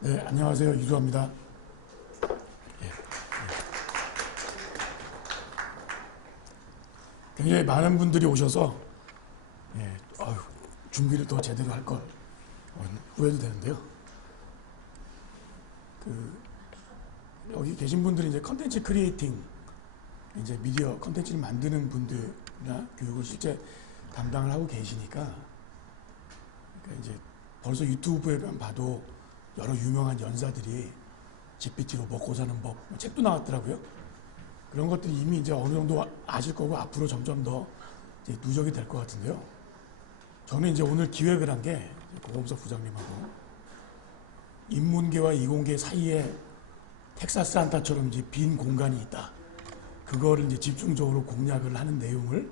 네, 안녕하세요. 이주호입니다. 예, 굉장히 많은 분들이 오셔서 예, 준비를 더 제대로 할 걸 후회도 되는데요. 그 여기 계신 분들이 이제 컨텐츠 크리에이팅, 이제 미디어 컨텐츠를 만드는 분들이나 교육을 실제 담당을 하고 계시니까, 그러니까 이제 벌써 유튜브에만 봐도 여러 유명한 연사들이 GPT로 먹고 사는 법, 책도 나왔더라고요. 그런 것들이 이미 이제 어느 정도 아실 거고 앞으로 점점 더 이제 누적이 될 것 같은데요. 저는 이제 오늘 기획을 한 게 고범석 부장님하고 인문계와 이공계 사이에 텍사스 안타처럼 이제 빈 공간이 있다. 그거를 이제 집중적으로 공략을 하는 내용을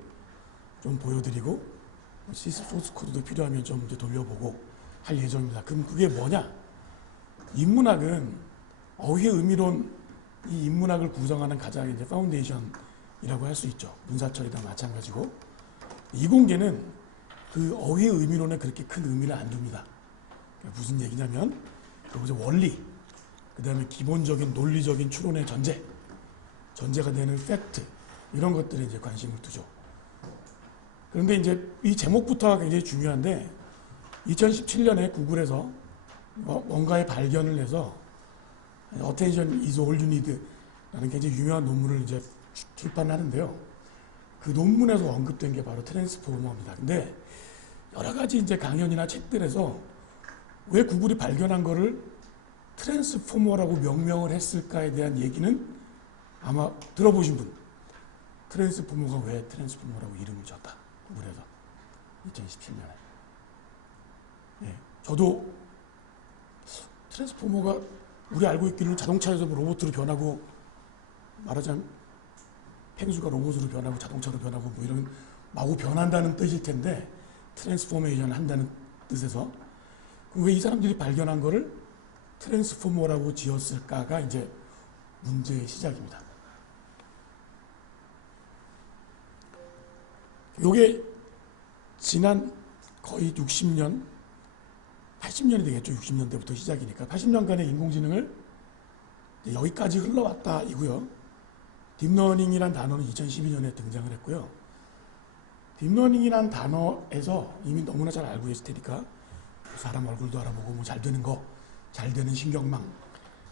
좀 보여드리고 소스 코드도 필요하면 좀 이제 돌려보고 할 예정입니다. 그럼 그게 뭐냐? 인문학은 어휘 의미론, 이 인문학을 구성하는 가장 이제 파운데이션이라고 할 수 있죠. 문사철이랑 마찬가지고, 이공계는 그 어휘 의미론에 그렇게 큰 의미를 안 둡니다. 그러니까 무슨 얘기냐면 거기서 원리, 그 다음에 기본적인 논리적인 추론의 전제가 되는 팩트, 이런 것들에 이제 관심을 두죠. 그런데 이제 이 제목부터가 굉장히 중요한데, 2017년에 구글에서 뭔가의 발견을 해서 Attention is all you need 라는 굉장히 유명한 논문을 이제 출판하는데요. 그 논문에서 언급된 게 바로 트랜스포머입니다. 근데 여러 가지 이제 강연이나 책들에서 왜 구글이 발견한 거를 트랜스포머라고 명명을 했을까에 대한 얘기는 아마 들어보신 분, 트랜스포머가 왜 트랜스포머라고 이름을 줬다, 구글에서 2017년에. 예, 저도 트랜스포머가 우리 알고 있기로는 자동차에서 로봇으로 변하고, 말하자면 펭수가 로봇으로 변하고 자동차로 변하고 뭐 이런 마구 변한다는 뜻일 텐데, 트랜스포메이션 한다는 뜻에서 왜 이 사람들이 발견한 거를 트랜스포머라고 지었을까가 이제 문제의 시작입니다. 요게 지난 거의 60년, 80년이 되겠죠. 60년대부터 시작이니까 80년간의 인공지능을 여기까지 흘러왔다 이고요. 딥러닝이란 단어는 2012년에 등장을 했고요. 딥러닝이란 단어에서 이미 너무나 잘 알고 계실 테니까 사람 얼굴도 알아보고 뭐 잘 되는 거, 잘 되는 신경망,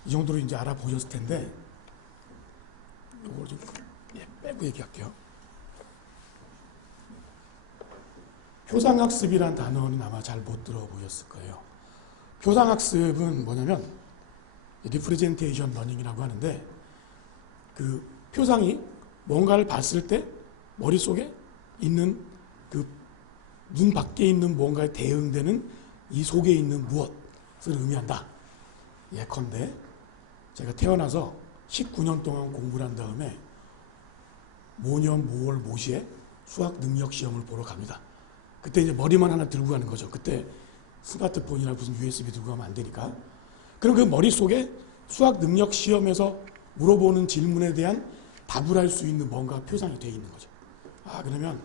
이 정도로 이제 알아보셨을 텐데, 이걸 좀 빼고 얘기할게요. 표상학습이란 단어는 아마 잘 못 들어보셨을 거예요. 표상학습은 뭐냐면 리프레젠테이션 러닝이라고 하는데, 그 표상이 뭔가를 봤을 때 머릿속에 있는 그 눈 밖에 있는 뭔가에 대응되는 이 속에 있는 무엇을 의미한다. 예컨대 제가 태어나서 19년 동안 공부를 한 다음에 모년 모월 모시에 수학 능력 시험을 보러 갑니다. 그때 이제 머리만 하나 들고 가는 거죠. 그때 스마트폰이나 무슨 USB 들고 가면 안 되니까. 그럼 그 머릿속에 수학 능력 시험에서 물어보는 질문에 대한 답을 할 수 있는 뭔가 표상이 되어 있는 거죠. 그러면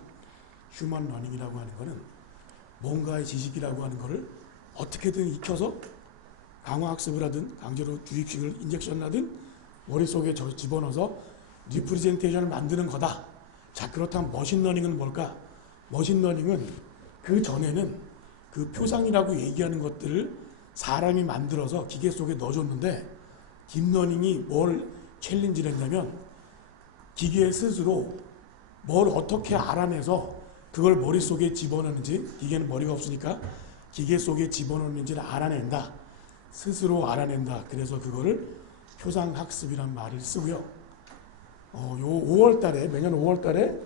휴먼 러닝이라고 하는 거는 뭔가의 지식이라고 하는 거를 어떻게든 익혀서 강화학습을 하든 강제로 주입식을 인젝션을 하든 머릿속에 집어넣어서 리프레젠테이션을 만드는 거다. 자, 그렇다면 머신러닝은 뭘까? 머신러닝은 그 전에는 그 표상이라고 얘기하는 것들을 사람이 만들어서 기계 속에 넣어줬는데, 딥러닝이 뭘 챌린지를 했냐면 기계 스스로 뭘 어떻게 알아내서 그걸 머릿속에 집어넣는지, 기계는 머리가 없으니까 기계 속에 집어넣는지를 알아낸다. 스스로 알아낸다. 그래서 그거를 표상학습이란 말을 쓰고요. 요 5월달에, 매년 5월달에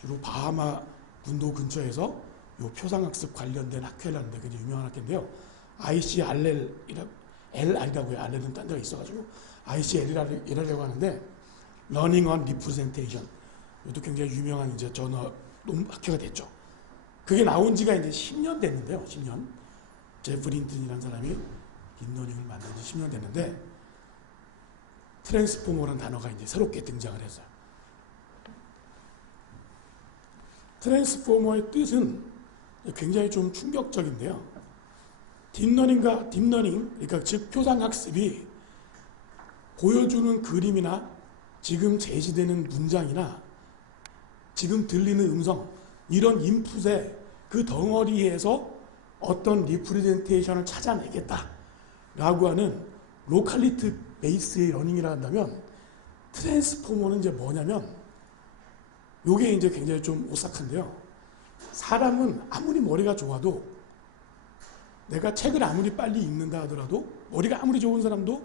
주로 바하마 군도 근처에서 요 표상학습 관련된 학회라는데 굉장히 유명한 학회인데요. ICRL이라고 해요. 알레는 딴 데가 있어가지고 ICL이라고 하는데, Learning on Representation. 이것도 굉장히 유명한 이제 학회가 됐죠. 그게 나온 지가 이제 10년 됐는데요. 10년. 제프 린튼이라는 사람이 딥러닝을 만든 지 10년 됐는데, 트랜스포머라는 단어가 이제 새롭게 등장을 했어요. 트랜스포머의 뜻은 굉장히 좀 충격적인데요. 딥러닝, 그러니까 즉 표상학습이 보여주는 그림이나 지금 제시되는 문장이나 지금 들리는 음성, 이런 인풋의 그 덩어리에서 어떤 리프레젠테이션을 찾아내겠다라고 하는 로컬리티 베이스의 러닝이라 한다면, 트랜스포머는 이제 뭐냐면, 요게 이제 굉장히 좀 오싹한데요. 사람은 아무리 머리가 좋아도, 내가 책을 아무리 빨리 읽는다 하더라도, 머리가 아무리 좋은 사람도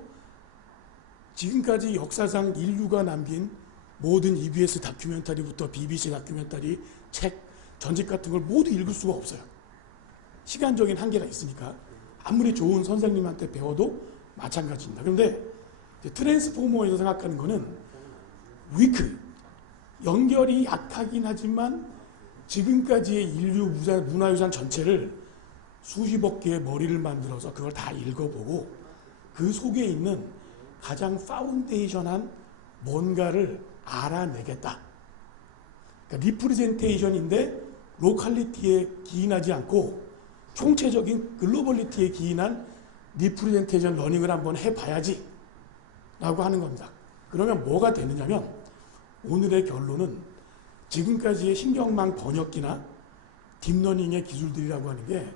지금까지 역사상 인류가 남긴 모든 EBS 다큐멘터리부터 BBC 다큐멘터리, 책, 전집 같은 걸 모두 읽을 수가 없어요. 시간적인 한계가 있으니까. 아무리 좋은 선생님한테 배워도 마찬가지입니다. 그런데 트랜스포머에서 생각하는 거는 위크, 연결이 약하긴 하지만 지금까지의 인류 문화유산 전체를 수십억 개의 머리를 만들어서 그걸 다 읽어보고 그 속에 있는 가장 파운데이션한 뭔가를 알아내겠다. 그러니까 리프레젠테이션인데 로컬리티에 기인하지 않고 총체적인 글로벌리티에 기인한 리프레젠테이션 러닝을 한번 해봐야지 라고 하는 겁니다. 그러면 뭐가 되느냐면, 오늘의 결론은 지금까지의 신경망 번역기나 딥러닝의 기술들이라고 하는 게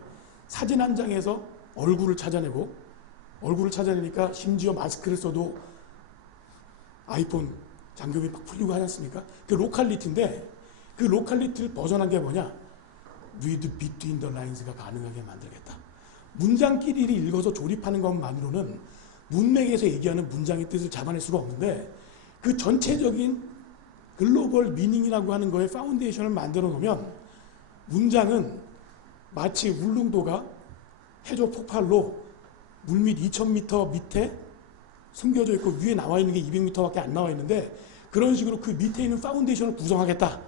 사진 한 장에서 얼굴을 찾아내니까 심지어 마스크를 써도 아이폰 잠금이 막 풀리고 하지 않습니까? 그 로컬리티인데, 그 로컬리티를 벗어난 게 뭐냐? read between the lines가 가능하게 만들겠다. 문장끼리 읽어서 조립하는 것만으로는 문맥에서 얘기하는 문장의 뜻을 잡아낼 수가 없는데, 그 전체적인 글로벌 미닝이라고 하는 거에 파운데이션을 만들어 놓으면 문장은 마치 울릉도가 해저 폭발로 물밑 2000m 밑에 숨겨져 있고 위에 나와 있는 게 200m밖에 안 나와 있는데, 그런 식으로 그 밑에 있는 파운데이션을 구성하겠다.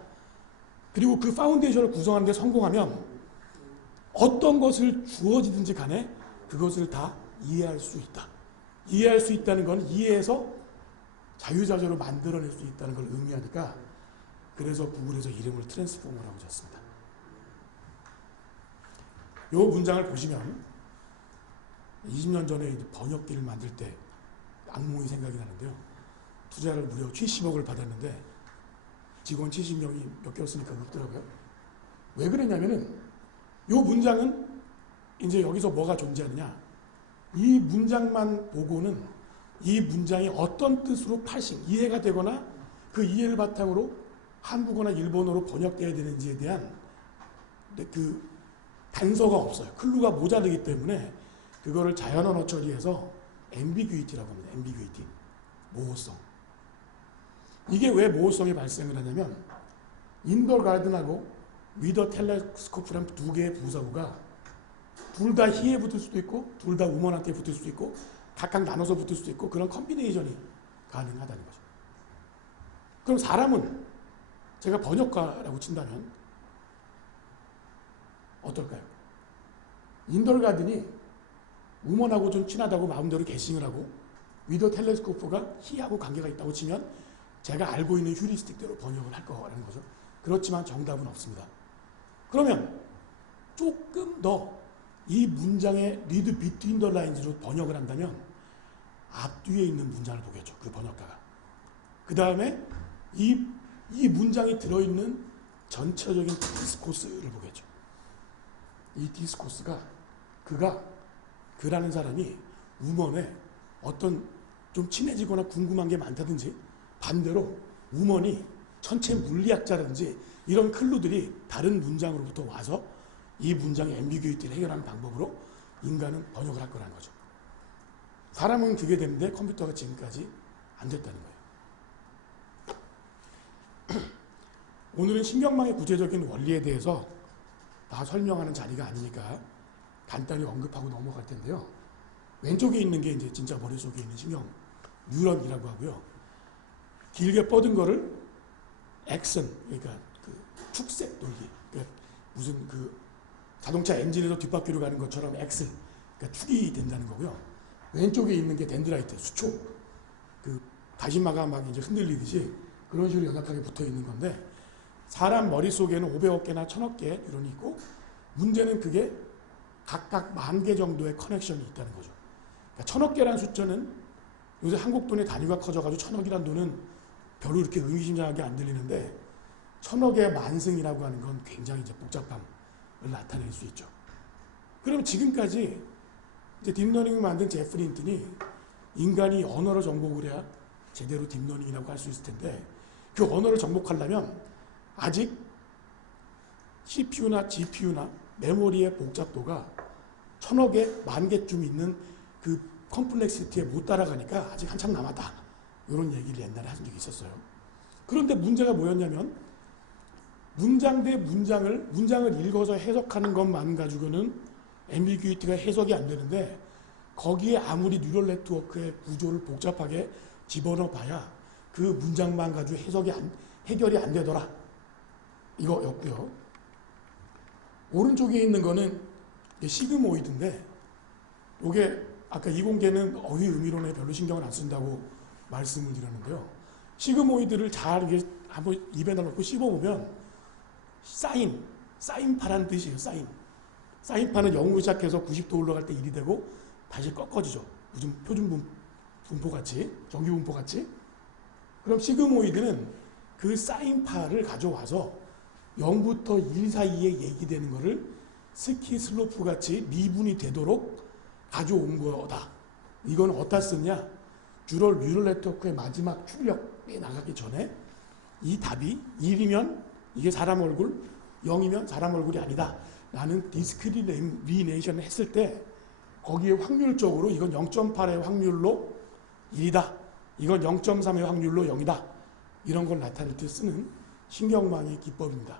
그리고 그 파운데이션을 구성하는 데 성공하면 어떤 것을 주어지든지 간에 그것을 다 이해할 수 있다. 이해할 수 있다는 건 이해해서 자유자재로 만들어낼 수 있다는 걸 의미하니까, 그래서 구글에서 이름을 트랜스포머라고 졌습니다. 이 문장을 보시면 20년 전에 번역기를 만들 때 악몽이 생각이 나는데요. 투자를 무려 70억을 받았는데 직원 70명이 몇 개월 쓰니까 없더라고요. 왜 그러냐면은 이 문장은 이제 여기서 뭐가 존재하느냐, 이 문장만 보고는 이 문장이 어떤 뜻으로 이해가 되거나 그 이해를 바탕으로 한국어나 일본어로 번역돼야 되는지에 대한 그 단서가 없어요. 클루가 모자르기 때문에 그거를 자연 언어 처리해서 앰비규이티라고 합니다. 앰비규이티, 모호성. 이게 왜 모호성이 발생을 하냐면, 인더가든하고 위더 텔레스코프란 두 개의 부사구가 둘 다 히에 붙을 수도 있고 둘 다 우먼한테 붙을 수도 있고 각각 나눠서 붙을 수도 있고, 그런 컨비네이션이 가능하다는 거죠. 그럼 사람은 제가 번역가라고 친다면 어떨까요? 인더가든이 우먼하고 좀 친하다고 마음대로 게싱을 하고, 위더 텔레스코프가 히하고 관계가 있다고 치면 제가 알고 있는 휴리스틱대로 번역을 할 거라는 거죠. 그렇지만 정답은 없습니다. 그러면 조금 더 이 문장의 read between the lines로 번역을 한다면 앞뒤에 있는 문장을 보겠죠. 그 번역가가. 그 다음에 이 문장이 들어있는 전체적인 디스코스를 보겠죠. 이 디스코스가 그라는 사람이 우먼에 어떤 좀 친해지거나 궁금한 게 많다든지, 반대로 우먼이 천체 물리학자라든지 이런 클루들이 다른 문장으로부터 와서 이 문장의 앰비규이티를 해결하는 방법으로 인간은 번역을 할 거라는 거죠. 사람은 그게 되는데 컴퓨터가 지금까지 안 됐다는 거예요. 오늘은 신경망의 구체적인 원리에 대해서 다 설명하는 자리가 아니니까 간단히 언급하고 넘어갈 텐데요. 왼쪽에 있는 게 이제 진짜 머릿속에 있는 신경 뉴런이라고 하고요. 길게 뻗은 거를 액션, 그러니까 그 축색 돌기, 그러니까 무슨 그 자동차 엔진에서 뒷바퀴로 가는 것처럼 엑셀, 그러니까 축이 된다는 거고요. 왼쪽에 있는 게 덴드라이트, 수초, 그 다시마가 막 이제 흔들리듯이 그런 식으로 연약하게 붙어 있는 건데, 사람 머릿속에는 500억 개나 1000억 개 뉴런이 있고, 문제는 그게 각각 10,000개 정도의 커넥션이 있다는 거죠. 그러니까 1,000억 개라는 숫자는 요새 한국 돈의 단위가 커져가지고 1,000억이라는 돈은 별로 이렇게 의미심장하게 안 들리는데 1,000억의 만승이라고 하는 건 굉장히 이제 복잡함을 나타낼 수 있죠. 그러면 지금까지 이제 딥러닝을 만든 제프리 힌튼이 인간이 언어를 정복을 해야 제대로 딥러닝이라고 할 수 있을 텐데 그 언어를 정복하려면 아직 CPU나 GPU나 메모리의 복잡도가 1,000억에 10,000개쯤 있는 그 컴플렉시티에 못 따라가니까 아직 한참 남았다. 이런 얘기를 옛날에 한 적이 있었어요. 그런데 문제가 뭐였냐면 문장 대 문장을 읽어서 해석하는 것만 가지고는 앰비규이티가 해석이 안 되는데 거기에 아무리 뉴럴 네트워크의 구조를 복잡하게 집어넣어 봐야 그 문장만 가지고 해결이 안 되더라. 이거였고요. 오른쪽에 있는 거는 시그모이드인데 이게 아까 이공계는 어휘 의미론에 별로 신경을 안 쓴다고 말씀을 드렸는데요. 시그모이드를 잘 이렇게 한번 입에다 넣고 씹어보면 사인파라는 뜻이에요. 사인파는 0으로 시작해서 90도 올라갈 때 1이 되고 다시 꺾어지죠. 요즘 표준 분포같이, 정규 분포같이. 그럼 시그모이드는 그 사인파를 가져와서 0부터 1 사이에 얘기되는 거를 스키 슬로프 같이 미분이 되도록 가져온 거다. 이건 어디다 썼냐? 뉴럴 네트워크의 마지막 출력에 나가기 전에 이 답이 1이면 이게 사람 얼굴, 0이면 사람 얼굴이 아니다. 라는 디스크리미네이션을 했을 때 거기에 확률적으로 이건 0.8의 확률로 1이다. 이건 0.3의 확률로 0이다. 이런 걸 나타낼 때 쓰는 신경망의 기법입니다.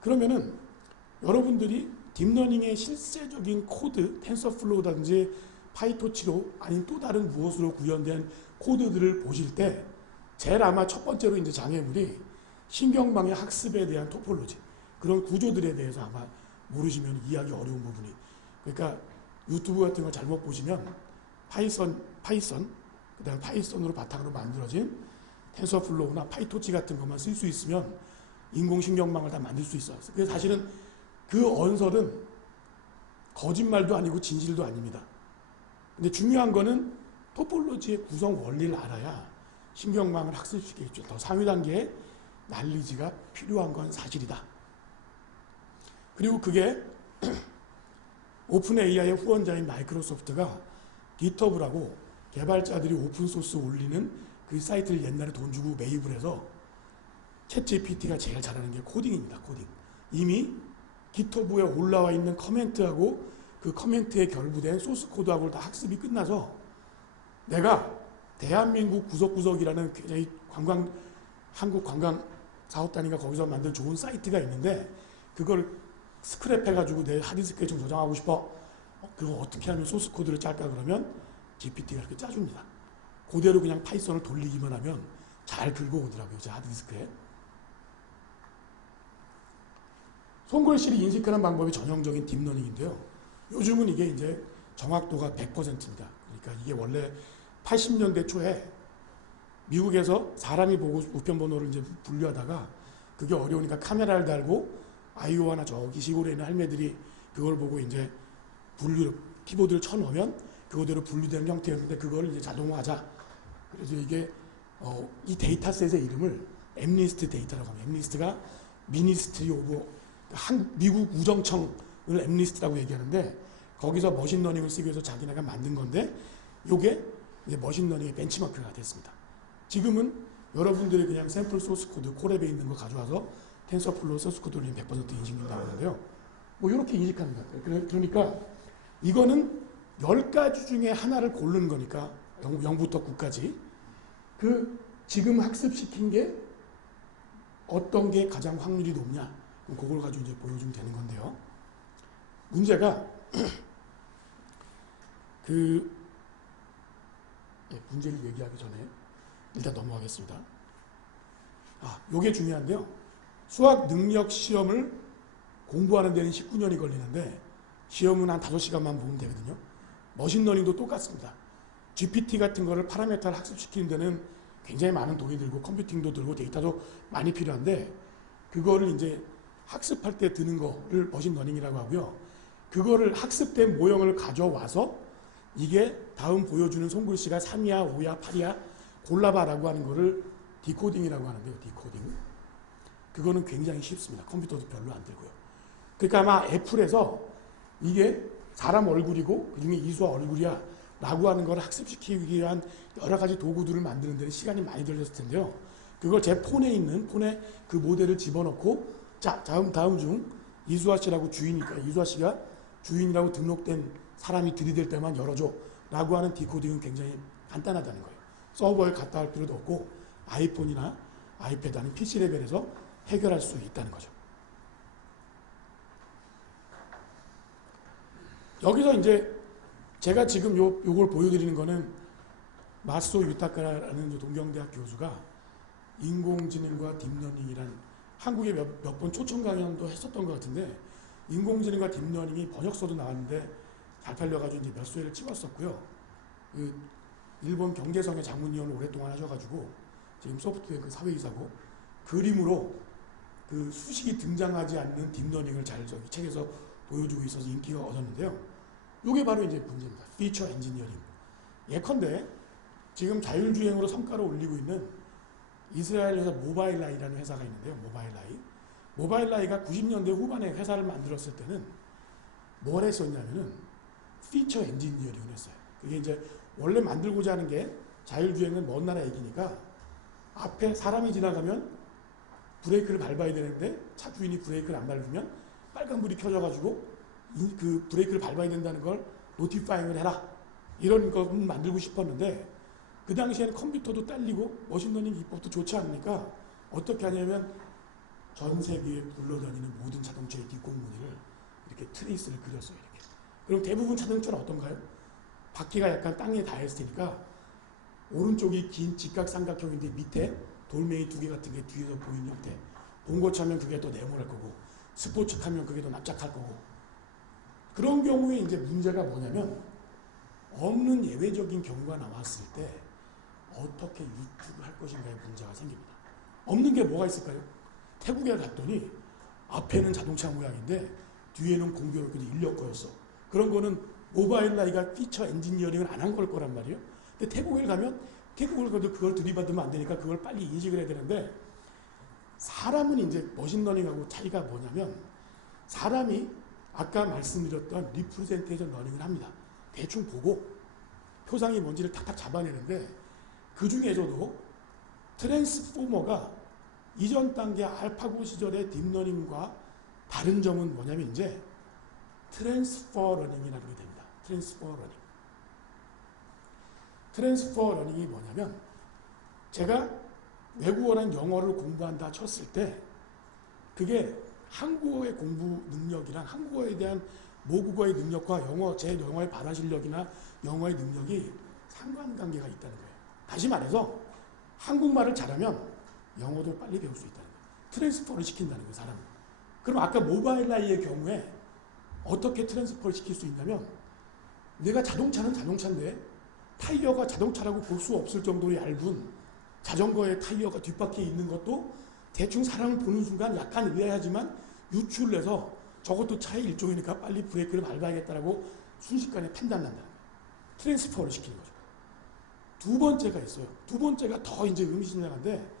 그러면은 여러분들이 딥러닝의 실제적인 코드, 텐서플로우든지 파이토치로 아닌 또 다른 무엇으로 구현된 코드들을 보실 때 제일 아마 첫 번째로 이제 장애물이 신경망의 학습에 대한 토폴로지 그런 구조들에 대해서 아마 모르시면 이해하기 어려운 부분이 그러니까 유튜브 같은 거 잘못 보시면 파이썬 그다음 파이썬으로 바탕으로 만들어진 텐서플로우나 파이토치 같은 것만 쓸 수 있으면 인공신경망을 다 만들 수 있어요. 그래서 사실은 그 언설은 거짓말도 아니고 진실도 아닙니다. 근데 중요한 거는 토폴로지의 구성 원리를 알아야 신경망을 학습시키겠죠. 더 상위 단계의 난리지가 필요한 건 사실이다. 그리고 그게 오픈 AI의 후원자인 마이크로소프트가 GitHub라고 개발자들이 오픈소스 올리는 그 사이트를 옛날에 돈 주고 매입을 해서 챗GPT가 제일 잘하는 게 코딩입니다. 코딩. 이미 GitHub에 올라와 있는 커멘트하고 그 커멘트에 결부된 소스 코드하고 다 학습이 끝나서 내가 대한민국 구석구석이라는 굉장히 한국 관광 사업단위가 거기서 만든 좋은 사이트가 있는데 그걸 스크랩해가지고 내 하드디스크에 좀 저장하고 싶어. 그거 어떻게 하면 소스 코드를 짤까 그러면 GPT가 이렇게 짜줍니다. 그대로 그냥 파이썬을 돌리기만 하면 잘 긁어오더라고요. 제 하드디스크에. 손글씨를 인식하는 방법이 전형적인 딥러닝인데요. 요즘은 이게 이제 정확도가 100%입니다. 그러니까 이게 원래 80년대 초에 미국에서 사람이 보고 우편 번호를 이제 분류하다가 그게 어려우니까 카메라를 달고 아이오와나 저기 시골에 있는 할매들이 그걸 보고 이제 키보드를 쳐넣으면 그거대로 분류되는 형태였는데 그걸 이제 자동화하자. 그래서 이게 이 데이터셋의 이름을 엠니스트 데이터라고 합니다. 엠니스트가 미니스트리 오브 미국 우정청을 엠니스트라고 얘기하는데 거기서 머신러닝을 쓰기 위해서 자기네가 만든 건데 이게 이제 머신러닝의 벤치마크가 됐습니다. 지금은 여러분들이 그냥 샘플 소스 코드 콜앱에 있는 거 가져와서 텐서플로우 소스 코드 올리면 100% 인식된다고 하는데요. 뭐 이렇게 인식합니다. 그러니까 이거는 10가지 중에 하나를 고르는 거니까 0부터 9까지 그 지금 학습시킨 게 어떤 게 가장 확률이 높냐 그걸 가지고 이제 보여주면 되는 건데요. 문제가 문제를 얘기하기 전에 일단 넘어가겠습니다. 요게 중요한데요. 수학 능력 시험을 공부하는 데는 19년이 걸리는데 시험은 한 5시간만 보면 되거든요. 머신러닝도 똑같습니다. GPT 같은 거를 파라메타를 학습시키는 데는 굉장히 많은 돈이 들고 컴퓨팅도 들고 데이터도 많이 필요한데 그거를 이제 학습할 때 드는 거를 머신러닝이라고 하고요. 그거를 학습된 모형을 가져와서 이게 다음 보여주는 손글씨가 3이야, 5야, 8이야 골라봐라고 하는 거를 디코딩이라고 하는데요. 디코딩. 그거는 굉장히 쉽습니다. 컴퓨터도 별로 안 들고요. 그러니까 아마 애플에서 이게 사람 얼굴이고 그중에 이수와 얼굴이야 라고 하는 걸 학습시키기 위한 여러 가지 도구들을 만드는 데는 시간이 많이 들렸을 텐데요. 그걸 제 폰에 있는 폰에 그 모델을 집어넣고 자 다음 중 이수아 씨라고 이수아 씨가 주인이라고 등록된 사람이 들이댈 때만 열어줘 라고 하는 디코딩은 굉장히 간단하다는 거예요. 서버에 갖다 할 필요도 없고 아이폰이나 아이패드 아니면 PC 레벨에서 해결할 수 있다는 거죠. 여기서 이제 제가 지금 요걸 보여드리는 거는 마소 유타카라는 동경대학 교수가 인공지능과 딥러닝이란 한국에 몇 번 초청 강연도 했었던 것 같은데 인공지능과 딥러닝이 번역서도 나왔는데 잘 팔려가지고 이제 몇 수회를 찍었었고요. 그 일본 경제성의 자문위원을 오랫동안 하셔가지고 지금 소프트뱅크 사회이사고 그림으로 그 수식이 등장하지 않는 딥러닝을 잘 저기 책에서 보여주고 있어서 인기가 얻었는데요. 이게 바로 이제 문제입니다. 피처 엔지니어링. 예컨대 지금 자율주행으로 성과를 올리고 있는 이스라엘 회사 모바일아이라는 회사가 있는데요. 모바일아이가 90년대 후반에 회사를 만들었을 때는 뭘 했었냐면은 피처 엔지니어링을 했어요. 그게 이제 원래 만들고자 하는 게 자율주행은 먼 나라 얘기니까 앞에 사람이 지나가면 브레이크를 밟아야 되는데 차 주인이 브레이크를 안 밟으면 빨간불이 켜져가지고 그 브레이크를 밟아야 된다는 걸 노티파잉을 해라. 이런 거 만들고 싶었는데 그 당시에는 컴퓨터도 딸리고 머신러닝 기법도 좋지 않으니까 어떻게 하냐면 전 세계에 굴러다니는 모든 자동차의 뒷공무니를 이렇게 트레이스를 그렸어요. 이렇게. 그럼 대부분 자동차는 어떤가요? 바퀴가 약간 땅에 닿았을 테니까 오른쪽이 긴 직각삼각형인데 밑에 돌멩이 2개 같은 게 뒤에서 보이는 형태. 봉고차면 그게 또 네모날 거고 스포츠카면 그게 더 납작할 거고 그런 경우에 이제 문제가 뭐냐면 없는 예외적인 경우가 나왔을 때 어떻게 유출할 것인가의 문제가 생깁니다. 없는 게 뭐가 있을까요? 태국에 갔더니 앞에는 자동차 모양인데 뒤에는 공교롭게도 인력거였어. 그런 거는 모바일아이가 피처 엔지니어링을 안 한 걸 거란 말이에요. 근데 태국을 가도 그걸 들이받으면 안 되니까 그걸 빨리 인식을 해야 되는데 사람은 이제 머신러닝하고 차이가 뭐냐면 사람이 아까 말씀드렸던 리프레젠테이션 러닝을 합니다. 대충 보고 표상이 뭔지를 탁탁 잡아내는데 그 중에서도 트랜스포머가 이전 단계 알파고 시절의 딥러닝과 다른 점은 뭐냐면 이제 트랜스퍼 러닝이라는 게 됩니다. 트랜스퍼 러닝이 뭐냐면 제가 외국어랑 영어를 공부한다 쳤을 때 그게 한국어의 공부 능력이랑 한국어에 대한 모국어의 능력과 제 영어의 발화 실력이나 영어의 능력이 상관관계가 있다는 거예요. 다시 말해서 한국말을 잘하면 영어도 빨리 배울 수 있다는 거예요. 트랜스퍼를 시킨다는 거예요, 사람은. 그럼 아까 모바일아이의 경우에 어떻게 트랜스퍼를 시킬 수 있냐면 내가 자동차는 자동차인데 타이어가 자동차라고 볼 수 없을 정도로 얇은 자전거의 타이어가 뒷바퀴에 있는 것도 대충 사람을 보는 순간 약간 의아하지만 유출을 해서 저것도 차의 일종이니까 빨리 브레이크를 밟아야겠다라고 순식간에 판단한다는 거예요. 트랜스퍼를 시키는 거죠. 두 번째가 있어요. 두 번째가 더 이제 의미심장한데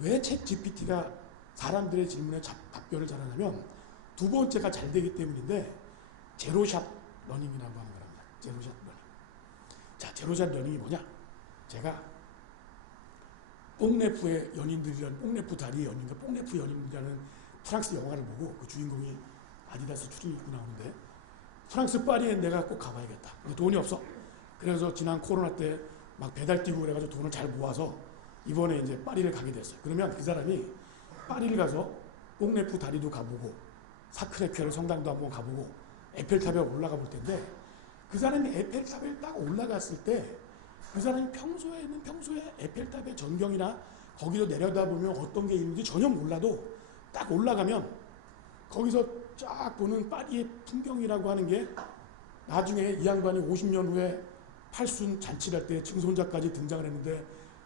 왜 챗 GPT가 사람들의 질문에 답변을 잘하냐면 두 번째가 잘 되기 때문인데 제로샷 러닝이라고 하는 거랍니다. 제로샷 러닝. 자, 제로샷 러닝이 뭐냐? 제가 뽕네프의 연인들이라는 뽕네프 다리의 연인과 뽕네프 연인이라는 프랑스 영화를 보고 그 주인공이 아디다스 추리닝 입고 나오는데 프랑스 파리에 내가 꼭 가봐야겠다. 근데 돈이 없어. 그래서 지난 코로나 때 막 배달 뛰고 그래가지고 돈을 잘 모아서 이번에 이제 파리를 가게 됐어요. 그러면 그 사람이 파리를 가서 뽕네프 다리도 가보고 사크레케르 성당도 한번 가보고 에펠탑에 올라가 볼 텐데 그 사람이 에펠탑에 딱 올라갔을 때 그 사람이 평소에 에펠탑의 전경이나 거기서 내려다보면 어떤 게 있는지 전혀 몰라도 딱 올라가면 거기서 쫙 보는 파리의 풍경이라고 하는 게 나중에 이 양반이 50년 후에 팔순 잔치를 할 때 증손자까지 등장을 했는데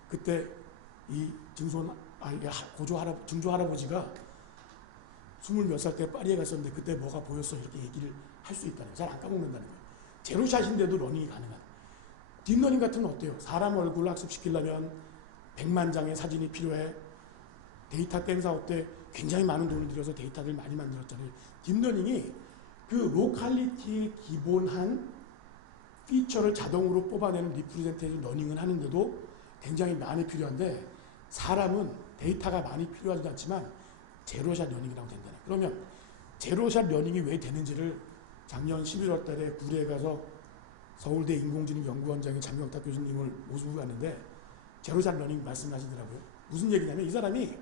그때 이 증조 할아버지가 스물 몇 살 때 파리에 갔었는데 그때 뭐가 보였어 이렇게 얘기를 할 수 있다는 거예요. 잘 안 까먹는다는 거예요. 제로샷인데도 러닝이 가능한. 딥러닝 같은 건 어때요? 사람 얼굴을 학습시키려면 100만 장의 사진이 필요해. 데이터 땡사업 때 굉장히 많은 돈을 들여서 데이터를 많이 만들었잖아요. 딥러닝이 그 로컬리티의 기본한 피처를 자동으로 뽑아내는 리프레젠테이션 러닝은 하는데도 굉장히 많이 필요한데, 사람은 데이터가 많이 필요하지 않지만 제로샷 러닝이라고 된다네. 그러면 제로샷 러닝이 왜 되는지를 작년 11월 달에 구례에 가서 서울대 인공지능연구원장의 장경탁 교수님을 모시고 갔는데 제로샷 러닝 말씀하시더라고요. 무슨 얘기냐면, 이 사람이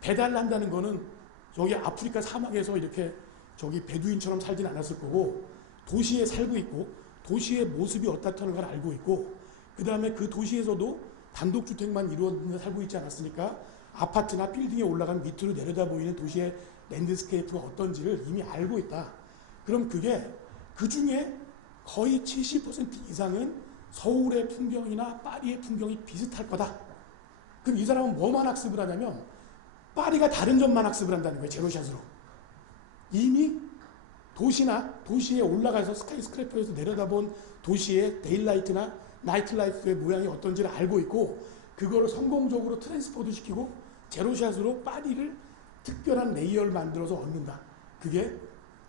배달을 한다는 거는 저기 아프리카 사막에서 이렇게 저기 베두인처럼 살진 않았을 거고, 도시에 살고 있고 도시의 모습이 어떻다는 걸 알고 있고, 그 다음에 그 도시에서도 단독주택만 이루어져 살고 있지 않았으니까 아파트나 빌딩에 올라간 밑으로 내려다 보이는 도시의 랜드스케이프가 어떤지를 이미 알고 있다. 그럼 그게 그 중에 거의 70% 이상은 서울의 풍경이나 파리의 풍경이 비슷할 거다. 그럼 이 사람은 뭐만 학습을 하냐면 파리가 다른 점만 학습을 한다는 거예요. 제로샷으로. 이미 도시나 도시에 올라가서 스카이스크래퍼에서 내려다본 도시의 데일라이트나 나이트라이프의 모양이 어떤지를 알고 있고, 그거를 성공적으로 트랜스포드 시키고 제로샷으로 파리를 특별한 레이어를 만들어서 얻는다. 그게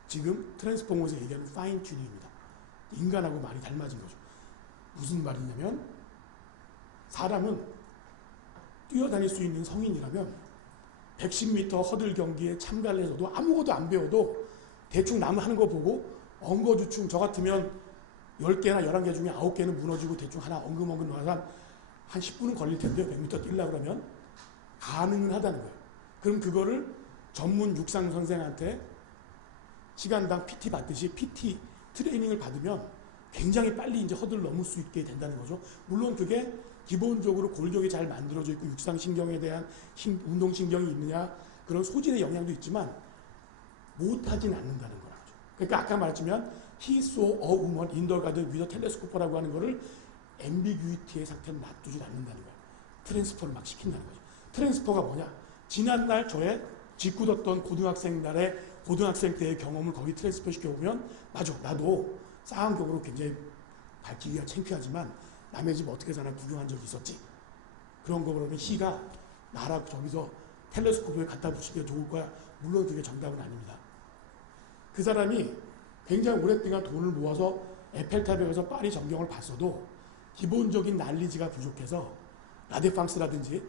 지금 트랜스포머에서 얘기하는 파인 튜닝입니다. 인간하고 많이 닮아진 거죠. 무슨 말이냐면, 사람은 뛰어다닐 수 있는 성인이라면 110m 허들 경기에 참가를 해서도 아무것도 안 배워도 대충 남 하는 거 보고 엉거주춤, 저 같으면 10개나 11개 중에 9개는 무너지고 대충 하나 엉금엉금 나가서 한 10분은 걸릴 텐데요. 100m 뛰려고 그러면 가능은 하다는 거예요. 그럼 그거를 전문 육상 선생한테 시간당 PT 받듯이 PT 트레이닝을 받으면 굉장히 빨리 이제 허들을 넘을 수 있게 된다는 거죠. 물론 그게 기본적으로 골격이 잘 만들어져 있고 육상신경에 대한 운동신경이 있느냐, 그런 소질의 영향도 있지만 못하진 않는다는 거라죠. 그러니까 아까 말했지만 He saw a woman in the garden with a telescope라고 하는 거를 앰비규이티의 상태로 놔두질 않는다는 거예요. 트랜스퍼를 막 시킨다는 거죠. 트랜스퍼가 뭐냐? 지난날 저의 짓궂었던 고등학생 날의 고등학생 때의 경험을 거기 트랜스퍼 시켜보면, 맞아, 나도 쌍안경으로 굉장히 밝히기가 창피하지만 남의 집 어떻게 사나 구경한 적이 있었지. 그런 거 그러면 He가 나라고 저기서 텔레스코프에 갖다 붙이기가 좋을 거야. 물론 그게 정답은 아닙니다. 그 사람이 굉장히 오랫동안 돈을 모아서 에펠탑에 가서 파리 전경을 봤어도 기본적인 난리지가 부족해서 라데팡스라든지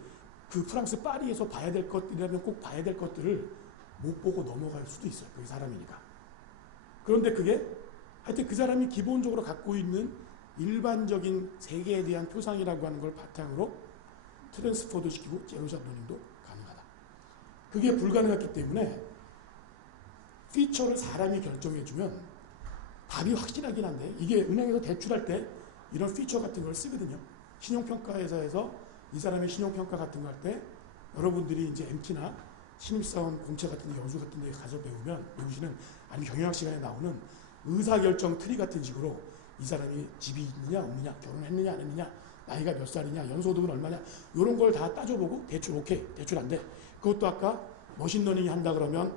그 프랑스 파리에서 봐야 될 것들이라면 꼭 봐야 될 것들을 못 보고 넘어갈 수도 있어요. 그 사람이니까. 그런데 그게 하여튼 그 사람이 기본적으로 갖고 있는 일반적인 세계에 대한 표상이라고 하는 걸 바탕으로 트랜스포도 시키고 제로샷 러닝도 가능하다. 그게 불가능했기 때문에 피처를 사람이 결정해주면 답이 확실하긴 한데, 이게 은행에서 대출할 때 이런 피처 같은 걸 쓰거든요. 신용평가회사에서 이 사람의 신용평가 같은 거 할 때 여러분들이 이제 MT나 신입사원 공채 같은 데, 연수 같은 데 가서 배우시는, 아니면 경영학 시간에 나오는 의사결정 트리 같은 식으로 이 사람이 집이 있느냐 없느냐, 결혼했느냐 안 했느냐, 나이가 몇 살이냐, 연소득은 얼마냐, 이런 걸 다 따져보고 대출 오케이, 대출 안 돼. 그것도 아까 머신러닝이 한다 그러면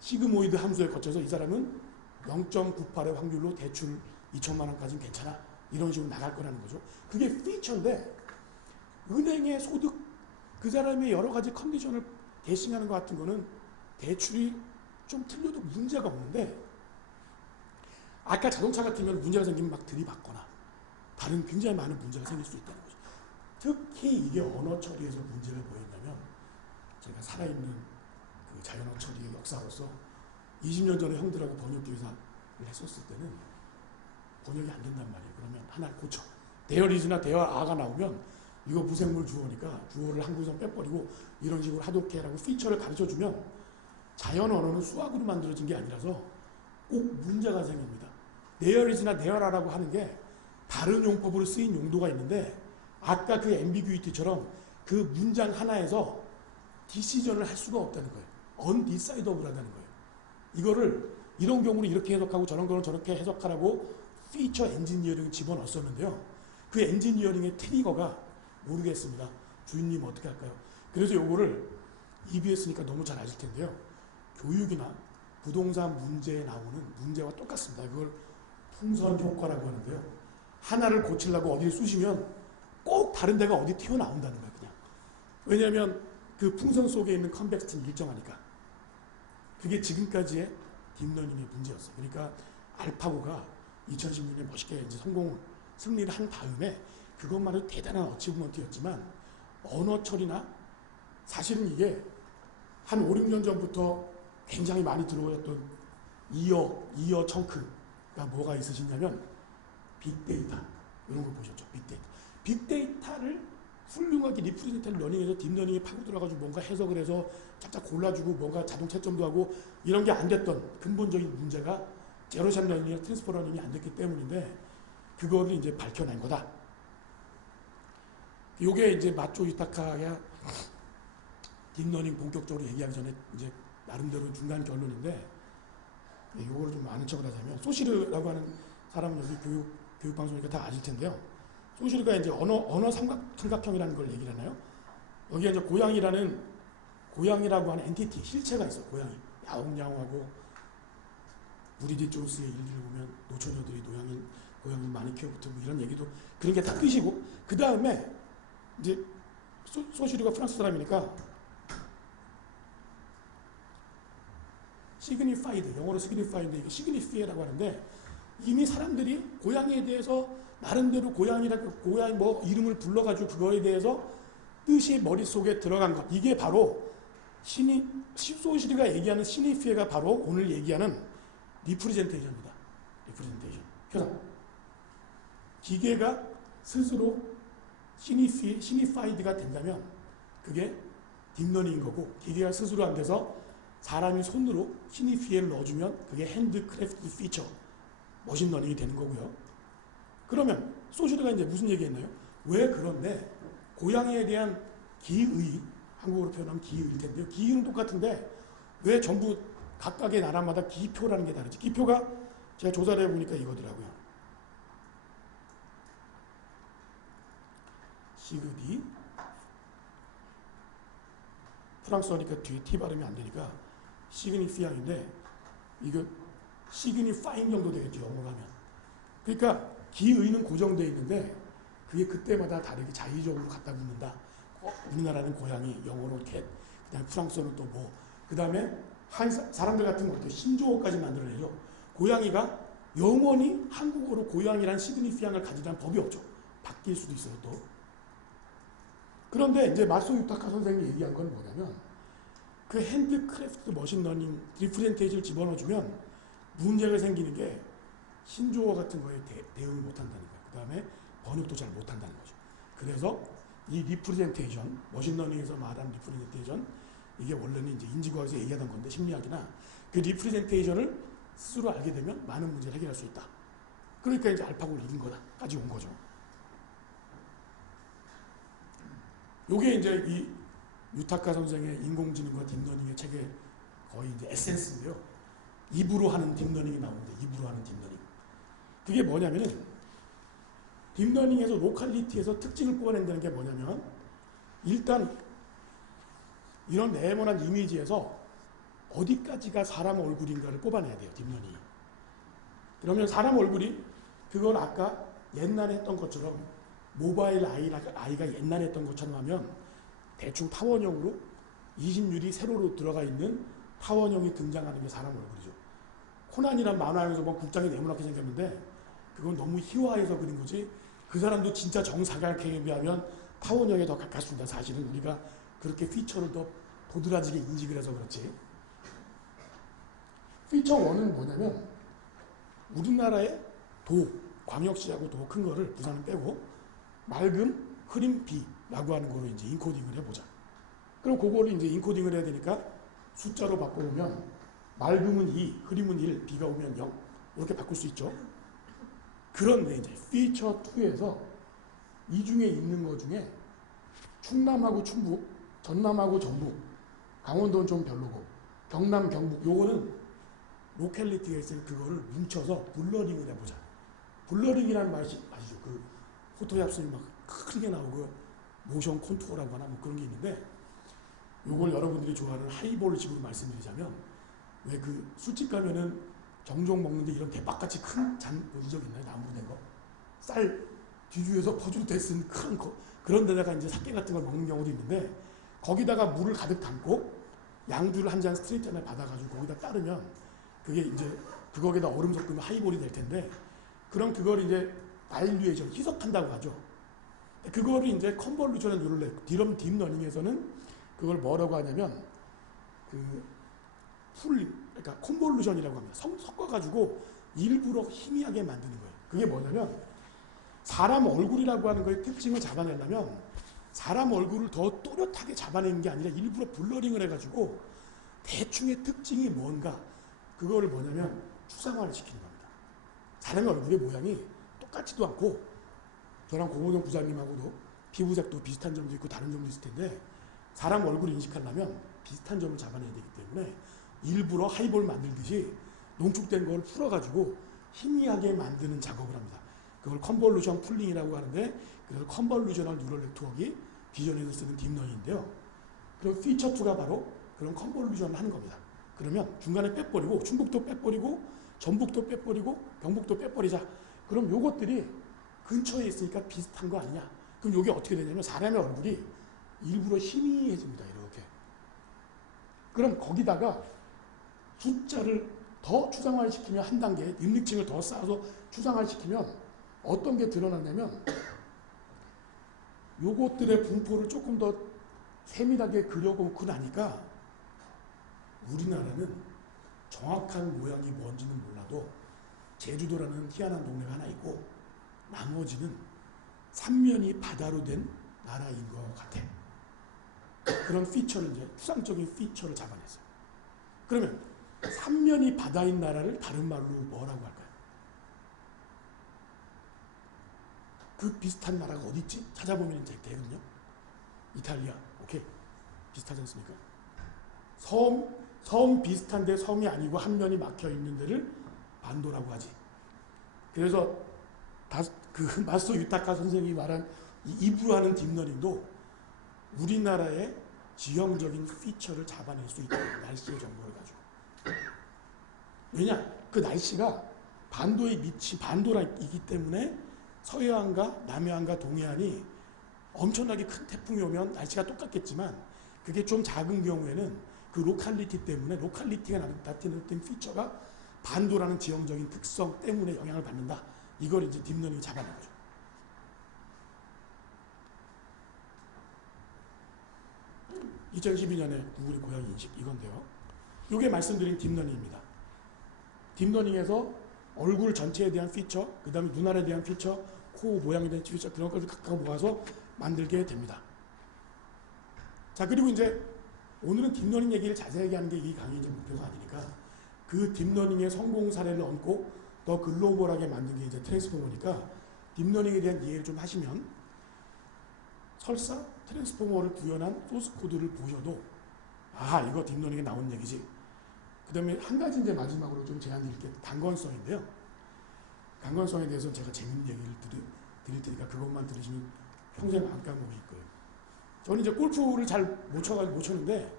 시그모이드 함수에 거쳐서 이 사람은 0.98의 확률로 대출 2천만 원까지는 괜찮아, 이런 식으로 나갈 거라는 거죠. 그게 피처인데, 은행의 소득, 그 사람의 여러 가지 컨디션을 대칭하는 것 같은 거는 대출이 좀 틀려도 문제가 없는데, 아까 자동차 같으면 문제가 생기면 막 들이받거나 다른 굉장히 많은 문제가 생길 수 있다는 거죠. 특히 이게 언어 처리에서 문제를 보였냐면, 제가 살아있는 그 자연어 처리의 역사로서 20년 전에 형들하고 번역기회사를 했었을 때는 번역이 안 된단 말이에요. 그러면 하나를 고쳐. there is나 there are가 나오면 이거 무생물 주어니까 주어를 한국에서 빼버리고 이런 식으로 하도케라고 피처를 가르쳐주면, 자연 언어는 수학으로 만들어진 게 아니라서 꼭 문제가 생깁니다. there is나 there are라고 하는 게 다른 용법으로 쓰인 용도가 있는데, 아까 그 앰비규이티처럼 그 문장 하나에서 디시전을 할 수가 없다는 거예요. undecidable하다는 거예요. 이거를 이런 경우는 이렇게 해석하고 저런 거는 저렇게 해석하라고 피처 엔지니어링을 집어넣었었는데요. 그 엔지니어링의 트리거가 모르겠습니다. 주인님 어떻게 할까요? 그래서 요거를 EBS니까 너무 잘 아실 텐데요. 교육이나 부동산 문제에 나오는 문제와 똑같습니다. 그걸 풍선 효과라고 하는데요. 하나를 고치려고 어디를 쑤시면 꼭 다른 데가 어디 튀어나온다는 거예요. 그냥. 왜냐하면 그 풍선 속에 있는 컨벡스티는 일정하니까. 그게 지금까지의 딥러닝의 문제였어요. 그러니까 알파고가 2016년에 멋있게 이제 승리를 한 다음에 그것만으로 대단한 어치브먼트였지만 언어 처리나 사실은 이게 한 5, 6년 전부터 굉장히 많이 들어오셨던 이어 청크가 뭐가 있으시냐면 빅데이터 이런 걸 보셨죠. 빅데이터를 훌륭하게 리프레젠테이션 러닝에서 딥러닝에 파고들어가지고 뭔가 해석을 해서 짝짝 골라주고 뭔가 자동 채점도 하고 이런 게 안 됐던 근본적인 문제가 제로샵 러닝이나 트랜스퍼 러닝이 안 됐기 때문인데 그거를 이제 밝혀낸 거다. 요게 이제 마초 유타카야 딥러닝 본격적으로 얘기하기 전에 이제 나름대로 중간 결론인데 요거를 좀 아는 척을 하자면 소시르라고 하는 사람은 여기 교육 방송이니까 다 아실 텐데요. 소시르가 이제 언어 삼각형이라는 걸 얘기를 하나요? 여기에 이제 고양이라고 하는 엔티티, 실체가 있어. 고양이. 야옹야옹하고 브리짓 존스의 일기를 보면 노처녀들이 고양이 마니큐어부터 뭐 이런 얘기도 그런 게 다 뜻이고 그 다음에 이제 소시르가 프랑스 사람이니까 시그니파이드, 영어로 시그니파이드인데 이게 시그니피에라고 하는데 이미 사람들이 고양이에 대해서 나름대로 고양이 뭐 이름을 불러가지고 그거에 대해서 뜻이 머릿속에 들어간 것. 이게 바로 소시르가 얘기하는 시니피에가 바로 오늘 얘기하는 리프레젠테이션입니다. 리프레젠테이션. 표상. 기계가 스스로 시니파이드가 된다면 그게 딥러닝인 거고 기계가 스스로 안 돼서 사람이 손으로 시니피에를 넣어주면 그게 핸드크래프트 피처 머신러닝이 되는 거고요. 그러면 소시르가 이제 무슨 얘기했나요? 왜 그런데 고양이에 대한 기의, 한국어로 표현하면 기의일 텐데요. 기의는 똑같은데 왜 전부 각각의 나라마다 기표라는 게 다르지? 기표가 제가 조사를 해보니까 이거더라고요. 시그디 프랑스어니까 뒤에 T 발음이 안 되니까 시그니피앙인데 이거 시그니파잉 정도 되겠죠. 영어로 하면. 그러니까 기의는 고정되어 있는데 그게 그때마다 다르게 자의적으로 갖다 붙는다. 우리나라는 고양이, 영어로 캣, 그다음에 프랑스어는 또 뭐, 그 다음에 사람들 같은 것도 신조어까지 만들어내죠. 고양이가 영원히 한국어로 고양이란 시그니피앙을 가지자는 법이 없죠. 바뀔 수도 있어요 또. 그런데 이제 마소 유타카 선생님이 얘기한 건 뭐냐면 그 핸드크래프트 머신러닝 리프레젠테이션을 집어넣어주면 문제가 생기는 게 신조어 같은 거에 대응을 못한다는 거예요. 그 다음에 번역도 잘 못한다는 거죠. 그래서 이 리프레젠테이션, 머신러닝에서 말하는 리프레젠테이션, 이게 원래는 이제 인지과학에서 얘기하던 건데 심리학이나 그 리프레젠테이션을 스스로 알게 되면 많은 문제를 해결할 수 있다. 그러니까 이제 알파고를 이긴 거다까지 온 거죠. 요게 이제 이 유타카 선생의 인공지능과 딥러닝의 책의 거의 이제 에센스인데요. 입으로 하는 딥러닝이 나오는데 입으로 하는 딥러닝. 그게 뭐냐면은 딥러닝에서 로컬리티에서 특징을 뽑아낸다는 게 뭐냐면 일단 이런 네모난 이미지에서 어디까지가 사람 얼굴인가를 뽑아내야 돼요. 딥러닝이. 그러면 사람 얼굴이 그걸 아까 옛날에 했던 것처럼 모바일 아이가 옛날에 했던 것처럼 하면 대충 타원형으로 20율이 세로로 들어가 있는 타원형이 등장하는 게 사람 얼굴이죠. 코난이란 만화에서 뭐 국장이 네모나게 생겼는데 그건 너무 희화해서 그린 거지 그 사람도 진짜 정사각형에 비하면 타원형에 더 가깝습니다. 사실은 우리가 그렇게 피처를 더 도드라지게 인식을 해서 그렇지. 피처 1은 뭐냐면 우리나라의 광역시하고 도 큰 거를 부산은 빼고 맑음, 흐림, 비라고 하는 거로 이제 인코딩을 해보자. 그럼 그거를 이제 인코딩을 해야 되니까 숫자로 바꿔보면 맑음은 2, 흐림은 1, 비가 오면 0 이렇게 바꿀 수 있죠. 그런데 이제 피처 2에서 이 중에 있는 거 중에 충남하고 충북, 전남하고 전북, 강원도는 좀 별로고 경남, 경북 요거는 로컬리티가 있으면 그거를 뭉쳐서 블러링을 해보자. 블러링이라는 말이 아시죠? 그 포토샵스에 막 크게 나오고 모션 콘투어라고 하나 뭐 그런 게 있는데 요걸 여러분들이 좋아하는 하이볼식으로 말씀드리자면 왜 그 술집 가면은 정종 먹는데 이런 대박같이 큰 잔 보신 적 있나요? 나무로 된 거. 쌀 뒤주에서 퍼주듯이 쓴 큰 거. 그런 데다가 이제 사케 같은 걸 먹는 경우도 있는데 거기다가 물을 가득 담고 양주를 한 잔 스트레이트 잔을 받아가지고 거기다 따르면 그게 이제 그거에다 얼음 섞으면 하이볼이 될 텐데 그럼 그걸 이제 다일류에이션 희석한다고 하죠. 그거를 이제 컨볼루션을 누를래 딥러닝에서는 그걸 뭐라고 하냐면 그 그러니까 컨볼루션이라고 합니다. 섞어가지고 일부러 희미하게 만드는 거예요. 그게 뭐냐면 사람 얼굴이라고 하는 거의 특징을 잡아내려면 사람 얼굴을 더 또렷하게 잡아내는 게 아니라 일부러 블러링을 해가지고 대충의 특징이 뭔가 그거를 뭐냐면 추상화를 시키는 겁니다. 사람의 얼굴의 모양이 똑같지도 않고 저랑 고모동 부장님하고도 피부색도 비슷한 점도 있고 다른 점도 있을 텐데 사람 얼굴을 인식하려면 비슷한 점을 잡아내야 되기 때문에 일부러 하이볼 만들듯이 농축된 걸 풀어가지고 희미하게 만드는 작업을 합니다. 그걸 컨볼루션 풀링이라고 하는데 그래서 컨볼루셔널 뉴럴 네트워크가 기존에서 쓰는 딥러닝인데요. 그리고 피처 2가 바로 그런 컨볼루션을 하는 겁니다. 그러면 중간에 빼버리고 충북도 빼버리고 전북도 빼버리고 경북도 빼버리자. 그럼 요것들이 근처에 있으니까 비슷한 거 아니냐. 그럼 요게 어떻게 되냐면 사람의 얼굴이 일부러 희미해집니다. 이렇게. 그럼 거기다가 숫자를 더 추상화시키면 한 단계 입력층을 더 쌓아서 추상화시키면 어떤 게 드러나냐면 요것들의 분포를 조금 더 세밀하게 그려보고 나니까 우리나라는 정확한 모양이 뭔지는 몰라도 제주도라는 희한한 동네가 하나 있고 나머지는 삼면이 바다로 된 나라인 것 같아. 그런 피처를 이제 추상적인 피처를 잡아냈어요. 그러면 삼면이 바다인 나라를 다른 말로 뭐라고 할까요? 그 비슷한 나라가 어디 있지? 찾아보면 이제 되거든요. 이탈리아. 오케이. 비슷하지 않습니까? 섬 비슷한데 섬이 아니고 한 면이 막혀 있는 데를 반도라고 하지. 그래서 그 마소 유타카 선생님이 말한 입으로 하는 딥러닝도 우리나라의 지형적인 피처를 잡아낼 수 있다. 날씨의 정보를 가지고. 왜냐? 그 날씨가 반도에 반도이기 때문에 서해안과 남해안과 동해안이 엄청나게 큰 태풍이 오면 날씨가 똑같겠지만 그게 좀 작은 경우에는 그 로컬리티 때문에 로컬리티가 나타내는 피처가 반도라는 지형적인 특성 때문에 영향을 받는다. 이걸 이제 딥러닝이 잡아낸 거죠. (2012년에) 구글의 고양이 인식 이건데요. 이게 말씀드린 딥러닝입니다. 딥러닝에서 얼굴 전체에 대한 피처, 그 다음에 눈알에 대한 피처, 코 모양에 대한 피처 그런 것을 각각 모아서 만들게 됩니다. 자, 그리고 이제 오늘은 딥러닝 얘기를 자세하게 하는 게 이 강의의 목표가 아니니까 그 딥러닝의 성공 사례를 얹고 더 글로벌하게 만든 게 이제 트랜스포머니까 딥러닝에 대한 이해를 좀 하시면 설사 트랜스포머를 구현한 소스 코드를 보셔도 아, 이거 딥러닝에 나온 얘기지. 그 다음에 한 가지 이제 마지막으로 좀 제안 드릴 게 강건성인데요. 강건성에 대해서는 제가 재밌는 얘기를 드릴 테니까 그것만 들으시면 평생 안 까먹으실 거예요. 저는 이제 골프를 잘 못 쳤는데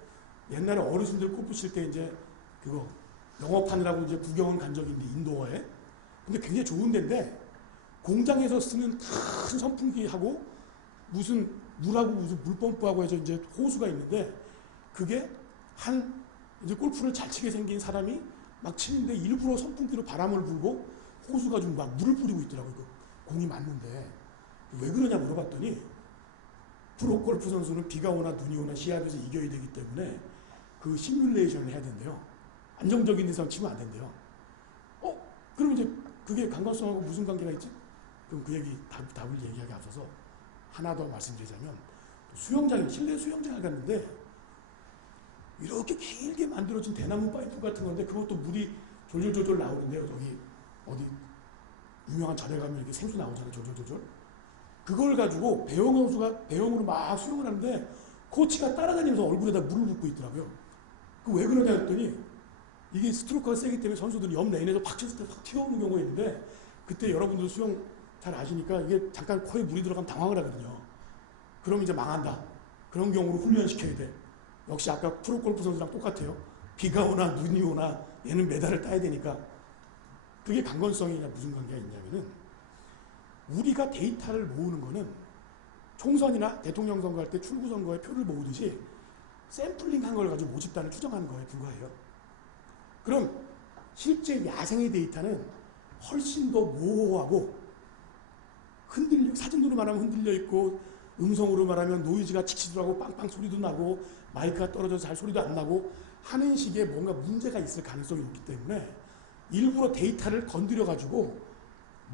옛날에 어르신들 골프 칠 때 이제 그거 영업하느라고 이제 구경은 간 적이 있는데 인도어에. 근데 굉장히 좋은 데인데 공장에서 쓰는 큰 선풍기하고 무슨 물하고 무슨 물펌프하고 해서 이제 호수가 있는데 그게 이제 골프를 잘 치게 생긴 사람이 막 치는데 일부러 선풍기로 바람을 불고 호수 가지고 막 물을 뿌리고 있더라고요. 그 공이 맞는데 왜 그러냐 물어봤더니 프로 골프 선수는 비가 오나 눈이 오나 시합에서 이겨야 되기 때문에 그 시뮬레이션을 해야 된대요. 안정적인 이상 치면 안 된대요. 그럼 이제 그게 강건성하고 무슨 관계가 있지? 그럼 그 얘기 답을 얘기하기 앞서서 하나 더 말씀드리자면 실내 수영장을 갔는데 이렇게 길게 만들어진 대나무 파이프 같은 건데 그것도 물이 졸졸졸 나오는데요. 저기 어디 유명한 절에 가면 이렇게 생수 나오잖아요. 졸졸졸. 그걸 가지고 배영 선수가 배영으로 막 수영을 하는데 코치가 따라다니면서 얼굴에다 물을 붓고 있더라고요. 그 왜 그러냐 했더니 이게 스트로크가 세기 때문에 선수들이 옆 레인에서 팍 쳤을 때 확 튀어오는 경우가 있는데 그때 여러분들 수영 잘 아시니까 이게 잠깐 코에 물이 들어가면 당황을 하거든요. 그럼 이제 망한다. 그런 경우로 훈련시켜야 돼. 역시 아까 프로골프 선수랑 똑같아요. 비가 오나 눈이 오나 얘는 메달을 따야 되니까. 그게 강건성이냐 무슨 관계가 있냐면은, 우리가 데이터를 모으는 거는 총선이나 대통령 선거할 때 출구 선거에 표를 모으듯이 샘플링 한 걸 가지고 모집단을 추정하는 거에 불과해요. 그럼 실제 야생의 데이터는 훨씬 더 모호하고 사진으로 말하면 흔들려 있고, 음성으로 말하면 노이즈가 칙칙하고 빵빵 소리도 나고 마이크가 떨어져서 잘 소리도 안 나고 하는 식의 뭔가 문제가 있을 가능성이 높기 때문에 일부러 데이터를 건드려 가지고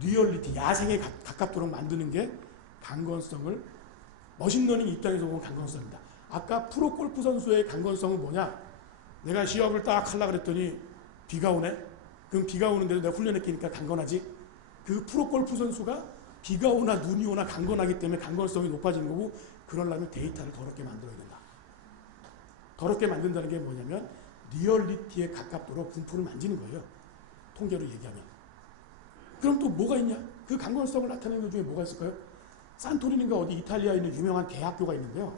리얼리티, 야생에 가깝도록 만드는 게 강건성을, 머신러닝 입장에서 보면 강건성입니다. 아까 프로골프 선수의 강건성은 뭐냐? 내가 시합을 딱 하려고 그랬더니 비가 오네? 그럼 비가 오는데도 내가 훈련했으니까 강건하지? 그 프로골프 선수가 비가 오나 눈이 오나 강건하기 때문에 강건성이 높아지는 거고, 그러려면 데이터를 더럽게 만들어야 된다. 더럽게 만든다는 게 뭐냐면 리얼리티에 가깝도록 분포를 만지는 거예요. 통계로 얘기하면. 그럼 또 뭐가 있냐? 그 강건성을 나타내는 것 중에 뭐가 있을까요? 산토리니인가 어디 이탈리아에 있는 유명한 개 학교가 있는데요.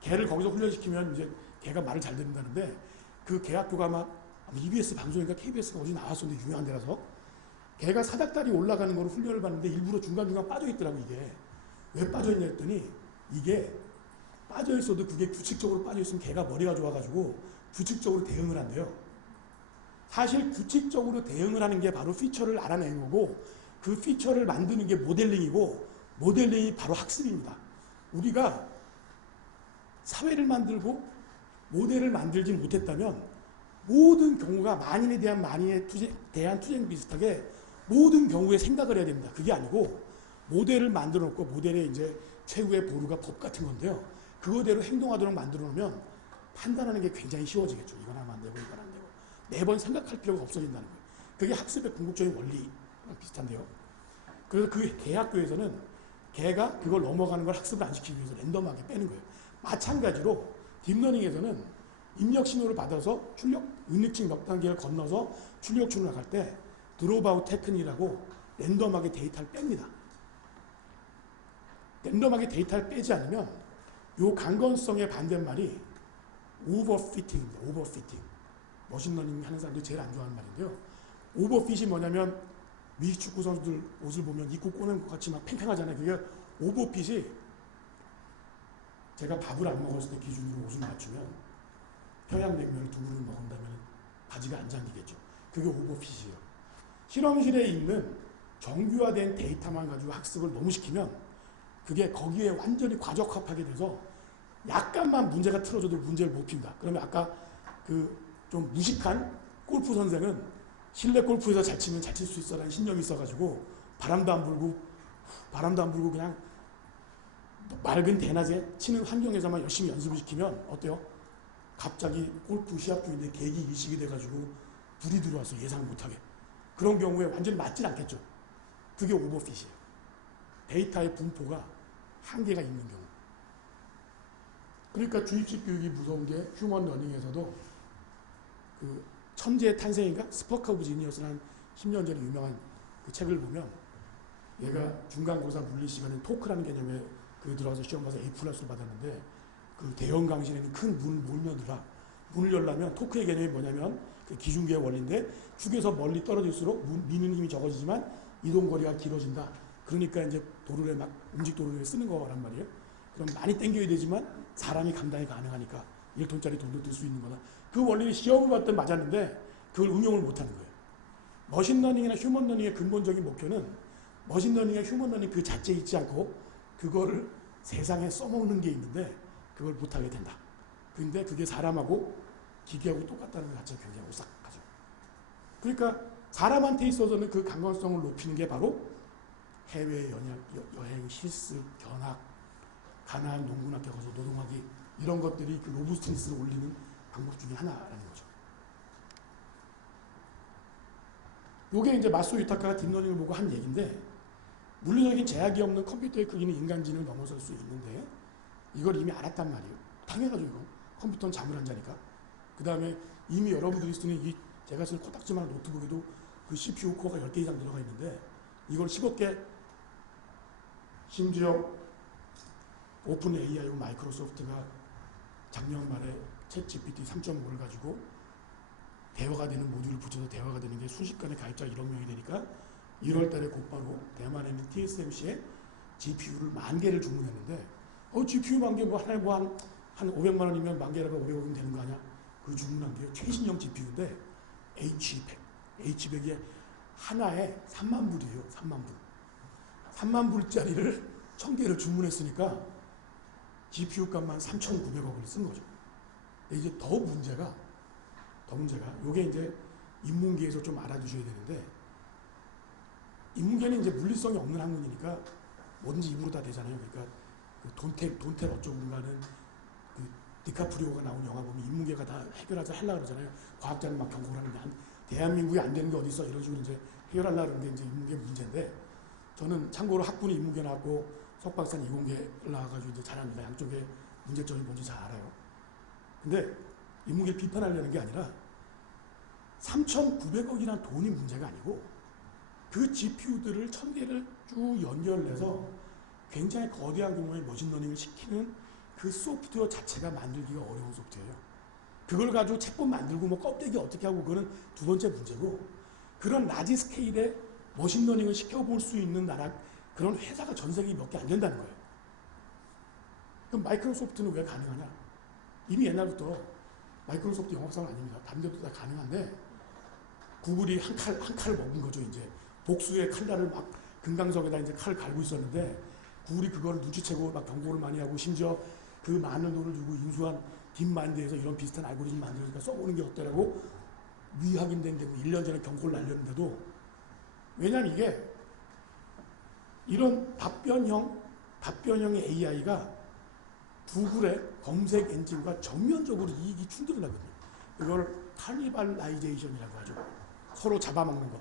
개를 거기서 훈련시키면 이제 개가 말을 잘 듣는다는데, 그 개 학교가 막 EBS 방송인가 KBS가 어디 나왔었는데 유명한 데라서 개가 사닥다리 올라가는 걸 훈련을 받는데 일부러 중간중간 빠져있더라고. 이게 왜 빠져있냐 했더니, 이게 빠져있어도 그게 규칙적으로 빠져있으면 개가 머리가 좋아가지고 규칙적으로 대응을 한대요. 사실 규칙적으로 대응을 하는 게 바로 피처를 알아내는 거고, 그 피처를 만드는 게 모델링이고, 모델링이 바로 학습입니다. 우리가 사회를 만들고 모델을 만들지 못했다면 모든 경우가 만인에 대한 투쟁 비슷하게 모든 경우에 생각을 해야 됩니다. 그게 아니고 모델을 만들어 놓고, 모델의 이제 최후의 보루가 법 같은 건데요. 그거대로 행동하도록 만들어 놓으면 판단하는 게 굉장히 쉬워지겠죠. 이건 하면 안 되고 이건 안 되고 매번 생각할 필요가 없어진다는 거예요. 그게 학습의 궁극적인 원리랑 비슷한데요. 그래서 그 개학교에서는 개가 그걸 넘어가는 걸 학습을 안 시키기 위해서 랜덤하게 빼는 거예요. 마찬가지로 딥러닝에서는 입력 신호를 받아서 응급증 몇 단계를 건너서 출력출을 나갈 때 드롭아웃 테크닉이라고 랜덤하게 데이터를 뺍니다. 랜덤하게 데이터를 빼지 않으면 이 강건성의 반대말이 오버피팅입니다. 오버피팅. 머신러닝 하는 사람들이 제일 안 좋아하는 말인데요. 오버핏이 뭐냐면, 미식 축구 선수들 옷을 보면 입고 꼬는 것 같이 막 팽팽하잖아요. 그게 오버핏이, 제가 밥을 안 먹었을 때 기준으로 옷을 맞추면 평양냉면을 두 그릇 먹는다면 바지가 안 잠기겠죠. 그게 오버핏이에요. 실험실에 있는 정규화된 데이터만 가지고 학습을 너무 시키면 그게 거기에 완전히 과적합하게 돼서 약간만 문제가 틀어져도 문제를 못 핀다. 그러면 아까 그 좀 무식한 골프 선생은 실내 골프에서 잘 치면 잘 칠 수 있어라는 신념이 있어가지고 바람도 안 불고 그냥 맑은 대낮에 치는 환경에서만 열심히 연습을 시키면 어때요? 갑자기 골프 시합 중인데 계기 이식이 돼가지고 불이 들어와서 예상 못하게. 그런 경우에 완전히 맞질 않겠죠. 그게 오버핏이에요. 데이터의 분포가 한계가 있는 경우. 그러니까 주입식 교육이 무서운 게, 휴먼 러닝에서도 그 천재의 탄생인가? 스퍼크 오브 지니어스라는 10년 전에 유명한 그 책을 보면, 얘가 중간고사 물리 시간에 토크라는 개념에 들어가서 시험 봐서 A+를 받았는데, 그 대형 강실에는 큰 문을 못 열더라. 문을 열려면 토크의 개념이 뭐냐면, 그 기중계의 원리인데, 축에서 멀리 떨어질수록 미는 힘이 적어지지만 이동거리가 길어진다. 그러니까 이제 음식 도로를 쓰는 거란 말이에요. 그럼 많이 당겨야 되지만 사람이 감당이 가능하니까 1톤짜리 돈도 들 수 있는 거다. 그 원리를 시험을 봤더니 맞았는데 그걸 응용을 못하는 거예요. 머신러닝이나 휴먼러닝의 근본적인 목표는 머신러닝과 휴먼러닝 그 자체에 있지 않고 그거를 세상에 써먹는 게 있는데 그걸 못하게 된다. 근데 그게 사람하고 기계하고 똑같다는 것 자체가 굉장히 오싹하죠. 그러니까 사람한테 있어서는 그 강건성을 높이는 게 바로 해외 여행, 실습, 견학, 가나안 농군학교 가서 노동하기, 이런 것들이 그 로부스트니스를 올리는 방법 중에 하나라는 거죠. 이게 이제 마소 유타카가 딥러닝을 보고 한 얘기인데, 물리적인 제약이 없는 컴퓨터의 크기는 인간지능을 넘어설 수 있는데 이걸 이미 알았단 말이에요. 당연하죠. 이거 컴퓨터는 잠을 안 자니까. 그 다음에 이미 여러분들이 쓰는 이 제가 쓰는 코딱지만한 노트북에도 그 CPU 코어가 10개 이상 들어가 있는데, 이걸 10억 심지어 오픈 AI하고 마이크로소프트가 작년 말에 챗 GPT 3.5를 가지고 대화가 되는 모듈을 붙여서 대화가 되는 게 순식간에 가입자 1억 명이 되니까 1월 달에 곧바로 대만에 있는 TSMC에 GPU를 10,000개를 주문했는데 GPU 10,000개 뭐 하나에 뭐 한 500만 원이면 10,000개라고 500억이면 되는 거 아니야? 그 주문한 게 최신형 GPU인데 H100. H100이 하나에 3만 불이에요. 3만 불. 3만 불짜리를 1,000개를 주문했으니까 GPU 값만 3,900억을 쓴 거죠. 근데 이제 더 문제가 요게 이제 인문계에서 좀 알아두셔야 되는데, 인문계는 이제 물리성이 없는 학문이니까 뭐든지 입으로 다 되잖아요. 그러니까 그 돈텔 어쩌군가는 그 디카프리오가 나온 영화 보면 인문계가 다 해결하자 하려고 그러잖아요. 과학자는 막 경고를 하는데 대한민국에 안 되는 게 어디 있어? 이런 식으로 이제 해결하려고 그러는 게 이제 인문계 문제인데, 저는 참고로 학부는 인문계 나왔고 석박사는 이공계 나와가지고 이제 잘합니다. 양쪽에 문제점이 뭔지 잘 알아요. 근데 인문계를 비판하려는 게 아니라 3,900억이란 돈이 문제가 아니고 그 GPU들을 1,000개를 쭉 연결해서 굉장히 거대한 규모의 머신러닝을 시키는 그 소프트웨어 자체가 만들기가 어려운 소프트웨어예요. 그걸 가지고 책본 만들고 뭐 껍데기 어떻게 하고 그거는 두 번째 문제고, 그런 라지 스케일의 머신러닝을 시켜볼 수 있는 나라, 그런 회사가 전 세계에 몇 개 안 된다는 거예요. 그럼 마이크로소프트는 왜 가능하냐? 이미 옛날부터 마이크로소프트 영업사원 아닙니다. 다른 데도 다 가능한데 구글이 한 칼을 먹은 거죠. 이제 복수의 칼날을 막 금강석에다 이제 칼을 갈고 있었는데 구글이 그걸 눈치채고 막 경고를 많이 하고 심지어 그 많은 돈을 주고 인수한 딥마인드에서 이런 비슷한 알고리즘 만들어서 써보는 게 어때라고 위확인된 게 1년 전에 경고를 날렸는데도, 왜냐면 이게 이런 답변형의 AI가 구글의 검색 엔진과 정면적으로 이익이 충돌을 하거든요. 이걸 카니발라이제이션이라고 하죠. 서로 잡아먹는 거.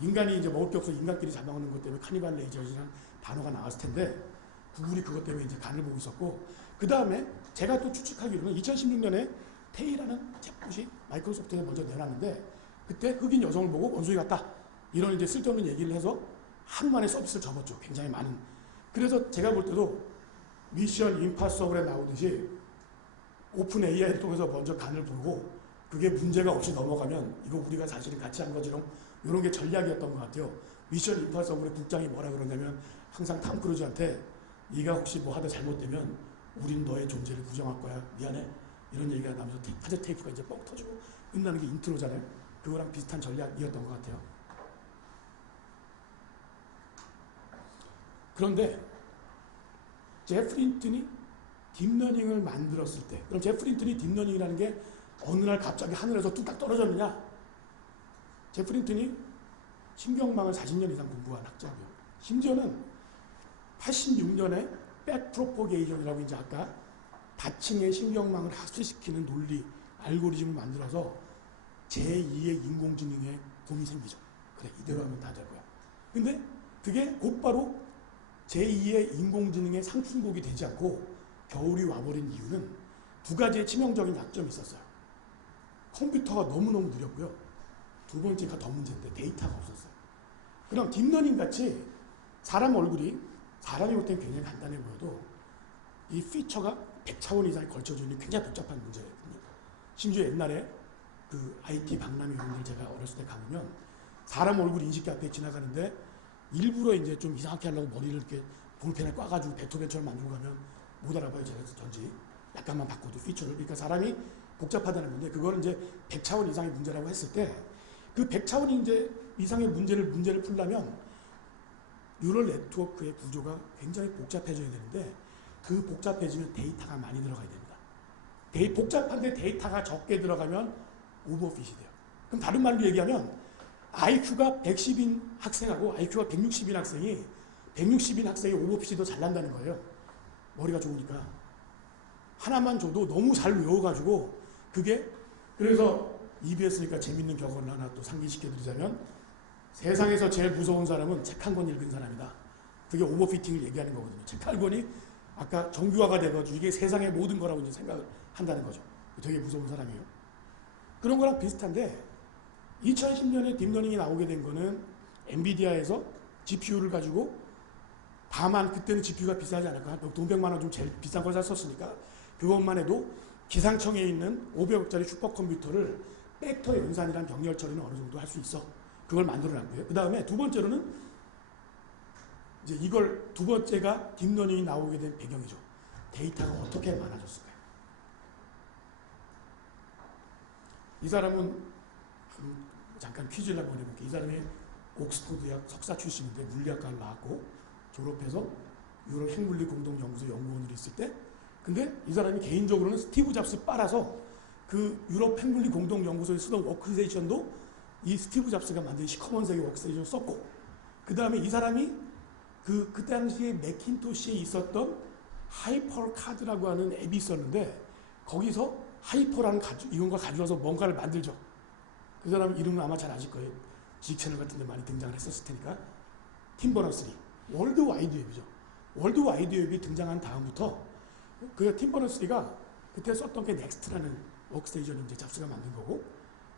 인간이 이제 먹을 게 없어 인간끼리 잡아먹는 것 때문에 카니발라이제이션이라는 단어가 나왔을 텐데, 구글이 그것 때문에 이제 간을 보고 있었고, 그 다음에 제가 또 추측하기로는 2016년에 테이라는 챗봇이 마이크로소프트에 먼저 내놨는데, 그때 흑인 여성을 보고 원숭이 같다 이런 이제 쓸데없는 얘기를 해서 하루 만에 서비스를 접었죠. 굉장히 많은. 그래서 제가 볼 때도 미션 임파서블에 나오듯이 오픈 AI를 통해서 먼저 간을 보고 그게 문제가 없이 넘어가면 이거 우리가 사실은 같이 한 거지롱, 이런 게 전략이었던 것 같아요. 미션 임파서블의 국장이 뭐라 그러냐면 항상 탐 크루즈한테 네가 혹시 뭐 하다 잘못되면 우린 너의 존재를 부정할 거야, 미안해, 이런 얘기가 나면서 카제 테이프가 이제 뻥 터지고 끝나는 게 인트로잖아요. 그거랑 비슷한 전략이었던 것 같아요. 그런데 제프 린튼이 딥러닝을 만들었을 때, 그럼 제프 린튼이 딥러닝이라는 게 어느 날 갑자기 하늘에서 뚝딱 떨어졌느냐? 제프 린튼이 신경망을 40년 이상 공부한 학자고요. 심지어는 86년에 백프로포게이션이라고 이제 아까 다층의 신경망을 학습시키는 논리, 알고리즘을 만들어서 제2의 인공지능의 봄이 생기죠. 그래, 이대로 하면 다 될 거야. 근데 그게 곧바로 제2의 인공지능의 상승곡이 되지 않고 겨울이 와버린 이유는 두 가지의 치명적인 약점이 있었어요. 컴퓨터가 너무너무 느렸고요. 두 번째가 더 문제인데 데이터가 없었어요. 그럼 딥러닝 같이 사람 얼굴이 사람이 볼 땐 굉장히 간단해 보여도 이 피처가 100차원 이상이 걸쳐져 있는 굉장히 복잡한 문제거든요. 심지어 옛날에 그 IT 박람회 이런 데 제가 어렸을 때 가보면 사람 얼굴 인식기 앞에 지나가는데 일부러 이제 좀 이상하게 하려고 머리를 이렇게 볼펜에 꽈가지고 베토벤처럼 만들고 가면 못 알아봐요. 제가 전지 약간만 바꿔도 피처를. 그러니까 사람이 복잡하다는 건데, 그거는 이제 100차원 이상의 문제라고 했을 때 그 100차원 이제 이상의 문제를 풀려면 뉴럴 네트워크의 구조가 굉장히 복잡해져야 되는데, 그 복잡해지면 데이터가 많이 들어가야 됩니다. 복잡한데 데이터가 적게 들어가면 오버핏이 돼요. 그럼 다른 말로 얘기하면 IQ가 110인 학생하고 IQ가 160인 학생이 160인 학생이 오버핏이 더 잘난다는 거예요. 머리가 좋으니까. 하나만 줘도 너무 잘 외워가지고 그게, 그래서 EBS니까 재밌는 격언을 하나 또 상기시켜드리자면, 세상에서 제일 무서운 사람은 책 한 권 읽은 사람이다. 그게 오버피팅을 얘기하는 거거든요. 책 한 권이 아까 정규화가 돼가지고 이게 세상의 모든 거라고 이제 생각을 한다는 거죠. 되게 무서운 사람이에요. 그런 거랑 비슷한데 2010년에 딥러닝이 나오게 된 거는 엔비디아에서 GPU를 가지고, 다만 그때는 GPU가 비싸지 않을까? 돈 100만 원 좀 제일 비싼 걸 샀었으니까 그것만 해도 기상청에 있는 500억짜리 슈퍼컴퓨터를 팩터 연산이란 병렬 처리는 어느 정도 할 수 있어. 그걸 만들어놨고요. 그 다음에 두 번째로는 이제 이걸 두 번째가 딥러닝이 나오게 된 배경이죠. 데이터가 어떻게 많아졌을까요? 이 사람은 잠깐 퀴즈를 한번 해볼게요. 이 사람이 옥스퍼드대학 석사 출신인데 물리학과를 나왔고 졸업해서 유럽 핵물리 공동연구소 연구원으로 있을 때 근데 이 사람이 개인적으로는 스티브 잡스 빨아서 그 유럽 핵물리 공동연구소에 쓰던 워크스테이션도 이 스티브 잡스가 만든 시커먼색의 워크스테이션을 썼고 그 다음에 이 사람이 그 당시에 맥킨토시에 있었던 하이퍼 카드라고 하는 앱이 있었는데 거기서 하이퍼라는 이런 걸 가져와서 뭔가를 만들죠. 그 사람 이름은 아마 잘 아실 거예요. 지채널 같은 데 많이 등장을 했었을 테니까. 팀 버너스-리. 월드 와이드 웹이죠. 월드 와이드 웹이 등장한 다음부터 그 팀 버너스-리가 그때 썼던 게 넥스트라는 워크스테이션을 이제 잡스가 만든 거고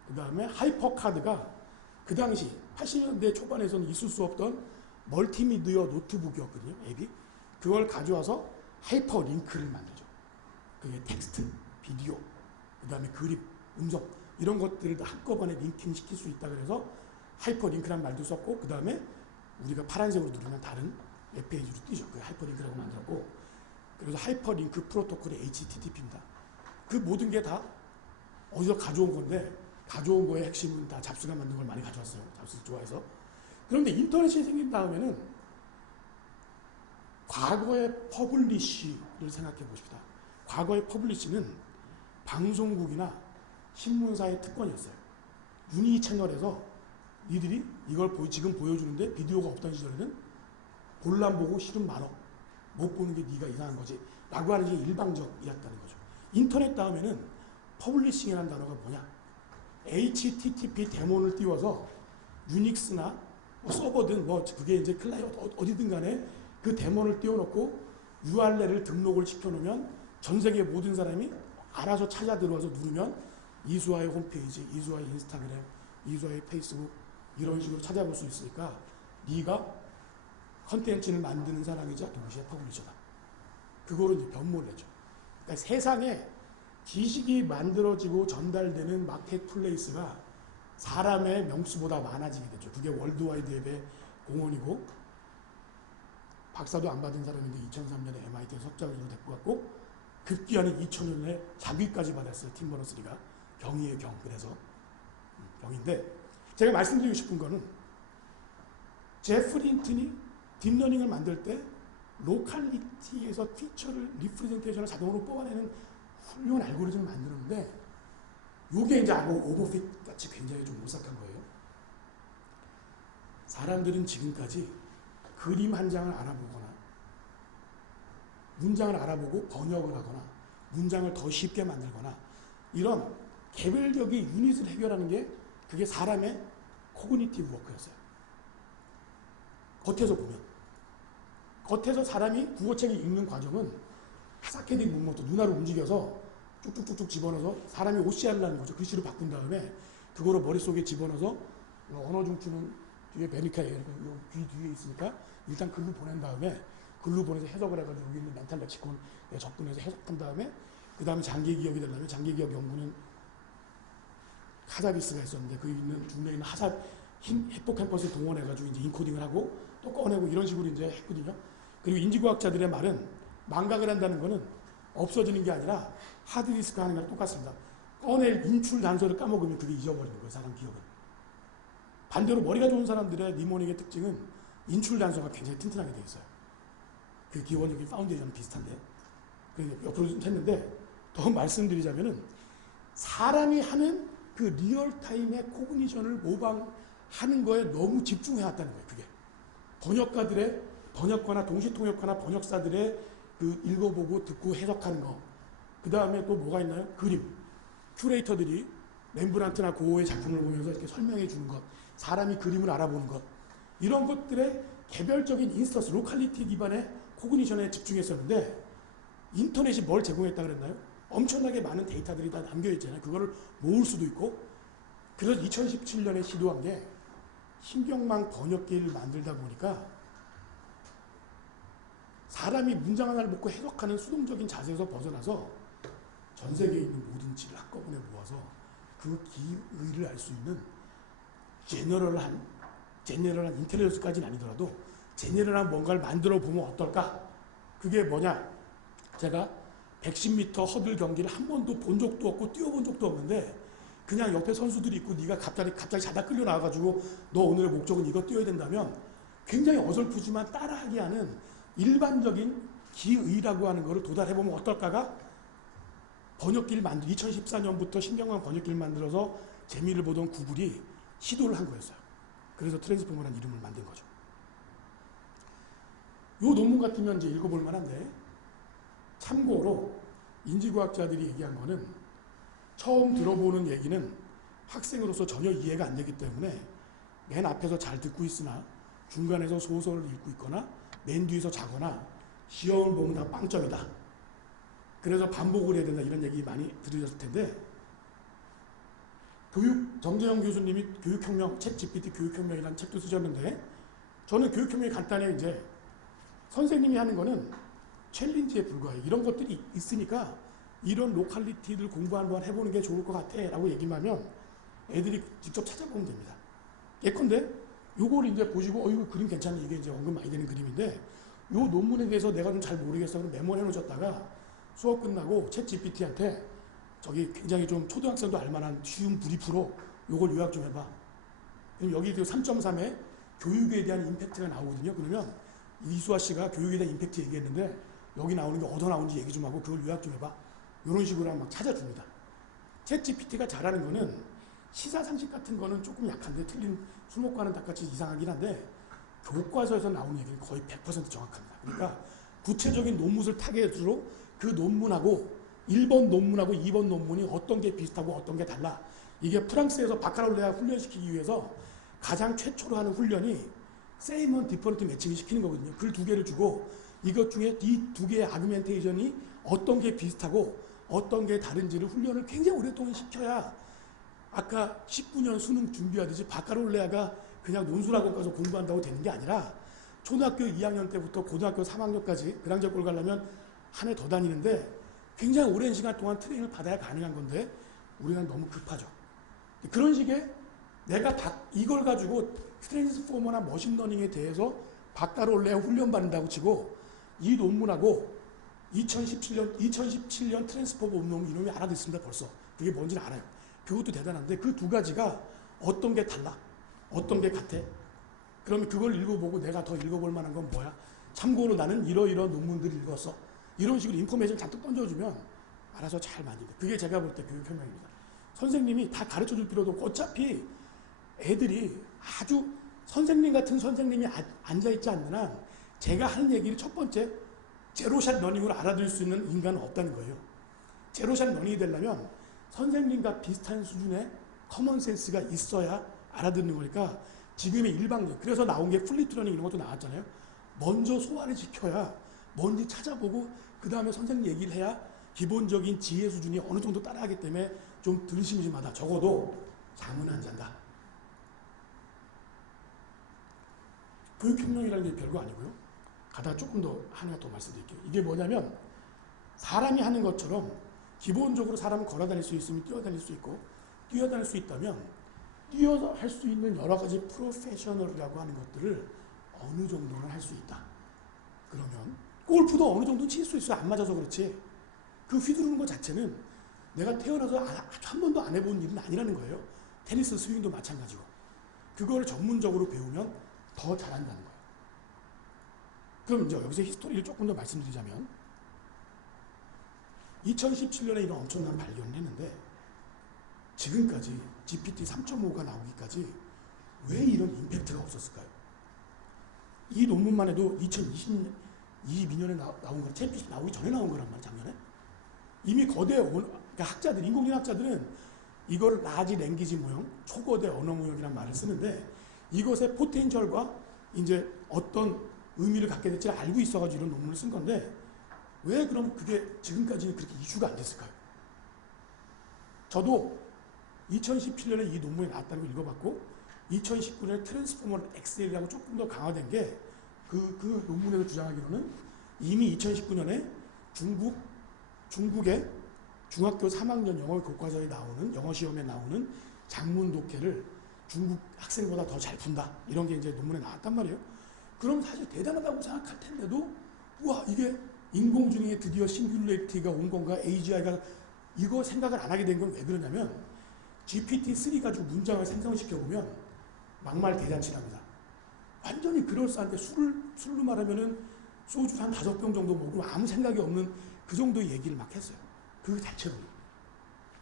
그 다음에 하이퍼 카드가 그 당시 80년대 초반에서는 있을 수 없던 멀티미디어 노트북이었거든요. 앱이. 그걸 가져와서 하이퍼 링크를 만들죠. 그게 텍스트, 비디오, 그 다음에 그림, 음성 이런 것들을 한꺼번에 링킹 시킬 수 있다 그래서 하이퍼 링크란 말도 썼고 그 다음에 우리가 파란색으로 누르면 다른 웹페이지로 뜨죠. 그 하이퍼 링크라고 만들었고 그래서 하이퍼 링크 프로토콜이 HTTP입니다. 그 모든 게 다 어디서 가져온 건데 가져온 거의 핵심은 다 잡스가 만든 걸 많이 가져왔어요. 잡스 좋아해서. 그런데 인터넷이 생긴 다음에는 과거의 퍼블리쉬를 생각해 보십시다. 과거의 퍼블리쉬는 방송국이나 신문사의 특권이었어요. 유니 채널에서 니들이 이걸 지금 보여주는데 비디오가 없던 시절에는 볼람 보고 싫은 말어. 못 보는 게 네가 이상한 거지. 라고 하는 게 일방적이었다는 거죠. 인터넷 다음에는 퍼블리싱이라는 단어가 뭐냐. HTTP 데몬을 띄워서 유닉스나 뭐 서버든 뭐 그게 이제 클라이언트 어디든 간에 그 데몬을 띄워놓고 URL을 등록을 시켜놓으면 전 세계 모든 사람이 알아서 찾아 들어와서 누르면 이수아의 홈페이지, 이수아의 인스타그램, 이수아의 페이스북 이런 식으로 찾아볼 수 있으니까 네가 컨텐츠를 만드는 사람이자 동시에 퍼블리셔다. 그거를 이제 변모를 했죠. 그러니까 세상에 지식이 만들어지고 전달되는 마켓플레이스가 사람의 명수보다 많아지게 되죠. 그게 월드와이드 웹의 공헌이고 박사도 안 받은 사람인데 2003년에 MIT 석자교수로 데리고 갔고 급기야는 2000년에 자기까지 받았어요. 팀 버너스-리가. 경이에요, 경. 그래서 경인데 제가 말씀드리고 싶은 거는 제프리 힌튼이 딥러닝을 만들 때 로컬리티에서 피처를 리프레젠테이션을 자동으로 뽑아내는 훌륭한 알고리즘을 만드는데 이게 이제 오버핏 같이 굉장히 좀 오싹한 거예요. 사람들은 지금까지 그림 한 장을 알아보거나 문장을 알아보고 번역을 하거나 문장을 더 쉽게 만들거나 이런 개별적인 유닛을 해결하는 게 그게 사람의 코그니티브 워크였어요. 겉에서 보면. 겉에서 사람이 국어책을 읽는 과정은 사케딕 문모터 눈알을 움직여서 쭉쭉쭉쭉 집어넣어서 사람이 OCR라는 거죠. 글씨로 바꾼 다음에 그거를 머릿속에 집어넣어서 언어 중추는 뒤에 베리카에 귀 뒤에 있으니까 일단 글로 보낸 다음에 글로 보내서 해석을 해가지고 여기 있는 멘탈 렉시콘에 접근해서 해석한 다음에 그 다음에 장기 기억이 되려면 장기 기억 연구는 하사비스가 있었는데 그 있는 중간에 있는 히포캠퍼스 동원해가지고 이제 인코딩을 하고 또 꺼내고 이런 식으로 이제 했거든요. 그리고 인지과학자들의 말은 망각을 한다는 거는 없어지는 게 아니라 하드디스크 하는 거랑 똑같습니다. 꺼낼 인출 단서를 까먹으면 그게 잊어버리는 거예요. 사람 기억은. 반대로 머리가 좋은 사람들의 니모닉의 특징은 인출 단서가 굉장히 튼튼하게 되어 있어요. 그 기본적인 파운데이션 비슷한데. 옆으로 좀 했는데 더 말씀드리자면은 사람이 하는 그 리얼타임의 코그니션을 모방하는 거에 너무 집중해왔다는 거예요. 그게. 번역가들의 번역가나 동시통역가나 번역사들의 그 읽어보고 듣고 해석하는 거. 그 다음에 또 뭐가 있나요? 그림. 큐레이터들이 렘브란트나 고흐의 작품을 보면서 이렇게 설명해 주는 것. 사람이 그림을 알아보는 것. 이런 것들의 개별적인 인스턴스, 로컬리티 기반의 코그니션에 집중했었는데 인터넷이 뭘 제공했다 그랬나요? 엄청나게 많은 데이터들이 다 남겨있잖아요. 그거를 모을 수도 있고 그래서 2017년에 시도한 게 신경망 번역기를 만들다 보니까 사람이 문장 하나를 먹고 해석하는 수동적인 자세에서 벗어나서 전 세계에 있는 모든 지를 한꺼번에 모아서 그 그 기의를 알 수 있는 제너럴한 인텔리전스까지는 아니더라도 제너럴한 뭔가를 만들어 보면 어떨까? 그게 뭐냐? 제가 110m 허들 경기를 한 번도 본 적도 없고 뛰어본 적도 없는데 그냥 옆에 선수들이 있고 네가 갑자기 자다 끌려 나와가지고 너 오늘의 목적은 이거 뛰어야 된다면 굉장히 어설프지만 따라하게 하는 일반적인 기의라고 하는 거를 도달해보면 어떨까가 번역기를 2014년부터 신경망 번역기를 만들어서 재미를 보던 구글이 시도를 한 거였어요. 그래서 트랜스포머라는 이름을 만든 거죠. 이 논문 같으면 이제 읽어볼 만한데, 참고로 인지과학자들이 얘기한 거는 처음 들어보는 얘기는 학생으로서 전혀 이해가 안 되기 때문에 맨 앞에서 잘 듣고 있으나 중간에서 소설을 읽고 있거나 맨 뒤에서 자거나 시험을 보면 다 빵점이다. 그래서 반복을 해야 된다, 이런 얘기 많이 들으셨을 텐데, 정재영 교수님이 교육혁명, 챗GPT 교육혁명이라는 책도 쓰셨는데, 저는 교육혁명이 간단히 이제 선생님이 하는 거는 챌린지에 불과해. 이런 것들이 있으니까 이런 로컬리티를 공부 한번 해보는 게 좋을 것 같아 라고 얘기만 하면 애들이 직접 찾아보면 됩니다. 예컨대 요걸 이제 보시고 이거 그림 괜찮네, 이게 이제 언급 많이 되는 그림인데 요 논문에 대해서 내가 좀 잘 모르겠어 그럼 메모해 놓으셨다가 수업 끝나고 챗 GPT한테 저기 굉장히 좀 초등학생도 알만한 쉬운 브리프로 요걸 요약 좀 해봐. 그럼 여기 3.3에 교육에 대한 임팩트가 나오거든요. 그러면 이수아 씨가 교육에 대한 임팩트 얘기했는데 여기 나오는 게 어디서 나오는지 얘기 좀 하고 그걸 요약 좀 해봐. 이런 식으로 막 찾아줍니다. 챗 GPT가 잘하는 거는 시사 상식 같은 거는 조금 약한데 틀린 수목과는 똑같이 이상하긴 한데 교과서에서 나오는 얘기는 거의 100% 정확합니다. 그러니까 구체적인 논문을 타겟으로 그 논문하고 1번 논문하고 2번 논문이 어떤 게 비슷하고 어떤 게 달라. 이게 프랑스에서 바카로레아 훈련시키기 위해서 가장 최초로 하는 훈련이 세이먼 디퍼런트 매칭을 시키는 거거든요. 글 두 개를 주고 이것 중에 이 두 개의 아규멘테이션이 어떤 게 비슷하고 어떤 게 다른지를 훈련을 굉장히 오랫동안 시켜야 아까 19년 수능 준비하듯이 바카로레아가 그냥 논술학원 가서 공부한다고 되는 게 아니라 초등학교 2학년 때부터 고등학교 3학년까지 그랑제골 가려면 한 해 더 다니는데 굉장히 오랜 시간 동안 트레이닝을 받아야 가능한 건데 우리는 너무 급하죠. 그런 식의 내가 이걸 가지고 트랜스포머나 머신러닝에 대해서 바카로레아 훈련받는다고 치고 이 논문하고 2017년 트랜스포머 논문 이놈이 알아듣습니다. 벌써. 그게 뭔지는 알아요. 그것도 대단한데 그 두 가지가 어떤 게 달라? 어떤 게 같아? 그러면 그걸 읽어보고 내가 더 읽어볼 만한 건 뭐야? 참고로 나는 이러이러한 논문들을 읽었어. 이런 식으로 인포메이션 잔뜩 던져주면 알아서 잘 만든다. 그게 제가 볼 때 교육혁명입니다. 선생님이 다 가르쳐줄 필요도 없고 어차피 애들이 아주 선생님 같은 선생님이 앉아있지 않는 한 제가 하는 얘기를 첫 번째 제로샷 러닝으로 알아들을 수 있는 인간은 없다는 거예요. 제로샷 러닝이 되려면 선생님과 비슷한 수준의 커먼센스가 있어야 알아듣는 거니까 지금의 일방적, 그래서 나온 게 플리트 러닝 이런 것도 나왔잖아요. 먼저 소화를 시켜야 뭔지 찾아보고 그 다음에 선생님 얘기를 해야 기본적인 지혜 수준이 어느 정도 따라하기 때문에 좀 덜 심심하다. 적어도 잠은 안 잔다. 교육혁명이라는 게 별거 아니고요. 가다가 조금 더 하나 더 말씀드릴게요. 이게 뭐냐면 사람이 하는 것처럼 기본적으로 사람은 걸어다닐 수 있으면 뛰어다닐 수 있고 뛰어다닐 수 있다면 뛰어서 할 수 있는 여러 가지 프로페셔널이라고 하는 것들을 어느 정도는 할 수 있다. 그러면 골프도 어느 정도 칠 수 있어요. 안 맞아서 그렇지. 그 휘두르는 것 자체는 내가 태어나서 한 번도 안 해본 일은 아니라는 거예요. 테니스, 스윙도 마찬가지고. 그걸 전문적으로 배우면 더 잘한다는 거예요. 그럼 이제 여기서 히스토리를 조금 더 말씀드리자면 2017년에 이런 엄청난 발견을 했는데 지금까지 GPT 3.5가 나오기까지 왜 이런 임팩트가 없었을까요? 이 논문만 해도 2022년에 나온 거, 챗GPT 나오기 전에 나온 거란 말이에요, 작년에. 이미 그러니까 학자들, 인공지능 학자들은 이걸 라지 랭귀지 모형, 초거대 언어 모형이라는 말을 쓰는데 이것의 포텐셜과 이제 어떤 의미를 갖게 될지 알고 있어가지고 이런 논문을 쓴 건데 왜 그럼 그게 지금까지는 그렇게 이슈가 안 됐을까요? 저도 2017년에 이 논문이 나왔다는 걸 읽어봤고 2019년에 트랜스포머 엑셀이라고 조금 더 강화된 게 그 논문에서 주장하기로는 이미 2019년에 중국의 중학교 3학년 영어 교과서에 나오는 영어 시험에 나오는 장문 독해를 중국 학생보다 더 잘 푼다. 이런 게 이제 논문에 나왔단 말이에요. 그럼 사실 대단하다고 생각할 텐데도 우와 이게 인공지능에 드디어 싱귤레이티가 온 건가 AGI가 이거 생각을 안 하게 된 건 왜 그러냐면 GPT-3 가지고 문장을 생성시켜보면 막말 대잔치랍니다. 완전히 그럴싸한데 술로 말하면은 소주 한 5병 정도 먹으면 아무 생각이 없는 그 정도의 얘기를 막 했어요. 그 자체로.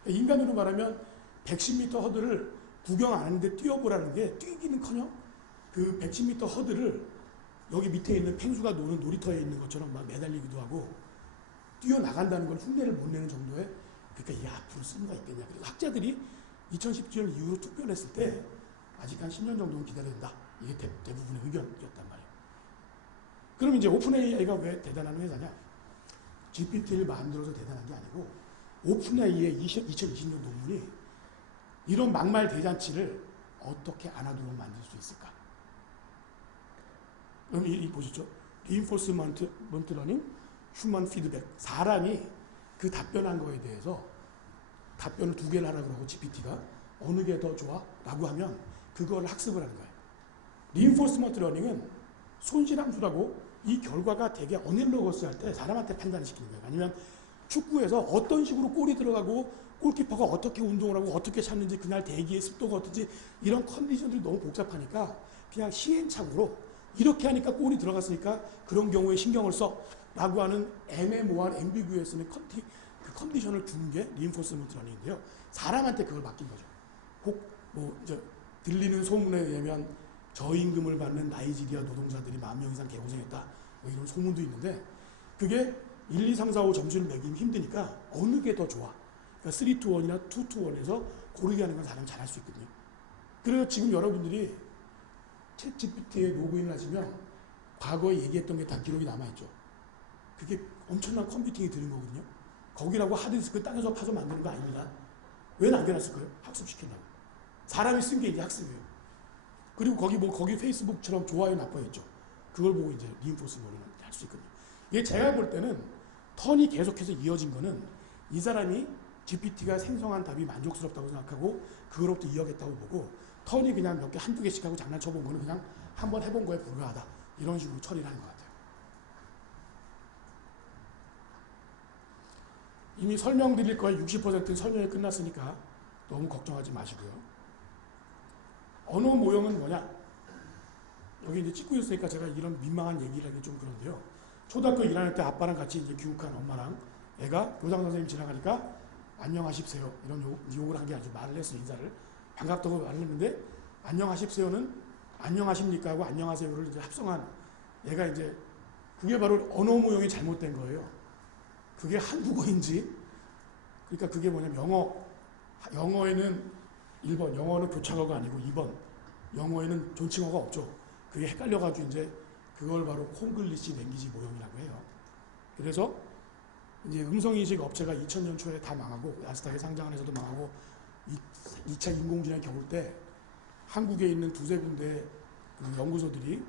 인간으로 말하면 110m 허들을 구경 안 하는데 뛰어보라는 게 뛰기는커녕 그 110m 허들을 여기 밑에 있는 펭수가 노는 놀이터에 있는 것처럼 막 매달리기도 하고 뛰어나간다는 걸 흉내를 못 내는 정도의 그러니까 이게 앞으로 쓸모가 있겠냐. 그래서 학자들이 2017년 이후로 투표했을 때 아직 한 10년 정도는 기다려야 된다. 이게 대부분의 의견이었단 말이에요. 그럼 이제 오픈 AI가 왜 대단한 회사냐? GPT를 만들어서 대단한 게 아니고 오픈 AI의 2020년 논문이 이런 막말 대잔치를 어떻게 안 하도록 만들 수 있을까? 그럼 이 보시죠. Reinforcement Learning, Human Feedback. 사람이 그 답변한 거에 대해서 답변을 2개를 하라고 하고 GPT가 어느 게 더 좋아? 라고 하면 그걸 학습을 하는 거예요. Reinforcement Learning은 손실함수라고 이 결과가 되게 어닐러거스 할 때 사람한테 판단을 시키는 거예요. 아니면 축구에서 어떤 식으로 골이 들어가고 골키퍼가 어떻게 운동을 하고 어떻게 찼는지 그날 대기의 습도가 어떤지 이런 컨디션들이 너무 복잡하니까 그냥 시행착오로 이렇게 하니까 골이 들어갔으니까 그런 경우에 신경을 써 라고 하는 애매모호한 앰비규어스는 그 컨디션을 주는 게 리인포스먼트 러닝인데요. 사람한테 그걸 맡긴 거죠. 들리는 소문에 의하면 저임금을 받는 나이지리아 노동자들이 10,000명 이상 개고생했다. 뭐 이런 소문도 있는데 그게 1, 2, 3, 4, 5 점수를 매기면 힘드니까 어느 게 더 좋아. 그러니까 3 to 1이나 2 to 1에서 고르게 하는 건 사람이 잘할 수 있거든요. 그래서 지금 여러분들이 챗 GPT에 로그인을 하시면 과거에 얘기했던 게 다 기록이 남아있죠. 그게 엄청난 컴퓨팅이 드는 거거든요. 거기라고 하드디스크 땅에서 파서 만드는 거 아닙니다. 왜 남겨놨을 거예요? 학습시키려고. 사람이 쓴 게 이제 학습이에요. 그리고 거기 페이스북처럼 좋아요 나빠있죠. 그걸 보고 이제 리인포스먼트를 할 수 있거든요. 이게 제가 볼 때는 턴이 계속해서 이어진 거는 이 사람이 GPT가 생성한 답이 만족스럽다고 생각하고 그거로부터 이어겠다고 보고 턴이 그냥 몇 개 한두 개씩 하고 장난쳐본 거는 그냥 한번 해본 거에 불과하다. 이런 식으로 처리를 하는 것 같아요. 이미 설명드릴 거에 60%는 설명이 끝났으니까 너무 걱정하지 마시고요. 언어 모형은 뭐냐? 여기 이제 찍고 있으니까 제가 이런 민망한 얘기를 하기 좀 그런데요. 초등학교 1학년 때 아빠랑 같이 이제 교육한 엄마랑 애가 교장 선생님 지나가니까 안녕하십세요. 이런 욕을 한 게 아니죠. 말을 했어요. 인사를. 반갑다고 말을 했는데 안녕하십세요는 안녕하십니까 하고 안녕하세요를 이제 합성한 얘가 이제 그게 바로 언어 모형이 잘못된 거예요. 그게 한국어인지 그러니까 그게 뭐냐면 영어에는 1번 영어는 교차어가 아니고 2번 영어에는 존칭어가 없죠. 그게 헷갈려가지고 이제 그걸 바로 콩글리시 랭귀지 모형이라고 해요. 그래서 이제 음성인식 업체가 2000년 초에 다 망하고 나스닥에 상장한 회사도 망하고 2차 인공지능 겨울 때 한국에 있는 2-3군데 그 연구소들이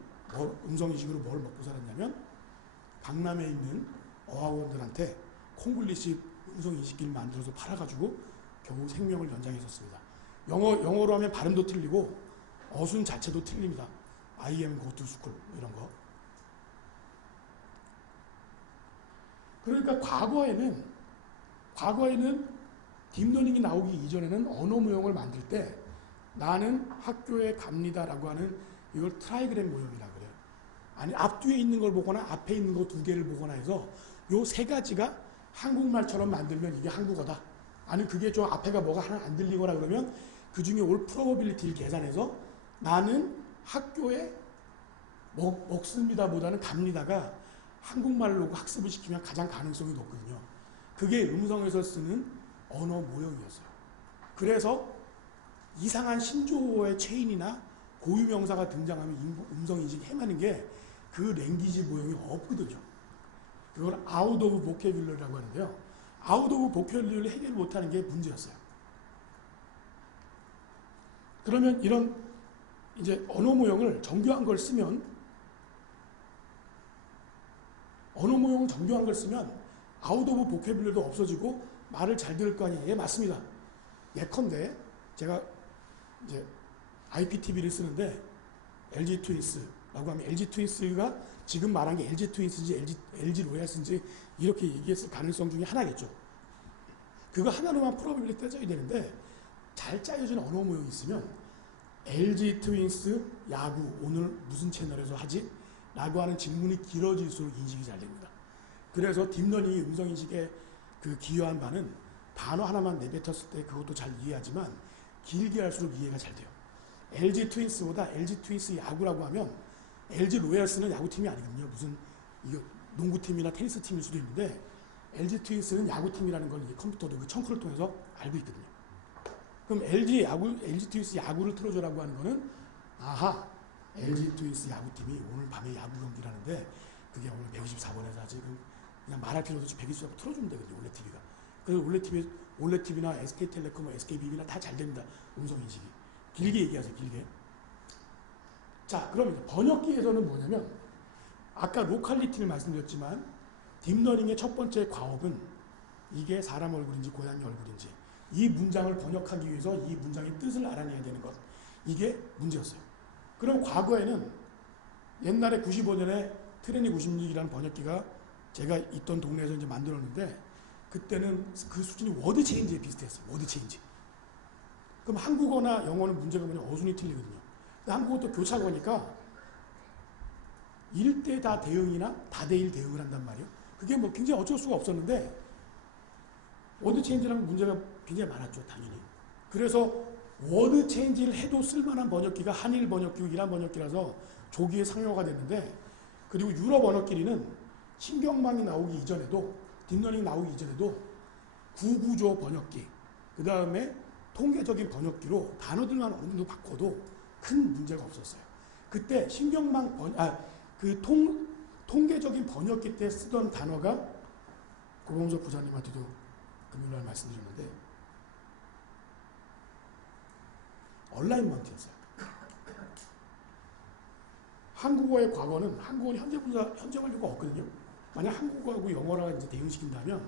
음성인식으로 뭘 먹고 살았냐면 강남에 있는 어학원들한테 콩글리시 음성인식기를 만들어서 팔아가지고 겨우 생명을 연장했었습니다. 영어로 하면 발음도 틀리고 어순 자체도 틀립니다. I am go to school 이런 거. 그러니까 과거에는 딥러닝이 나오기 이전에는 언어 모형을 만들 때 나는 학교에 갑니다라고 하는 이걸 트라이그램 모형이라고 그래요. 아니 앞뒤에 있는 걸 보거나 앞에 있는 거 2개를 보거나 해서 요 3가지가 한국말처럼 만들면 이게 한국어다. 아니 그게 좀 앞에가 뭐가 하나 안 들리거나 그러면 그 중에 올 프로버빌리티를 계산해서 나는 학교에 먹습니다 보다는 갑니다가 한국말로 학습을 시키면 가장 가능성이 높거든요. 그게 음성에서 쓰는 언어 모형이었어요. 그래서 이상한 신조어의 체인이나 고유명사가 등장하면 음성인식이 헤매는 게 그 랭귀지 모형이 없거든요. 그걸 out of vocabulary라고 하는데요. out of vocabulary를 해결 못하는 게 문제였어요. 그러면 이런 이제 언어 모형을 정교한 걸 쓰면 out of vocabulary도 없어지고 말을 잘 들을 거 아니에요? 예, 맞습니다. 예컨대 제가 이제 IPTV를 쓰는데 LG 트윈스라고 하면 LG 트윈스가 지금 말한 게 LG 트윈스인지 LG 로얄스인지 이렇게 얘기했을 가능성 중에 하나겠죠. 그거 하나로만 프로비빌리 따져야 되는데 잘 짜여진 언어 모형이 있으면 LG 트윈스 야구 오늘 무슨 채널에서 하지? 라고 하는 질문이 길어질수록 인식이 잘 됩니다. 그래서 딥러닝이 음성인식에 그 기여한 바는 단어 하나만 내뱉었을 때 그것도 잘 이해하지만 길게 할수록 이해가 잘 돼요. LG 트윈스보다 LG 트윈스 야구라고 하면 LG 로얄스는 야구팀이 아니거든요. 무슨 이거 농구팀이나 테니스팀일 수도 있는데 LG 트윈스는 야구팀이라는 걸 컴퓨터도 그 청크를 통해서 알고 있거든요. 그럼 LG 트윈스 야구를 틀어줘라고 하는 거는 아하 LG 트윈스 야구팀이 오늘 밤에 야구 경기를 하는데 그게 오늘 124번에서 하지 그냥 말할 필요도 없이 124번 틀어주면 되거든요. 올레 TV가. 그래서 올레 TV나 SK텔레콤, SKBB나 다 잘 됩니다. 음성 인식이. 길게 얘기하세요. 길게. 자, 그럼 번역기에서는 뭐냐면 아까 로컬리티를 말씀드렸지만 딥러닝의 첫 번째 과업은 이게 사람 얼굴인지 고양이 얼굴인지 이 문장을 번역하기 위해서 이 문장의 뜻을 알아내야 되는 것. 이게 문제였어요. 그럼 과거에는 옛날에 95년에 트레니 96이라는 번역기가 제가 있던 동네에서 이제 만들었는데 그때는 그 수준이 워드 체인지에 비슷했어요. 워드 체인지. 그럼 한국어나 영어는 문제가 뭐냐면 어순이 틀리거든요. 근데 한국어도 교차하니까 1대 다 대응이나 다대일 대응을 한단 말이에요. 그게 뭐 굉장히 어쩔 수가 없었는데 워드 체인지라는 문제가 굉장히 많았죠. 당연히. 그래서 워드 체인지를 해도 쓸만한 번역기가 한일 번역기고 이란 번역기라서 조기에 상용화가 됐는데 그리고 유럽 언어끼리는 신경망이 나오기 이전에도 딥러닝 나오기 이전에도 구구조 번역기 그 다음에 통계적인 번역기로 단어들만 어느 정도 바꿔도 큰 문제가 없었어요. 그때 통계적인 번역기 때 쓰던 단어가 고봉석 부장님한테도 금요일날 말씀드렸는데 얼라인먼트였어요. 한국어의 과거는 한국어는 현재 완료가 없거든요. 만약 한국어하고 영어랑 이제 대응시킨다면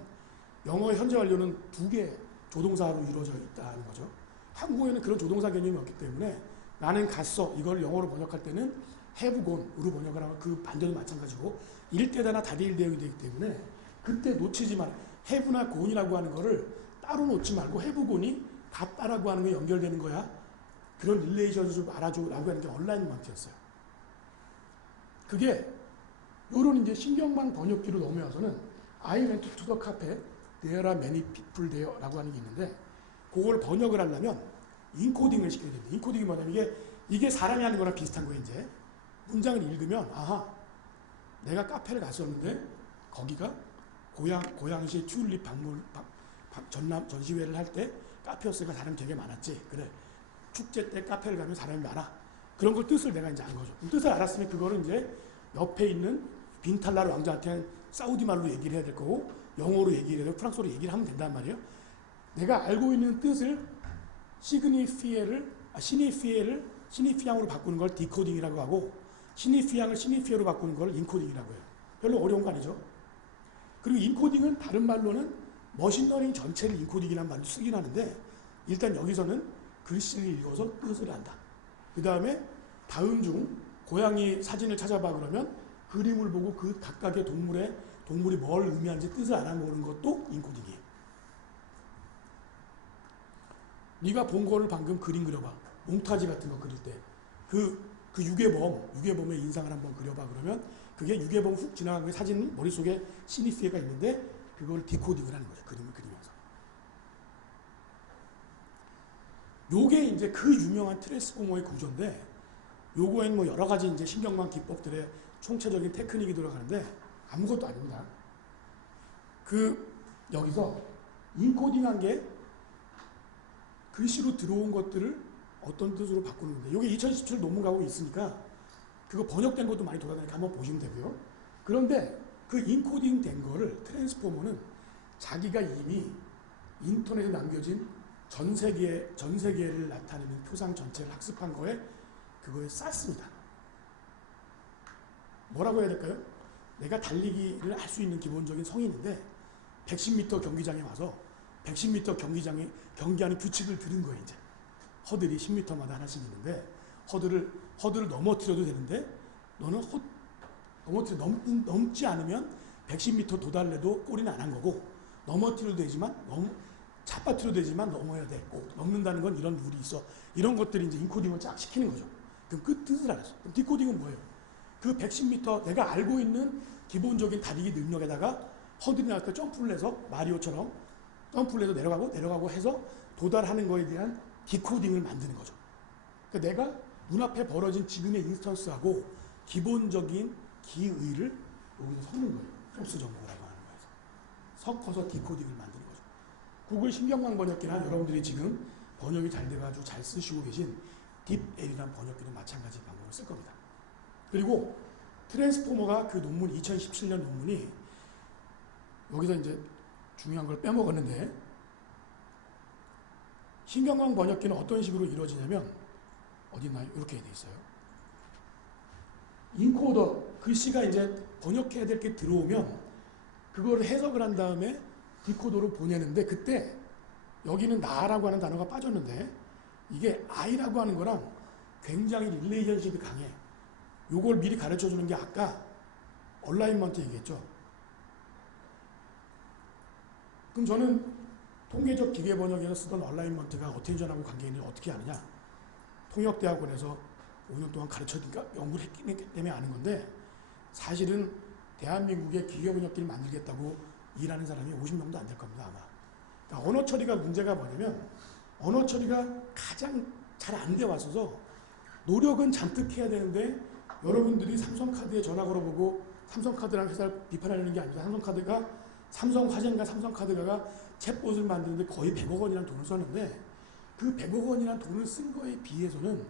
영어의 현재 완료는 두 개 조동사로 이루어져 있다는 거죠. 한국어에는 그런 조동사 개념이 없기 때문에 나는 갔어 이걸 영어로 번역할 때는 have gone으로 번역을 하면 그 반전이 마찬가지고 일대다나 다대일 대응이 되기 때문에 그때 놓치지 말 have나 gone이라고 하는 거를 따로 놓지 말고 have gone이 같다라고 하는 게 연결되는 거야. 그런 릴레이션을 좀 알아줘라고 하는 게 얼라인먼트였어요. 그게 요런 이제 신경망 번역기로 넘어와서는 I went to the cafe, there are many people there 라고 하는 게 있는데 그걸 번역을 하려면 인코딩을 시켜야 됩니다. 인코딩이 뭐냐면 이게 사람이 하는 거랑 비슷한 거예요. 이제 문장을 읽으면 아하 내가 카페를 갔었는데 거기가 고양시 튤립 전시회를 할 때 카페였으니까 사람이 되게 많았지. 그래 축제 때 카페를 가면 사람이 많아. 그런 걸 뜻을 내가 이제 안 거죠. 뜻을 알았으면 그거를 이제 옆에 있는 빈탈라르 왕자한테 사우디 말로 얘기를 해야 될 거고 영어로 얘기를 해야 되고 프랑스어로 얘기를 하면 된단 말이에요. 내가 알고 있는 뜻을 시니피앙으로 바꾸는 걸 디코딩이라고 하고 시니피앙을 시니피어로 바꾸는 걸 인코딩이라고 해요. 별로 어려운 거 아니죠. 그리고 인코딩은 다른 말로는 머신러닝 전체를 인코딩이라는 말로 쓰긴 하는데 일단 여기서는 글씨를 읽어서 뜻을 안다. 그 다음에 다음 중 고양이 사진을 찾아봐 그러면 그림을 보고 그 각각의 동물이 뭘 의미하는지 뜻을 알아보는 것도 인코딩이에요. 네가 본 거를 방금 그림 그려봐. 몽타지 같은 거 그릴 때 그 유괴범의 인상을 한번 그려봐 그러면 그게 유괴범 훅 지나간 그 사진 머릿속에 시니피에가 있는데 그걸 디코딩을 하는 거죠. 그림을 그리면서. 요게 이제 그 유명한 트랜스포머의 구조인데 요거에는 뭐 여러 가지 이제 신경망 기법들의 총체적인 테크닉이 들어가는데 아무것도 아닙니다. 여기서 인코딩한 게 글씨로 들어온 것들을 어떤 뜻으로 바꾸는 건데 이게 2017 논문 가고 있으니까 그거 번역된 것도 많이 돌아다니까 한번 보시면 되고요. 그런데 그 인코딩 된 거를 트랜스포머는 자기가 이미 인터넷에 남겨진 전 세계를 나타내는 표상 전체를 학습한 거에 그거에 쌌습니다. 뭐라고 해야 될까요? 내가 달리기를 할 수 있는 기본적인 성인인데 110m 경기장에 와서 110m 경기장에 경기하는 규칙을 들은 거예요. 이제 허들이 10m마다 하나씩 있는데 허들을 넘어뜨려도 되는데 너는 넘지 않으면 110m 도달해도 골이는 안 한 거고 넘어뜨려도 되지만 차빠뜨려도 되지만 넘어야 돼. 꼭 넘는다는 건 이런 룰이 있어. 이런 것들이 이제 인코딩을 쫙 시키는 거죠. 그럼 그 뜻을 알았어. 그럼 디코딩은 뭐예요? 그 110m 내가 알고 있는 기본적인 다리기 능력에다가 허들이 나갈 때 점프를 해서 마리오처럼 점프를 해서 내려가고 해서 도달하는 거에 대한 디코딩을 만드는 거죠. 그러니까 내가 눈앞에 벌어진 지금의 인스턴스하고 기본적인 기의를 여기서 섞는 거예요. 소스 정보라고 하는 거에서. 섞어서 디코딩을 만드는 거죠. 구글 신경망 번역기나 여러분들이 지금 번역이 잘 돼가지고 잘 쓰시고 계신 딥L이라는 번역기도 마찬가지 방법을 쓸 겁니다. 그리고 트랜스포머가 그 논문 2017년 논문이 여기서 이제 중요한 걸 빼먹었는데 신경망 번역기는 어떤 식으로 이루어지냐면 어디 있나요? 이렇게 돼 있어요. 인코더 글씨가 이제 번역해야 될 게 들어오면 그걸 해석을 한 다음에 디코더로 보내는데 그때 여기는 나라고 하는 단어가 빠졌는데 이게 I라고 하는 거랑 굉장히 릴레이션십이 강해. 요걸 미리 가르쳐 주는 게 아까 얼라인먼트 얘기했죠. 그럼 저는 통계적 기계 번역에서 쓰던 얼라인먼트가 어텐션하고 관계 있는지 어떻게 아느냐? 통역대학원에서 5년 동안 가르쳐니까 연구를 했기 때문에 아는 건데 사실은 대한민국의 기계 번역기를 만들겠다고 일하는 사람이 50명도 안 될 겁니다, 아마. 그러니까 언어 처리가 문제가 뭐냐면 언어 처리가 가장 잘 안 돼 왔어서 노력은 잔뜩 해야 되는데 여러분들이 삼성카드에 전화 걸어보고 삼성카드라는 회사를 비판하려는 게 아니라 삼성화재인가 삼성카드가 챗봇을 만드는데 거의 100억 원이라는 돈을 썼는데 그 100억 원이라는 돈을 쓴 거에 비해서는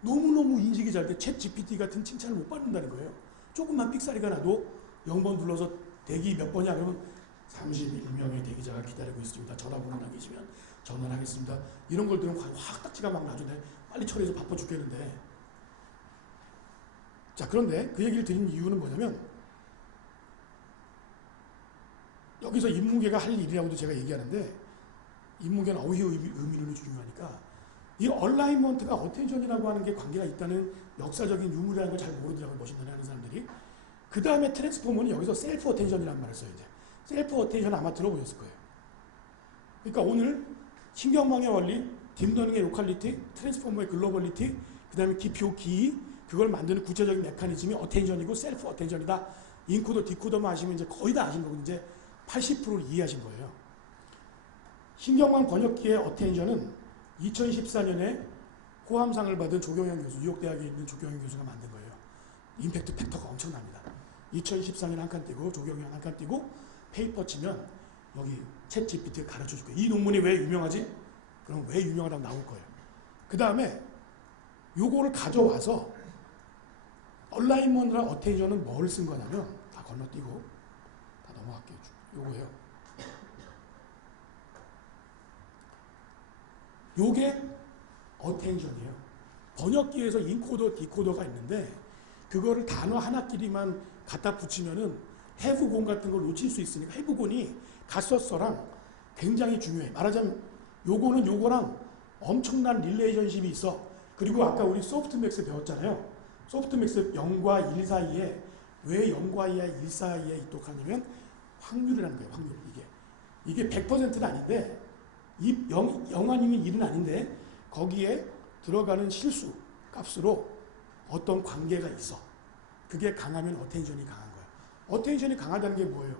너무너무 인식이 잘 돼 챗 GPT 같은 칭찬을 못 받는다는 거예요. 조금만 삑사리가 나도 0번 눌러서 대기 몇 번이야 그러면 31명의 대기자가 기다리고 있습니다. 전화번호나 계시면 전화를 하겠습니다. 이런 걸 들으면 확 딱지가 막 나중에 빨리 처리해서 바빠 죽겠는데 자 그런데 그 얘기를 드린 이유는 뭐냐면 여기서 인문계가 할 일이라고도 제가 얘기하는데 인문계는 어휘 의미론이 중요하니까 이 얼라인먼트가 어텐션이라고 하는 게 관계가 있다는 역사적인 유물이라는 걸 잘 모르더라고요. 머신러닝 하는 사람들이. 그 다음에 트랜스포머는 여기서 셀프 어텐션이라는 말을 써요. 이제. 셀프 어텐션 아마 들어보셨을 거예요. 그러니까 오늘 신경망의 원리, 딥러닝의 로컬리티, 트랜스포머의 글로벌리티, 그 다음에 기표, 기의, 그걸 만드는 구체적인 메커니즘이 어텐션이고 셀프 어텐션이다. 인코더, 디코더만 아시면 이제 거의 다 아신 거고 이제 80%를 이해하신 거예요. 신경망 번역기의 어텐션은 2014년에 호암상을 받은 조경현 교수, 뉴욕대학에 있는 조경현 교수가 만든 거예요. 임팩트 팩터가 엄청납니다. 2014년 한 칸 띄고 조경현 한 칸 띄고 페이퍼 치면 여기 챗 GPT가 가르쳐 줄 거예요. 이 논문이 왜 유명하지? 그럼 왜 유명하다고 나올 거예요. 그 다음에 요거를 가져와서 얼라인먼트랑 어텐션은 뭘 쓴 거냐면 다 건너뛰고 다 넘어갈게요. 요거예요. 요게 어텐션이에요. 번역기에서 인코더, 디코더가 있는데 그거를 단어 하나끼리만 갖다 붙이면은 해부곤 같은 걸 놓칠 수 있으니까 해부곤이 갓서서랑 굉장히 중요해. 말하자면 요거는 요거랑 엄청난 릴레이션십이 있어. 그리고 아까 우리 소프트맥스 배웠잖아요. 소프트맥스 0과 1 사이에 왜 0과 1 사이에 있도록하냐면 확률이라는 거예요. 확률. 이게 100%는 아닌데 0 아니면 1은 아닌데 거기에 들어가는 실수 값으로 어떤 관계가 있어. 그게 강하면 어텐션이 강한 거야. 어텐션이 강하다는 게 뭐예요?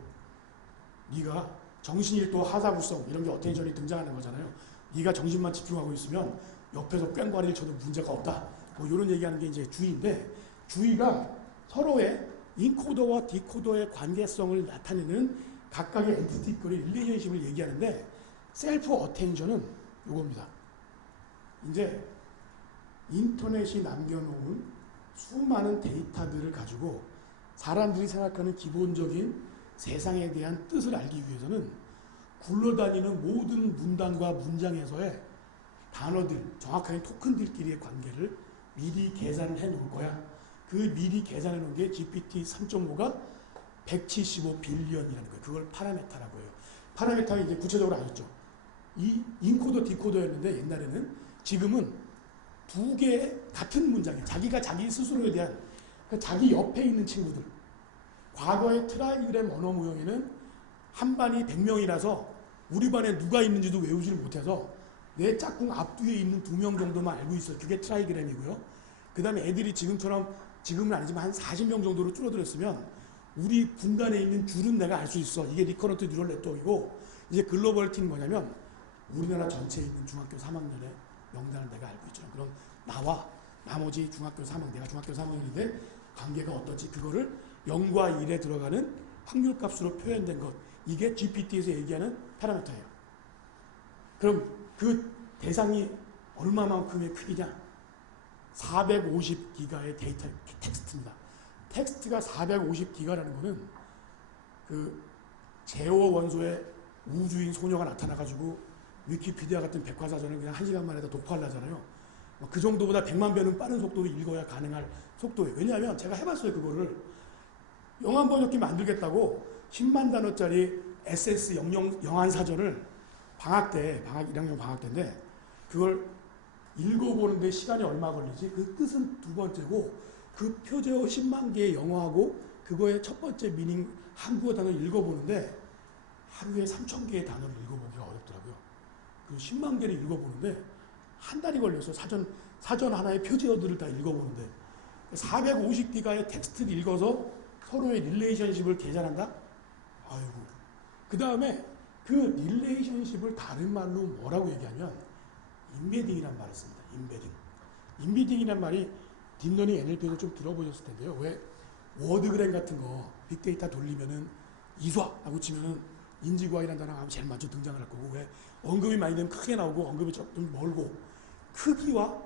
네가 정신일도 하사구성 이런 게 어텐션이 등장하는 거잖아요. 네가 정신만 집중하고 있으면 옆에서 꽹과리를 쳐도 문제가 없다. 뭐 이런 얘기하는 게 이제 주의인데 주의가 서로의 인코더와 디코더의 관계성을 나타내는 각각의 엔티티끼리 릴레이션십을 얘기하는데 셀프 어텐션은 요겁니다. 이제 인터넷이 남겨놓은 수많은 데이터들을 가지고 사람들이 생각하는 기본적인 세상에 대한 뜻을 알기 위해서는 굴러다니는 모든 문단과 문장에서의 단어들, 정확하게 토큰들끼리의 관계를 미리 계산을 해 놓을 거야. 그 미리 계산해 놓은 게 GPT 3.5가 175 빌리언이라는 거예요. 그걸 파라메타라고 해요. 파라메타가 이제 구체적으로 아셨죠? 이 인코더 디코더였는데 옛날에는, 지금은 두 개의 같은 문장에 자기가 자기 스스로에 대한 그 자기 옆에 있는 친구들, 과거의 트라이그램 언어 모형에는 한 반이 100명이라서 우리 반에 누가 있는지도 외우지를 못해서 내 짝꿍 앞뒤에 있는 2명 정도만 알고 있어요. 그게 트라이그램이고요. 그 다음에 애들이 지금처럼, 지금은 아니지만 한 40명 정도로 줄어들었으면 우리 분간에 있는 줄은 내가 알 수 있어. 이게 리커런트 뉴럴 네트워크이고, 이제 글로벌 팀 뭐냐면 우리나라 전체에 있는 중학교 3학년의 명단을 내가 알고 있죠. 그럼 나와 나머지 중학교 3학년, 내가 중학교 3학년인데 관계가 어떨지, 그거를 0과 1에 들어가는 확률값으로 표현된 것, 이게 GPT에서 얘기하는 파라미터예요. 그럼 그 대상이 얼마만큼의 크기냐? 450기가의 데이터, 텍스트입니다. 텍스트가 450기가라는 거는 그 제오 원소의 우주인 소녀가 나타나가지고 위키피디아 같은 백과사전을 그냥 1시간 만에 다 독파하려잖아요. 그 정도보다 100만 배는 빠른 속도로 읽어야 가능할 속도예요. 왜냐하면 제가 해봤어요. 그거를 영한 번역기 만들겠다고 10만 단어짜리 SS 영한 사전을 방학 때, 1학년 방학 때인데 그걸 읽어보는데 시간이 얼마 걸리지? 그 뜻은 두 번째고, 그 표제어 10만 개의 영어하고 그거의 첫 번째 미닝 한국어 단어를 읽어보는데 하루에 3,000개의 단어를 읽어보기가 어렵더라고요. 그 10만 개를 읽어보는데 한 달이 걸렸어요. 사전 하나의 표제어들을 다 읽어보는데 450기가의 텍스트를 읽어서 서로의 릴레이션십을 계산한다? 아이고. 그 다음에 그 릴레이션십을 다른 말로 뭐라고 얘기하면 인베딩이란 말을 씁니다. 인베딩. 인베딩이란 말이 딥러닝 NLP에서 좀 들어보셨을 텐데요. 왜 워드그램 같은 거 빅데이터 돌리면은 이수하고 치면은 인지구학이라는 단어가 제일 먼저 등장을 할 거고, 왜 언급이 많이 되면 크게 나오고 언급이 좀 멀고, 크기와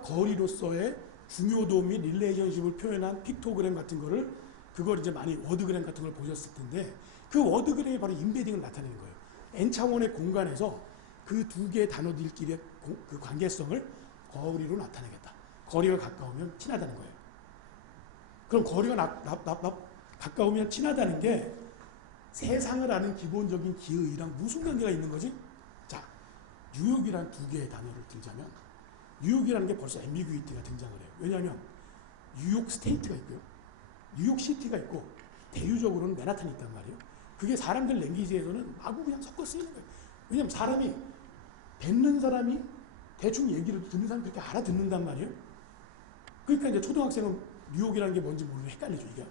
거리로서의 중요도 및 릴레이션십을 표현한 픽토그램 같은 거를, 그걸 이제 많이 워드그램 같은 걸 보셨을 텐데, 그 워드그램이 바로 인베딩을 나타내는 거예요. N차원의 공간에서 그 두 개의 단어들끼리의 그 관계성을 거리로 나타내겠다. 거리가 가까우면 친하다는 거예요. 그럼 거리가 가까우면 친하다는 게 세상을 아는 기본적인 기의랑 무슨 관계가 있는 거지? 자, 뉴욕이란 두 개의 단어를 들자면, 뉴욕이라는 게 벌써 앰비규이티가 등장을 해요. 왜냐하면 뉴욕 스테이트가 있고요, 뉴욕 시티가 있고, 대유적으로는 맨하탄이 있단 말이에요. 그게 사람들 랭귀지에서는 마구 그냥 섞어 쓰이는 거예요. 왜냐하면 사람이, 뱉는 사람이 대충 얘기를 듣는 사람이 그렇게 알아듣는단 말이에요. 그러니까 이제 초등학생은 뉴욕이라는 게 뭔지 모르고 헷갈리죠. 이게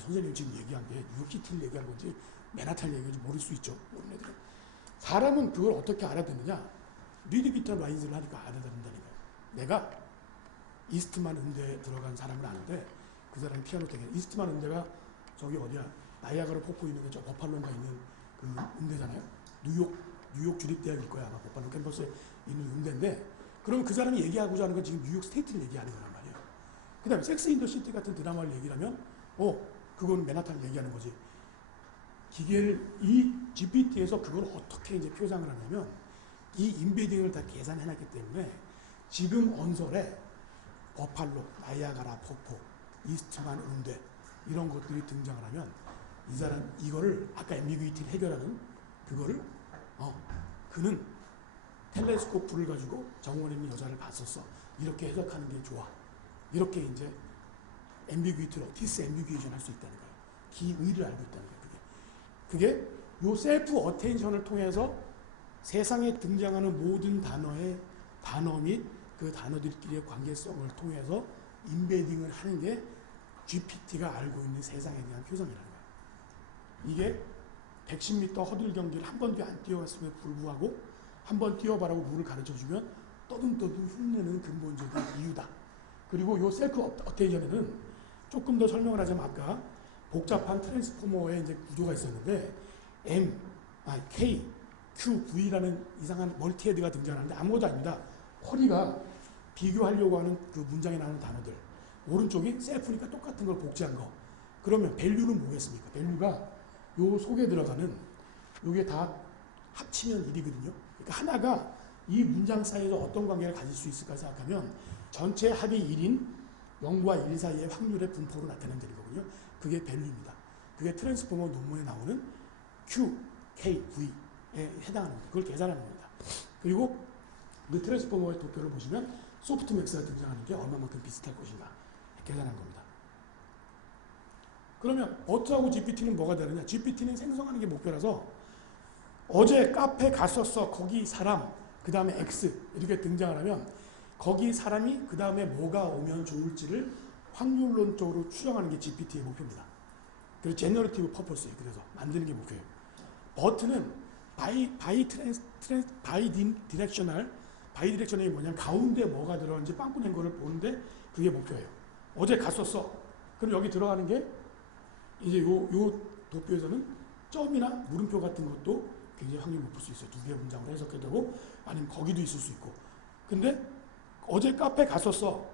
선생님 지금 얘기한 게 뉴욕 시티를 얘기한 건지 맨하탄을 얘기한지 모를 수 있죠. 모르는 애들은. 사람은 그걸 어떻게 알아듣느냐? 리드 비트 라이즈를 하니까 알아듣는다는 거예요. 내가 이스트만 음대에 들어간 사람을 아는데, 그 사람이 피아노 되게, 이스트만 음대가 저기 어디야, 나이아가라 폭포 있는 저 버팔로인가 있는 그 음대잖아요. 뉴욕 주립대학일 거야. 아마 버팔로 캠퍼스에 있는 음대인데, 그럼 그 사람이 얘기하고자 하는 건 지금 뉴욕 스테이트를 얘기하는 거란 말이에요. 그 다음에 섹스 인 더 시티 같은 드라마를 얘기하면 그건 맨하탄을 얘기하는 거지. 이 GPT에서 그걸 어떻게 이제 표상을 하냐면, 이 인베딩을 다 계산해놨기 때문에 지금 언설에 버팔로, 나이아가라 폭포, 이스트만 음대 이런 것들이 등장을 하면, 이 사람 이거를 아까 앰비규이티를 해결하는 그거를 그는 텔레스코프를 가지고 정원에 있는 여자를 봤었어. 이렇게 해석하는 게 좋아. 이렇게 이제 앰비규이티로 디스앰비규이션 할 수 있다는 거예요. 기의를 알고 있다는 거예요. 그게 요 셀프 어텐션을 통해서 세상에 등장하는 모든 단어 및 그 단어들끼리의 관계성을 통해서 인베딩을 하는 게 GPT가 알고 있는 세상에 대한 표정이라는 거예요. 이게 110m 허들 경기를 한 번도 안 뛰어봤음에 불구하고 한 번 뛰어봐라고 룰을 가르쳐주면 떠듬떠듬 흉내는 근본적인 이유다. 그리고 요 셀프 어텐션에는 조금 더 설명을 하자면, 아까 복잡한 트랜스포머의 이제 구조가 있었는데 K, Q, V라는 이상한 멀티헤드가 등장하는데 아무것도 아닙니다. 쿼리가 비교하려고 하는 그 문장에 나오는 단어들, 오른쪽이 셀프니까 똑같은 걸 복제한 거. 그러면 밸류는 뭐겠습니까? 밸류가 요 속에 들어가는 요게 다 합치면 1이거든요. 그러니까 하나가 이 문장 사이에서 어떤 관계를 가질 수 있을까 생각하면 전체 합이 1인 0과 1 사이의 확률의 분포로 나타내는 거거든요. 그게 밸류입니다. 그게 트랜스포머 논문에 나오는 Q, KV에 해당하는 겁니다. 그걸 계산하는 겁니다. 그리고 그 트랜스포머의 도표를 보시면 소프트맥스가 등장하는 게 얼마만큼 비슷할 것인가 계산한 겁니다. 그러면 버트하고 GPT는 뭐가 다르냐? GPT는 생성하는 게 목표라서 어제 카페 갔었어. 거기 사람, 그 다음에 X 이렇게 등장을 하면 거기 사람이 그 다음에 뭐가 오면 좋을지를 확률론적으로 추정하는 게 GPT의 목표입니다. 그래서 제너러티브 퍼포스예요. 그래서 만드는 게 목표예요. 버트는 바이 디렉셔널이 뭐냐면 가운데 뭐가 들어가는지 빵꾸낸 거를 보는데 그게 목표예요. 어제 갔었어. 그럼 여기 들어가는 게 이제 요 도표에서는 점이나 물음표 같은 것도 굉장히 확률이 높을 수 있어요. 두 개의 문장으로 해석해도 되고 아니면 거기도 있을 수 있고. 근데 어제 카페 갔었어.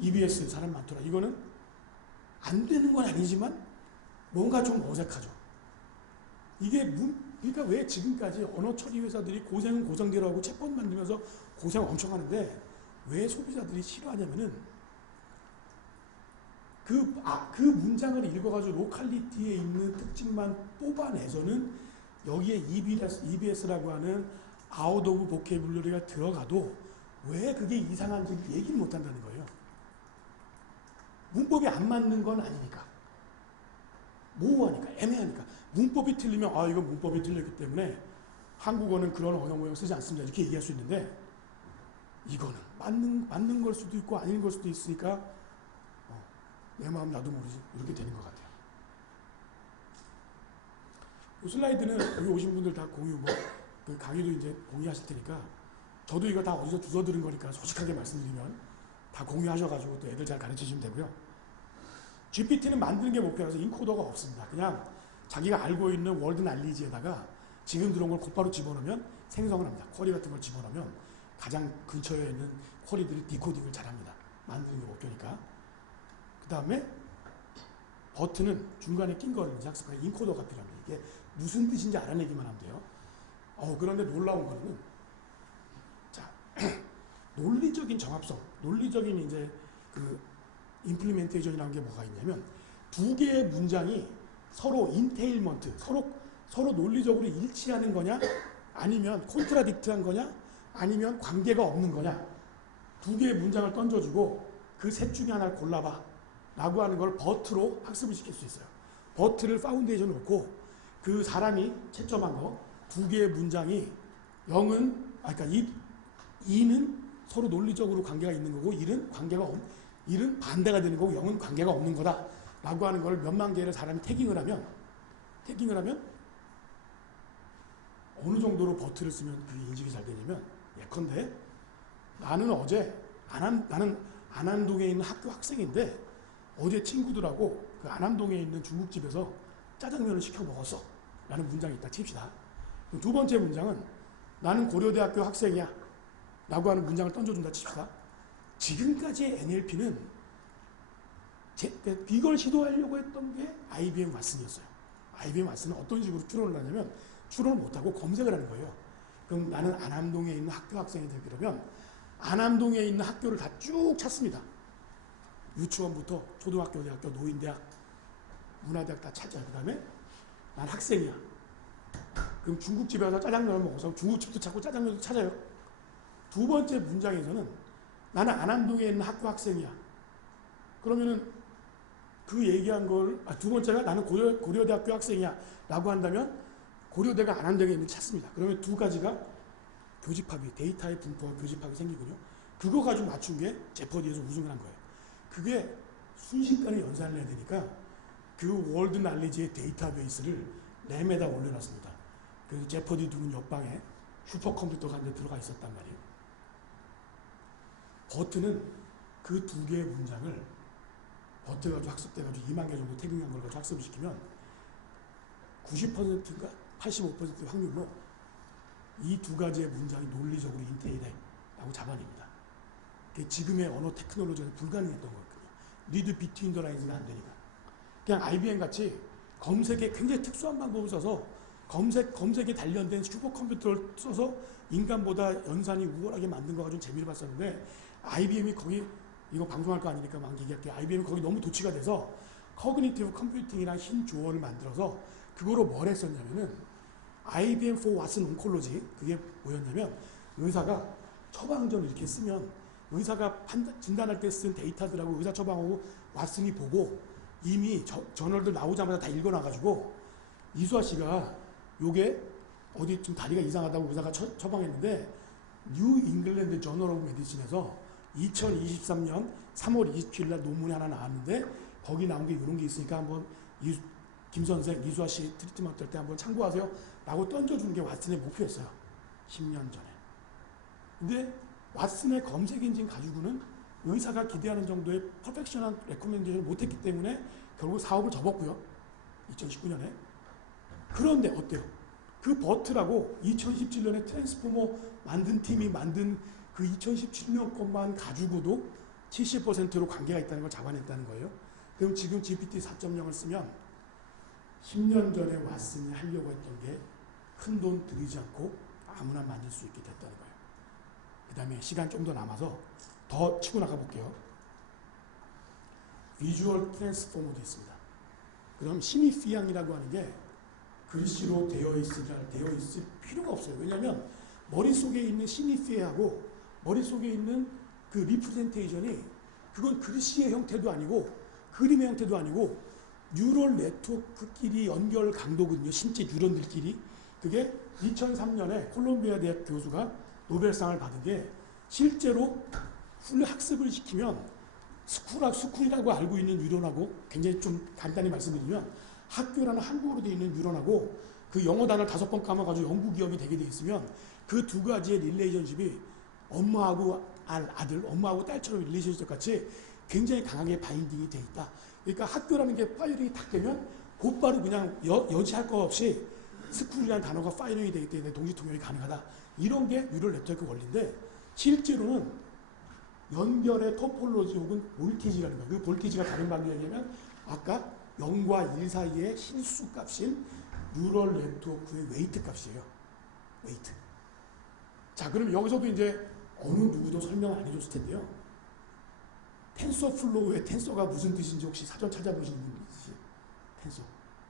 EBS 사람 많더라. 이거는 안 되는 건 아니지만 뭔가 좀 어색하죠. 이게 그러니까 왜 지금까지 언어 처리 회사들이 고생은 고생대로 하고 챗봇 만들면서 고생 엄청 하는데 왜 소비자들이 싫어하냐면은 그 문장을 읽어가지고 로컬리티에 있는 특징만 뽑아내서는 여기에 EBS라고 하는 아웃 오브 보케블러리가 들어가도 왜 그게 이상한지 얘기를 못한다는 거예요. 문법이 안 맞는 건 아니니까. 모호하니까, 애매하니까. 문법이 틀리면 이건 문법이 틀렸기 때문에 한국어는 그런 언어 모형 쓰지 않습니다. 이렇게 얘기할 수 있는데 이거는 맞는 걸 수도 있고 아닌 걸 수도 있으니까 내 마음 나도 모르지 이렇게 되는 것 같아요. 이 슬라이드는 여기 오신 분들 다 공유 그 강의도 이제 공유하실 테니까 저도 이거 다 어디서 주워 들은 거니까 솔직하게 말씀드리면 다 공유하셔가지고 또 애들 잘 가르치시면 되고요. GPT는 만드는 게 목표라서 인코더가 없습니다. 그냥 자기가 알고 있는 월드 날리지에다가 지금 들어온 걸 곧바로 집어넣으면 생성을 합니다. 쿼리 같은 걸 집어넣으면 가장 근처에 있는 쿼리들이 디코딩을 잘합니다. 만드는 게 목표니까. 그 다음에 버튼은 중간에 낀 거를 이제 학습하는 인코더가 필요합니다. 이게 무슨 뜻인지 알아내기만 하면 돼요. 그런데 놀라운 거는 자 논리적인 정합성, 논리적인 이제 그 임플리멘테이션이라는 게 뭐가 있냐면 두 개의 문장이 서로 인테일먼트, 서로 논리적으로 일치하는 거냐, 아니면 콘트라딕트한 거냐, 아니면 관계가 없는 거냐, 두 개의 문장을 던져주고 그 셋 중에 하나를 골라봐 라고 하는 걸 버트로 학습을 시킬 수 있어요. 버트를 파운데이션을 놓고 그 사람이 채점한 거 두 개의 문장이 0은 그러니까 2는 서로 논리적으로 관계가 있는 거고 1은 반대가 되는 거고 0은 관계가 없는 거다 라고 하는 걸 몇만 개를 사람이 태깅을 하면 어느 정도로 버트를 쓰면 그게 인식이 잘 되냐면 예컨대 나는 어제 나는 안암동에 있는 학교 학생인데 어제 친구들하고 그 안암동에 있는 중국집에서 짜장면을 시켜 먹었어 라는 문장이 있다 칩시다. 두 번째 문장은 나는 고려대학교 학생이야 라고 하는 문장을 던져준다 칩시다. 지금까지의 NLP는 이걸 시도하려고 했던 게 IBM 왓슨이었어요. IBM 왓슨은 어떤 식으로 추론을 하냐면 추론을 못하고 검색을 하는 거예요. 그럼 나는 안암동에 있는 학교 학생이 되려면 안암동에 있는 학교를 다 쭉 찾습니다. 유치원부터 초등학교, 대학교, 노인대학, 문화대학 다 찾아요. 그 다음에 난 학생이야. 그럼 중국집에 가서 짜장면을 먹어서 중국집도 찾고 짜장면도 찾아요. 두 번째 문장에서는 나는 안암동에 있는 학교 학생이야. 그러면은 그 얘기한 걸, 두 번째가 나는 고려대학교 학생이야 라고 한다면 고려대가 안암동에 있는 찾습니다. 그러면 두 가지가 교집합이, 데이터의 분포와 교집합이 생기군요. 그거 가지고 맞춘 게 제퍼디에서 우승을 한 거예요. 그게 순식간에 연산을 해야 되니까 그 월드 날리지의 데이터베이스를 램에다 올려놨습니다. 그래서 제퍼디 두는 옆방에 슈퍼컴퓨터가 한 대 들어가 있었단 말이에요. 버트는 그 두 개의 문장을 버트 가지고 학습돼가지고 2만 개 정도 태깅한 걸 가지고 학습을 시키면 90%인가 85% 확률로 이 두 가지의 문장이 논리적으로 인테일해 라고 잡아냅니다. 그게 지금의 언어 테크놀로지는 불가능했던 거거든요. 리드 비트윈 더 라인즈가 안 되니까. 그냥 IBM 같이 검색에 굉장히 특수한 방법을 써서 검색에 단련된 슈퍼컴퓨터를 써서 인간보다 연산이 우월하게 만든 거 가지고 재미를 봤었는데 IBM이 거기 이거 방송할 거 아니니까 막 얘기할게요. IBM이 거기 너무 도취가 돼서 커그니티브 컴퓨팅이랑 흰 조어를 만들어서 그거로 뭘 했었냐면은 IBM for Watson Oncology, 그게 뭐였냐면 의사가 처방전을 이렇게 쓰면 의사가 진단할 때 쓴 데이터들하고 의사 처방하고 왓슨이 보고 이미 저널들 나오자마자 다 읽어놔가지고 이수아 씨가 요게 어디 좀 다리가 이상하다고 의사가 처방했는데 뉴 잉글랜드 저널 오브 메디신에서 2023년 3월 27일 날 논문이 하나 나왔는데 거기 나온 게 이런 게 있으니까 한번 김 선생, 이수아 씨 트리트먼트 할 때 한번 참고하세요 라고 던져준 게 왓슨의 목표였어요. 10년 전에. 근데 왓슨의 검색 엔진 가지고는 의사가 기대하는 정도의 퍼펙션한 레코멘데이션을 못했기 때문에 결국 사업을 접었고요. 2019년에. 그런데 어때요? 그 버트라고 2017년에 트랜스포머 만든 팀이 만든 그 2017년 것만 가지고도 70%로 관계가 있다는 걸 잡아냈다는 거예요. 그럼 지금 GPT 4.0을 쓰면 10년 전에 왓슨이 하려고 했던 게 큰 돈 들이지 않고 아무나 만들 수 있게 됐다는 거예요. 그 다음에 시간 좀 더 남아서 더 치고 나가 볼게요. 비주얼 트랜스포머도 있습니다. 그럼 시니피앙이라고 하는 게 글씨로 되어 있을 필요가 없어요. 왜냐하면 머릿속에 있는 시니피하고 머릿속에 있는 그 리프레젠테이션이 그건 글씨의 형태도 아니고 그림의 형태도 아니고 뉴럴 네트워크끼리 연결 강도거든요. 신체 뉴런들끼리. 그게 2003년에 콜롬비아 대학 교수가 노벨상을 받은 게 실제로 학습을 시키면 스쿨이라고 알고 있는 뉴런하고 굉장히 좀 간단히 말씀드리면 학교라는 한국어로 되어 있는 뉴런하고 그 영어 단어를 5번 까먹어가지고 영국 기억이 되게 돼 있으면 그 두 가지의 릴레이션십이 엄마하고 아들, 엄마하고 딸처럼 릴레이션십 같이 굉장히 강하게 바인딩이 돼 있다. 그러니까 학교라는 게 파이링이 딱 되면 곧바로 그냥 여지할 거 없이 스쿨이라는 단어가 파이링이 되기 때문에 동시 통역이 가능하다. 이런 게 뉴럴 네트워크 원리인데 실제로는 연결의 토폴로지 혹은 볼티지라는 거예요. 그 볼티지가 다른 방식이 아니면 아까 0과 1 사이의 실수 값인 뉴럴 네트워크의 웨이트 값이에요. 웨이트. 자, 그럼 여기서도 이제 어느 누구도 설명 안 해줬을 텐데요. 텐서플로우의 텐서가 무슨 뜻인지 혹시 사전 찾아보시는 분 있으세요? 텐서.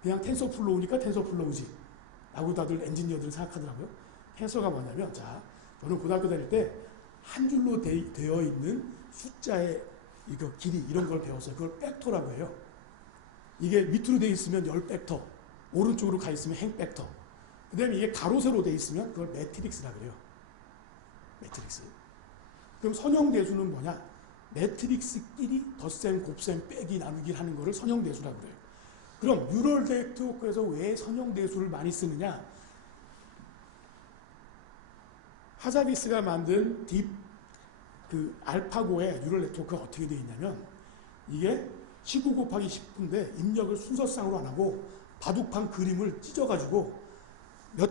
그냥 텐서플로우니까 텐서플로우지. 라고 다들 엔지니어들은 생각하더라고요. 텐서가 뭐냐면, 자, 저는 고등학교 다닐 때 한 줄로 되어 있는 숫자의 이거 길이 이런 걸 배웠어요. 그걸 벡터라고 해요. 이게 밑으로 되어 있으면 10벡터, 오른쪽으로 가 있으면 행벡터. 그 다음에 이게 가로 세로 되어 있으면 그걸 매트릭스라고 그래요. 매트릭스. 그럼 선형대수는 뭐냐? 매트릭스끼리 덧셈, 곱셈, 빼기, 나누기 하는 거를 선형대수라고 그래요. 그럼 뉴럴 네트워크에서 왜 선형대수를 많이 쓰느냐? 하자비스가 만든 알파고의 뉴럴 네트워크가 어떻게 되어 있냐면 이게 19 곱하기 10인데 입력을 순서상으로 안 하고 바둑판 그림을 찢어가지고 몇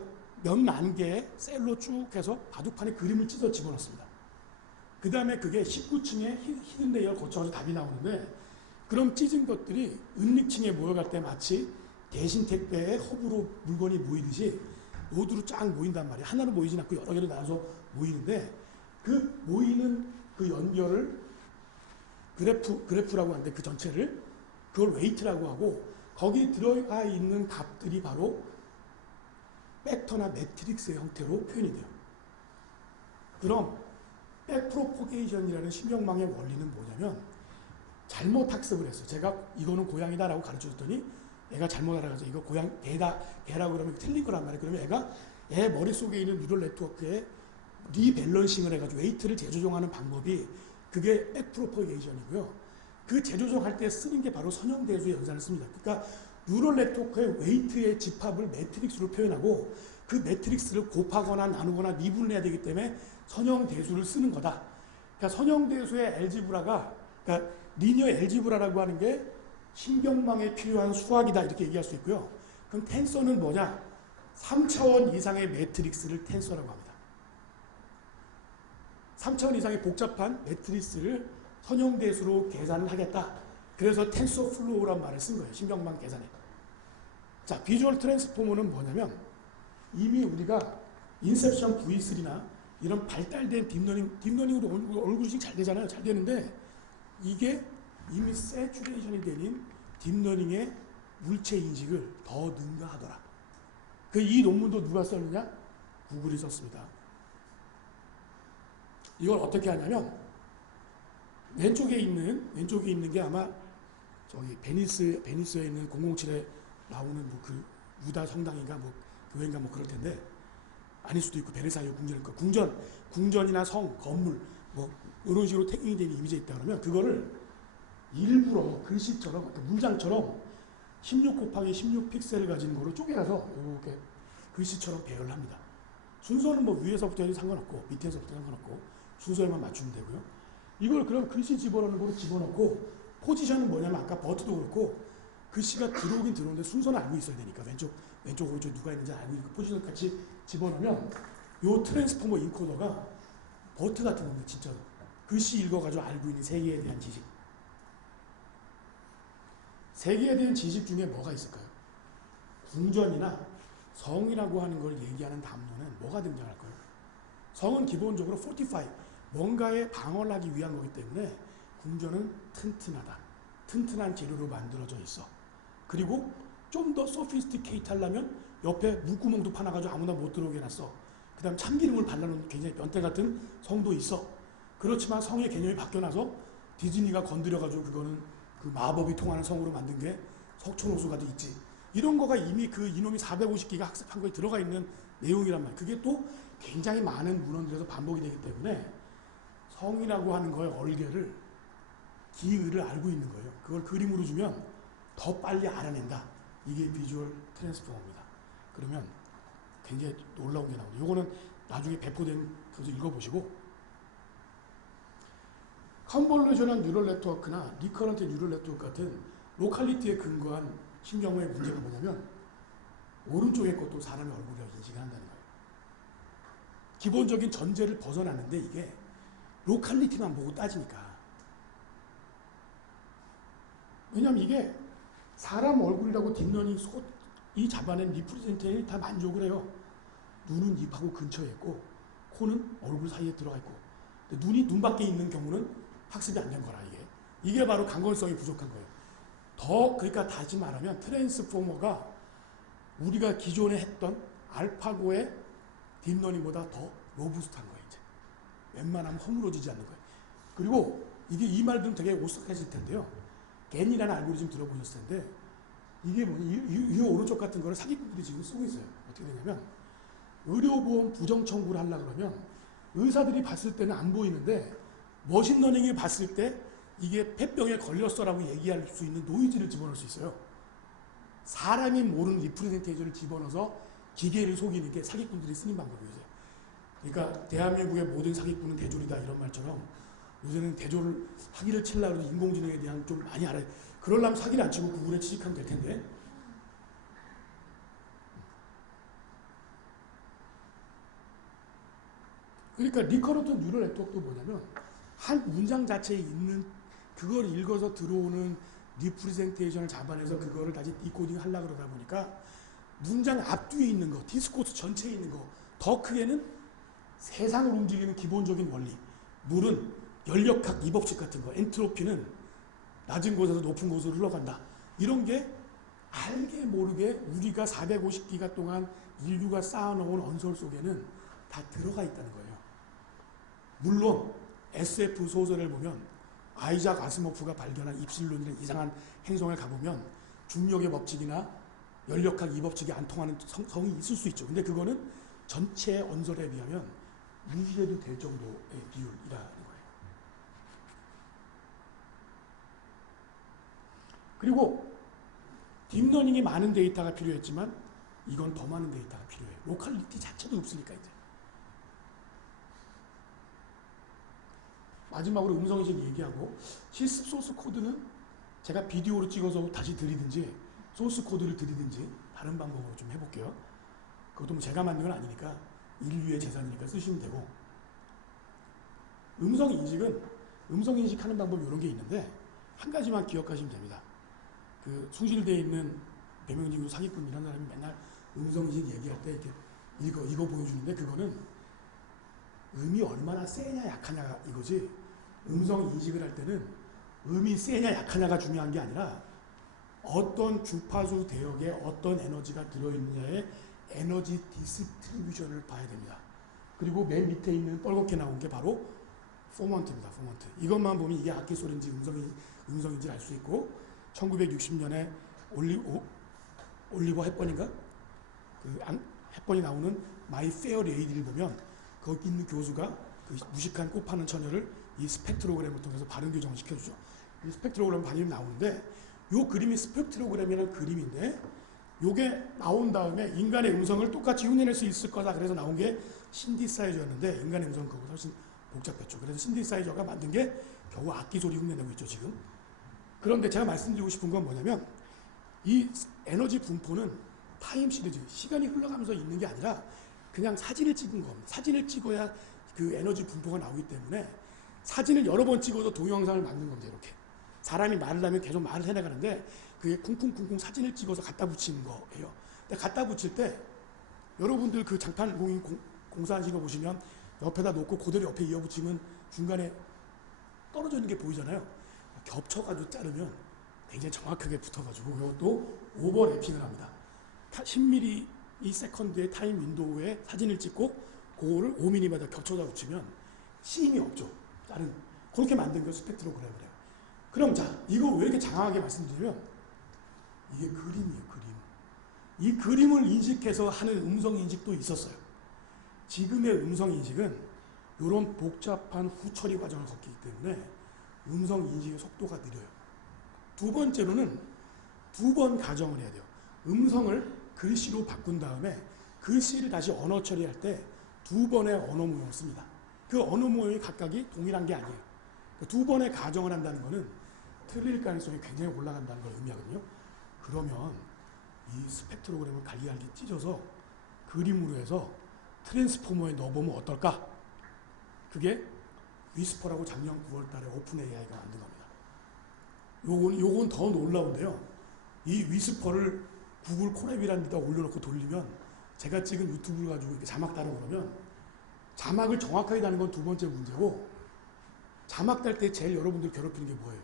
개의 셀로 쭉 해서 바둑판에 그림을 찢어 집어넣습니다. 그 다음에 그게 19층에 히든 레이어 거쳐서 답이 나오는데 그럼 찢은 것들이 은닉층에 모여갈 때 마치 대신 택배에 허브로 물건이 모이듯이 노드로 쫙 모인단 말이에요. 하나로 모이진 않고 여러 개로 나눠서 모이는데 그 모이는 그 연결을 그래프라고 하는데 그 전체를 그걸 웨이트라고 하고 거기 들어가 있는 값들이 바로 벡터나 매트릭스의 형태로 표현이 돼요. 그럼 백프로포게이션이라는 신경망의 원리는 뭐냐면 잘못 학습을 했어요. 제가 이거는 고양이다라고 가르쳐줬더니 애가 잘못 알아가서 이거 개라고 그러면 틀린 거란 말이에요. 그러면 애가 애 머릿속에 있는 뉴럴 네트워크에 리밸런싱을 해가지고 웨이트를 재조정하는 방법이 그게 백프로포게이션이고요. 그 재조정할 때 쓰는 게 바로 선형대수의 연산을 씁니다. 그러니까 뉴럴 네트워크의 웨이트의 집합을 매트릭스로 표현하고 그 매트릭스를 곱하거나 나누거나 미분을 해야 되기 때문에 선형대수를 쓰는 거다. 그러니까 선형대수의 엘지브라가 그러니까 리니어 엘지브라라고 하는 게 신경망에 필요한 수학이다 이렇게 얘기할 수 있고요. 그럼 텐서는 뭐냐? 3차원 이상의 매트릭스를 텐서라고 합니다. 3차원 이상의 복잡한 매트리스를 선형대수로 계산을 하겠다. 그래서 텐서플로우란 말을 쓴 거예요. 신경망 계산에. 자, 비주얼 트랜스포머는 뭐냐면 이미 우리가 인셉션 V3나 이런 발달된 딥러닝으로 얼굴이 잘 되잖아요. 잘 되는데 이게 이미 세츄레이션이 되는 딥러닝의 물체 인식을 더 능가하더라. 이 논문도 누가 썼느냐? 구글이 썼습니다. 이걸 어떻게 하냐면 왼쪽에 있는 게 아마 저기 베니스에 있는 007에 나오는 뭐 그 유다 성당인가 뭐 교회인가 뭐 그럴 텐데, 아닐 수도 있고 베르사유 궁전일 거. 궁전이나 성, 건물 뭐 이런 식으로 태깅이 된 이미지가 있다 그러면 그거를 일부러 글씨처럼 그러니까 문장처럼 16 곱하기 16 픽셀을 가진 거로 쪼개서 이렇게 글씨처럼 배열을 합니다. 순서는 뭐 위에서부터 해도 상관없고 밑에서부터 상관없고 순서에만 맞추면 되고요. 이걸 그럼 글씨 집어넣는 거로 집어넣고, 포지션은 뭐냐면 아까 버트도 그렇고 글씨가 들어오긴 들어오는데 순서는 알고 있어야 되니까 왼쪽 오른쪽 누가 있는지 알고 있고 포지션 같이 집어넣으면 요 트랜스포머 인코더가 버트 같은 건데 진짜로 글씨 읽어가지고 알고 있는 세계에 대한 지식. 세계에 대한 지식 중에 뭐가 있을까요? 궁전이나 성이라고 하는 걸 얘기하는 담론은 뭐가 등장할까요? 성은 기본적으로 fortify, 뭔가에 방어를 하기 위한 거기 때문에 궁전은 튼튼하다. 튼튼한 재료로 만들어져 있어. 그리고 좀 더 소피스티케이트 하려면 옆에 물구멍도 파놔가지고 아무나 못 들어오게 해놨어. 그 다음 참기름을 발라놓은 굉장히 변태 같은 성도 있어. 그렇지만 성의 개념이 바뀌어나서 디즈니가 건드려가지고 그거는 그 마법이 통하는 성으로 만든 게 석촌호수가 있지. 이런 거가 이미 그 이놈이 450기가 학습한 거에 들어가 있는 내용이란 말이야. 그게 또 굉장히 많은 문헌들에서 반복이 되기 때문에 성이라고 하는 거의 얼개를, 기의를 알고 있는 거예요. 그걸 그림으로 주면 더 빨리 알아낸다. 이게 비주얼 트랜스포머입니다. 그러면 굉장히 놀라운 게 나오죠. 요거는 나중에 배포된 그것을 읽어보시고, 컨볼루셔널 뉴럴 네트워크나 리커런트 뉴럴 네트워크 같은 로컬리티에 근거한 신경의 문제가 뭐냐면 오른쪽의 것도 사람의 얼굴이라고 인식을 한다는 거예요. 기본적인 전제를 벗어나는데 이게 로컬리티만 보고 따지니까. 왜냐면 이게 사람 얼굴이라고 딥러닝이 잡아낸 리프레젠테이션이 다 만족을 해요. 눈은 입하고 근처에 있고 코는 얼굴 사이에 들어가 있고, 근데 눈이 눈 밖에 있는 경우는 학습이 안 된 거라. 이게 바로 강건성이 부족한 거예요. 그러니까 다시 말하면 트랜스포머가 우리가 기존에 했던 알파고의 딥러닝보다 더 로부스트한 거예요. 이제 웬만하면 허물어지지 않는 거예요. 그리고 이 말들은 되게 오싹해질 텐데요. 겐이라는 알고리즘 들어보셨을 텐데, 이게 뭐냐, 이 오른쪽 같은 거를 사기꾼들이 지금 쓰고 있어요. 어떻게 되냐면 의료보험 부정 청구를 하려고 그러면 의사들이 봤을 때는 안 보이는데 머신러닝이 봤을 때 이게 폐병에 걸렸어라고 얘기할 수 있는 노이즈를 집어넣을 수 있어요. 사람이 모르는 리프레젠테이션을 집어넣어서 기계를 속이는 게 사기꾼들이 쓰는 방법이에요. 그러니까 대한민국의 모든 사기꾼은 대졸이다 이런 말처럼 요새는 대졸을 사기를 치려고 해도 인공지능에 대한 좀 많이 알아요. 그러려면 사기를 안 치고 구글에 취직하면 될 텐데. 그러니까 리커런트 뉴럴 네트워크도 뭐냐면 한 문장 자체에 있는 그걸 읽어서 들어오는 리프레젠테이션을 잡아내서 그거를 다시 디코딩 하려고 그러다 보니까 문장 앞뒤에 있는 거, 디스코스 전체에 있는 거, 더 크게는 세상을 움직이는 기본적인 원리, 물은 연력학 이법칙 같은 거, 엔트로피는 낮은 곳에서 높은 곳으로 흘러간다. 이런 게 알게 모르게 우리가 450기가 동안 인류가 쌓아놓은 언설 속에는 다 들어가 있다는 거예요. 물론 SF 소설을 보면 아이작 아스모프가 발견한 입실론이라는 이상한 행성을 가보면 중력의 법칙이나 연력학 이 법칙이 안 통하는 성이 있을 수 있죠. 근데 그거는 전체 언설에 비하면 무시해도 될 정도의 비율이라는 거예요. 그리고 딥러닝이 많은 데이터가 필요했지만 이건 더 많은 데이터가 필요해요. 로컬리티 자체도 없으니까 이제. 마지막으로 음성인식 얘기하고, 실습 소스 코드는 제가 비디오로 찍어서 다시 드리든지 소스 코드를 드리든지 다른 방법으로 좀 해볼게요. 그것도 뭐 제가 만든 건 아니니까 인류의 재산이니까 쓰시면 되고, 음성인식 하는 방법이 이런 게 있는데 한 가지만 기억하시면 됩니다. 그 숭실대에 있는 배명진구 사기꾼이라는 사람이 맨날 음성인식 얘기할 때 이렇게 이거 보여주는데 그거는 음이 얼마나 세냐 약하냐 이거지, 음성 인식을 할 때는 음이 세냐 약하냐가 중요한 게 아니라 어떤 주파수 대역에 어떤 에너지가 들어있느냐의 에너지 디스트리뷰션을 봐야 됩니다. 그리고 맨 밑에 있는 빨갛게 나온 게 바로 포먼트입니다. 포먼트. 이것만 보면 이게 악기 소리인지 음성인지 알 수 있고 1960년에 올리버 헵번인가? 헵번이 나오는 마이 페어 레이디를 보면 거기 있는 교수가 그 무식한 꽃 파는 처녀를 이 스펙트로그램을 통해서 발음 교정을 시켜주죠. 이 스펙트로그램 반응이 나오는데 이 그림이 스펙트로그램이라는 그림인데 요게 나온 다음에 인간의 음성을 똑같이 흉내낼 수 있을 거다. 그래서 나온 게 신디사이저였는데 인간의 음성은 그거보다 훨씬 복잡했죠. 그래서 신디사이저가 만든 게 겨우 악기 소리 흉내내고 있죠, 지금. 그런데 제가 말씀드리고 싶은 건 뭐냐면 이 에너지 분포는 타임 시리즈, 시간이 흘러가면서 있는 게 아니라 그냥 사진을 찍은 겁니다. 사진을 찍어야 그 에너지 분포가 나오기 때문에 사진을 여러 번 찍어서 동영상을 만든 겁니다, 이렇게. 사람이 말을 하면 계속 말을 해나가는데 그게 쿵쿵쿵쿵 사진을 찍어서 갖다 붙이는 거예요. 근데 갖다 붙일 때 여러분들 그 장판 공사하신 거 보시면 옆에다 놓고 그대로 옆에 이어붙이면 중간에 떨어져 있는 게 보이잖아요. 겹쳐가지고 자르면 굉장히 정확하게 붙어가지고 이것도 오버래핑을 합니다. 10mm 이 세컨드의 타임 윈도우에 사진을 찍고 그거를 5mm마다 겹쳐다 붙이면 씬이 없죠. 다른 그렇게 만든 게 스펙트로그램을 해요. 그럼 자, 이거 왜 이렇게 장황하게 말씀드리면 이게 그림이에요, 그림. 이 그림을 인식해서 하는 음성 인식도 있었어요. 지금의 음성 인식은 이런 복잡한 후처리 과정을 거치기 때문에 음성 인식의 속도가 느려요. 두 번째로는 두 번 가정을 해야 돼요. 음성을 글씨로 바꾼 다음에 글씨를 다시 언어 처리할 때 두 번의 언어 모형을 씁니다. 그 언어 모형이 각각이 동일한 게 아니에요. 두 번의 가정을 한다는 것은 틀릴 가능성이 굉장히 올라간다는 걸 의미하거든요. 그러면 이 스펙트로그램을 갈리갈리 찢어서 그림으로 해서 트랜스포머에 넣어보면 어떨까? 그게 위스퍼라고 작년 9월 달에 오픈 AI가 만든 겁니다. 요건 더 놀라운데요. 이 위스퍼를 구글 콜앱이라는 데다 올려놓고 돌리면 제가 찍은 유튜브를 가지고 이렇게 자막 따르고 그러면 자막을 정확하게 다는 건 두 번째 문제고 자막 딸 때 제일 여러분들 괴롭히는 게 뭐예요?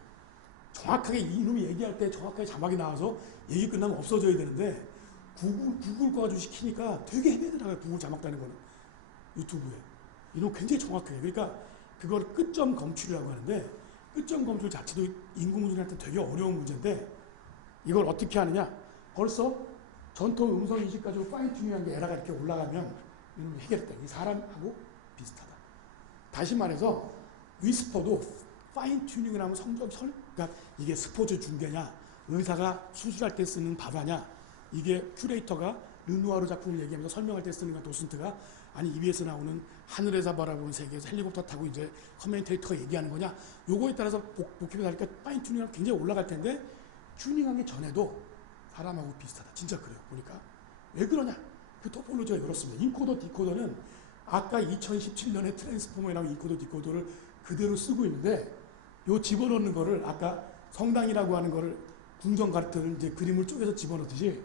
정확하게 이놈이 얘기할 때 정확하게 자막이 나와서 얘기 끝나면 없어져야 되는데 구글 거 가지고 시키니까 되게 헤매더라고요. 구글 자막 따는 거는 유튜브에. 이놈 굉장히 정확해요. 그러니까 그걸 끝점 검출이라고 하는데 끝점 검출 자체도 인공지능한테 되게 어려운 문제인데 이걸 어떻게 하느냐? 벌써 전통 음성 인식 가지고 파인 튜닝한 게 에러가 이렇게 올라가면 이놈이 해결했다. 이 사람하고 비슷하다. 다시 말해서 위스퍼도 파인 튜닝을 하면 그러니까 이게 스포츠 중계냐, 의사가 수술할 때 쓰는 밥하냐, 이게 큐레이터가 르누아르 작품을 얘기하면서 설명할 때 쓰는 건 도슨트가 아니 EBS 나오는 하늘에서 바라보는 세계에서 헬리콥터 타고 이제 커멘테이터가 얘기하는 거냐, 요거에 따라서 복잡이 다르니까 파인 튜닝하면 굉장히 올라갈 텐데 튜닝하기 전에도 사람하고 비슷하다. 진짜 그래요. 보니까 왜 그러냐? 그 토폴로지가 이렇습니다. 인코더 디코더는 아까 2017년에 트랜스포머에 나온 인코더 디코더를 그대로 쓰고 있는데 요 집어넣는 거를 아까 성당이라고 하는 거를 궁정 같은 이제 그림을 쪼개서 집어넣듯이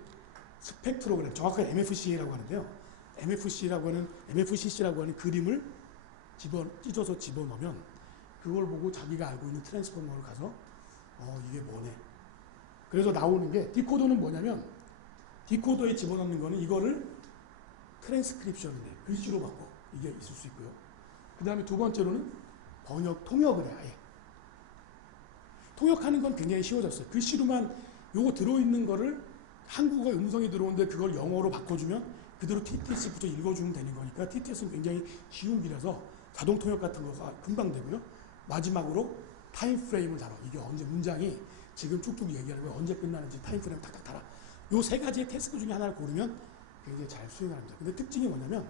스펙트로그램, 정확하게 MFC라고 하는데요. MFCC라고 하는 그림을 찢어서 집어넣으면 그걸 보고 자기가 알고 있는 트랜스포머를 가서 이게 뭐네. 그래서 나오는 게 디코더는 뭐냐면 디코더에 집어넣는 거는 이거를 트랜스크립션인데 글씨로 바꿔. 이게 있을 수 있고요. 그 다음에 두 번째로는 통역을 해, 아예. 통역하는 건 굉장히 쉬워졌어요. 글씨로만 요거 들어있는 거를 한국어 음성이 들어오는데 그걸 영어로 바꿔주면 그대로 TTS 붙여 읽어주면 되는 거니까 TTS는 굉장히 쉬운 길이라서 자동 통역 같은 거가 금방 되고요. 마지막으로 타임 프레임을 다뤄. 이게 언제 문장이 지금 쭉쭉 얘기하는 거예요. 언제 끝나는지 타임 프레임 탁탁 달아. 요 세 가지의 태스크 중에 하나를 고르면 굉장히 잘 수행합니다. 근데 특징이 뭐냐면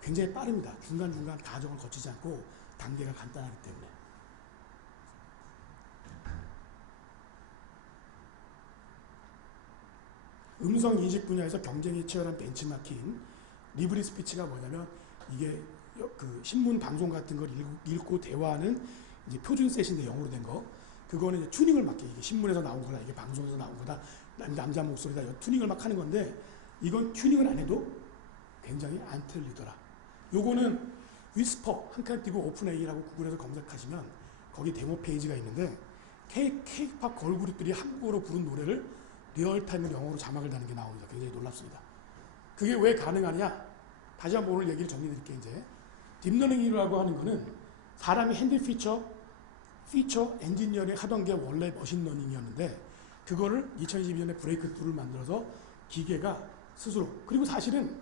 굉장히 빠릅니다. 중간중간 가정을 거치지 않고 단계가 간단하기 때문에. 음성 인식 분야에서 경쟁이 치열한 벤치마킹 리브리 스피치가 뭐냐면 이게 그 신문 방송 같은 걸 읽고 대화하는 이제 표준 셋인데 영어로 된 거. 그거는 이제 튜닝을 맡겨. 이게 신문에서 나온 거다, 이게 방송에서 나온 거다, 남자 목소리다, 튜닝을 막 하는 건데 이건 튜닝을 안 해도 굉장히 안 틀리더라. 요거는 위스퍼 한 칸 띄고 오픈 AI라고 구글에서 검색하시면 거기 데모 페이지가 있는데 케이팝 걸그룹들이 한국어로 부른 노래를 리얼타임으로 영어로 자막을 다는 게 나옵니다. 굉장히 놀랍습니다. 그게 왜 가능하냐? 다시 한번 오늘 얘기를 정리드릴게요. 이제 딥러닝이라고 하는 거는 사람이 핸드 피처 엔지니어링 하던 게 원래 머신러닝이었는데 그거를 2022년에 브레이크 툴을 만들어서 기계가 스스로, 그리고 사실은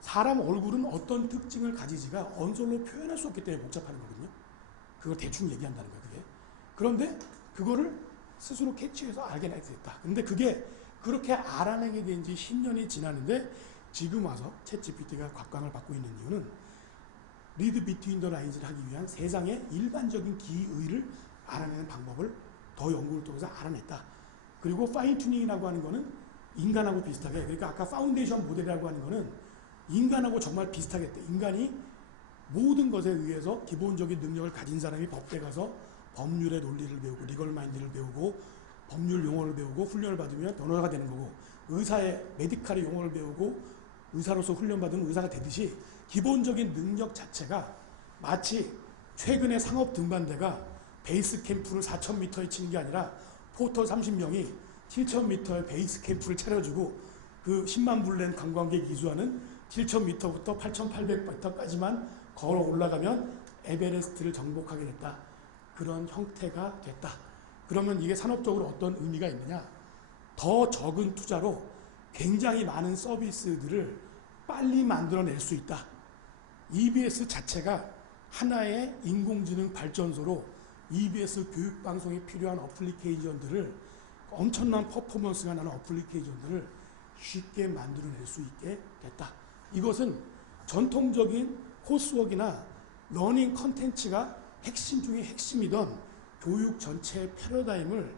사람 얼굴은 어떤 특징을 가지지가 언어로 표현할 수 없기 때문에 복잡한 거거든요. 그걸 대충 얘기한다는 거예요. 그게. 그런데 그거를 스스로 캐치해서 알게 됐다. 근데 그게 그렇게 알아내게 된 지 10년이 지났는데 지금 와서 챗 GPT가 곽광을 받고 있는 이유는 리드 비트윈 더 라인즈를 하기 위한 세상의 일반적인 기의를 알아내는 방법을 더 연구를 통해서 알아냈다. 그리고 파인 튜닝이라고 하는 거는 인간하고 비슷하게, 그러니까 아까 파운데이션 모델이라고 하는 거는 인간하고 정말 비슷하겠다. 인간이 모든 것에 의해서 기본적인 능력을 가진 사람이 법대 가서 법률의 논리를 배우고 리걸 마인드를 배우고 법률 용어를 배우고 훈련을 받으면 변호사가 되는 거고, 의사의 메디칼의 용어를 배우고 의사로서 훈련받으면 의사가 되듯이 기본적인 능력 자체가 마치 최근에 상업 등반대가 베이스 캠프를 4,000m에 치는 게 아니라 포터 30명이 7,000m의 베이스 캠프를 차려주고 그 10만 불낸 관광객 이수하는 7,000m부터 8,800m까지만 걸어 올라가면 에베레스트를 정복하게 됐다. 그런 형태가 됐다. 그러면 이게 산업적으로 어떤 의미가 있느냐? 더 적은 투자로 굉장히 많은 서비스들을 빨리 만들어낼 수 있다. EBS 자체가 하나의 인공지능 발전소로 EBS 교육방송에 필요한 어플리케이션들을, 엄청난 퍼포먼스가 나는 어플리케이션들을 쉽게 만들어낼 수 있게 됐다. 이것은 전통적인 코스웍이나 러닝 컨텐츠가 핵심 중에 핵심이던 교육 전체의 패러다임을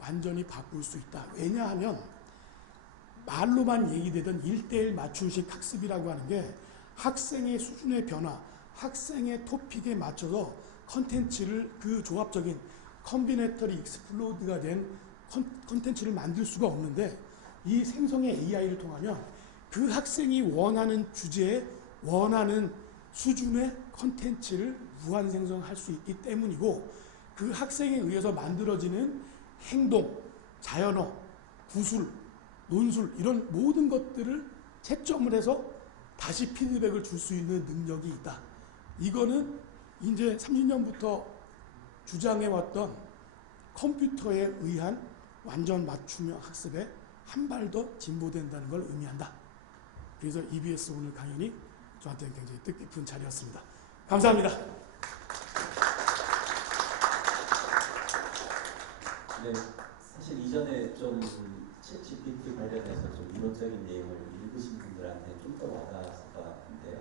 완전히 바꿀 수 있다. 왜냐하면 말로만 얘기되던 1:1 맞춤식 학습이라고 하는 게 학생의 수준의 변화, 학생의 토픽에 맞춰서 컨텐츠를, 그 조합적인 컨비네터리 익스플로드가 된 컨텐츠를 만들 수가 없는데, 이 생성의 AI를 통하면 그 학생이 원하는 주제에 원하는 수준의 컨텐츠를 무한 생성할 수 있기 때문이고, 그 학생에 의해서 만들어지는 행동, 자연어, 구술, 논술 이런 모든 것들을 채점을 해서 다시 피드백을 줄 수 있는 능력이 있다. 이거는 이제 30년부터 주장해왔던 컴퓨터에 의한 완전 맞춤형 학습에 한 발 더 진보된다는 걸 의미한다. 그래서 EBS 오늘 강연이 저한테는 굉장히 뜻깊은 자리였습니다. 감사합니다. 네, 사실 이전에 좀 챗 GPT 관련해서 좀 이론적인 내용을 읽으신 분들한테 좀 더 와닿았을 것 같은데요.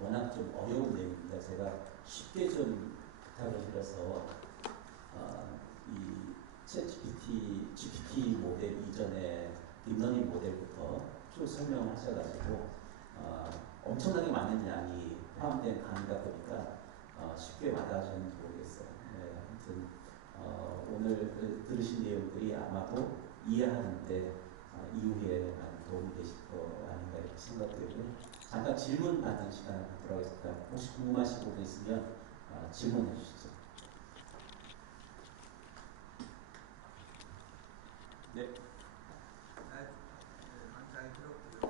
워낙 좀 어려운 내용입니다. 제가 쉽게 좀 부탁을 드려서 이 챗 GPT 모델 이전에 딥러닝 모델부터 쭉 설명을 하셔가지고 엄청나게 많은 양이 포함된 강의다 보니까 쉽게 와닿으셨는지 모르겠어요. 네, 아무튼 오늘 들으신 내용들이 아마도 이해하는데 이후에 많은 도움이 되실 거 아닌가 이렇게 생각되고요. 잠깐 질문 받는 시간을 갖도록 하겠습니다. 혹시 궁금하신 부분 있으면 질문해 주시죠. 네. 잘 들었고요.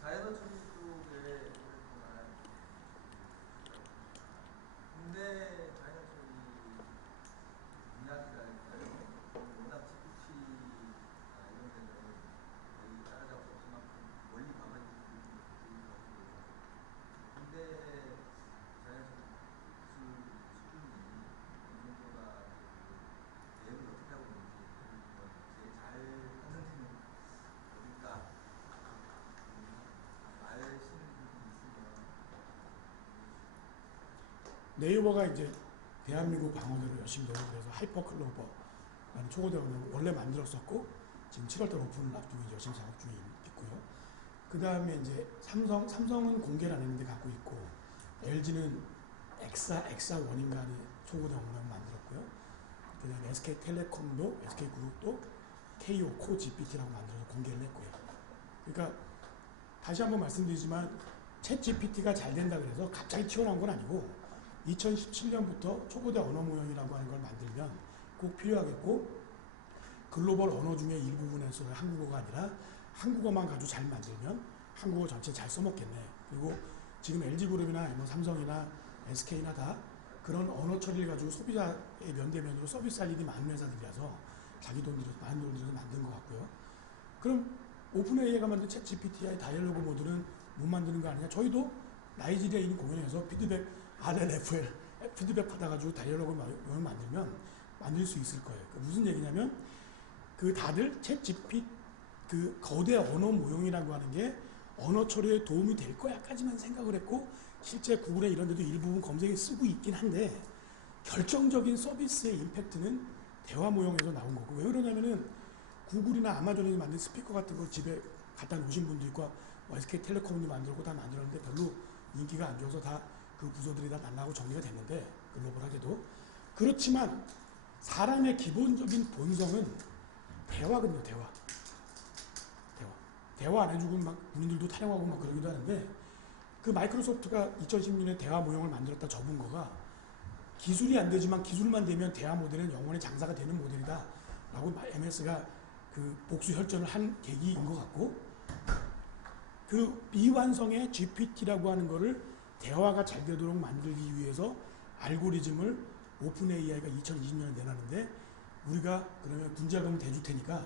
자연어 처리 쪽에 오랫동안 국내 자연어 처리 이야기랄까요? 워낙 GPT나 이런 데는 거의 따라잡을 수 없을 만큼 멀리 가만히 국내 자연어 기술 수준이 어느 정도가 대응을 어떻게 하고 있는지 제일 잘 하는 데는 어딜까? 말씀이 있으면. 네이버가 이제 대한민국 방어대로 열심히 노력을 해서 하이퍼클로버라는 초고대 언어를 원래 만들었었고 지금 7월달 오픈을 앞두고 이제 열심히 작업 중에 있고요. 그 다음에 이제 삼성은 공개를 안 했는데 갖고 있고, LG는 엑사1인가 하는 초고대 언어를 만들었고요. 그 다음에 SK텔레콤도, SK그룹도 KO, 코GPT라고 만들어서 공개를 했고요. 그러니까 다시 한번 말씀드리지만 챗 GPT가 잘 된다 그래서 갑자기 튀어나온 건 아니고 2017년부터 초고대 언어 모형이라고 하는 걸 만들면 꼭 필요하겠고 글로벌 언어 중에 일부분에서는 한국어가 아니라 한국어만 가지고 잘 만들면 한국어 전체 잘 써먹겠네. 그리고 지금 LG그룹이나 뭐 삼성이나 SK나 다 그런 언어 처리를 가지고 소비자의 면대면으로 서비스 할 일이 많은 회사들이라서 자기 돈 들여서 많은 돈 들여서 만든 것 같고요. 그럼 오픈 AI가 만든 챗 GPT의 다이얼로그 모드는 못 만드는 거 아니냐? 저희도 나이지리아에 있는 공연에서 피드백 RLFL 피드백 받아가지고 다이얼로그 모형 만들면 만들 수 있을 거예요. 그 무슨 얘기냐면 그 다들 챗 GPT 그 거대 언어 모형이라고 하는 게 언어 처리에 도움이 될 거야까지만 생각을 했고 실제 구글에 이런 데도 일부분 검색에 쓰고 있긴 한데 결정적인 서비스의 임팩트는 대화 모형에서 나온 거고 왜 그러냐면은 구글이나 아마존이 만든 스피커 같은 걸 집에 갖다 놓으신 분도 있고 SK텔레콤도 만들고 다 만들었는데 별로 인기가 안 좋아서 다 그 부서들이 다 날라가고 정리가 됐는데 글로벌하게도 그렇지만 사람의 기본적인 본성은 대화거든요. 대화 안 해주고 막 본인들도 타령하고 막 그러기도 하는데 그 마이크로소프트가 2016년에 대화 모형을 만들었다 접은 거가 기술이 안 되지만 기술만 되면 대화 모델은 영원히 장사가 되는 모델이다 라고 MS가 그 복수 혈전을 한 계기인 것 같고 그 미완성의 GPT라고 하는 거를 대화가 잘 되도록 만들기 위해서 알고리즘을 오픈 AI가 2020년에 내놨는데 우리가 그러면 분자금 대줄 테니까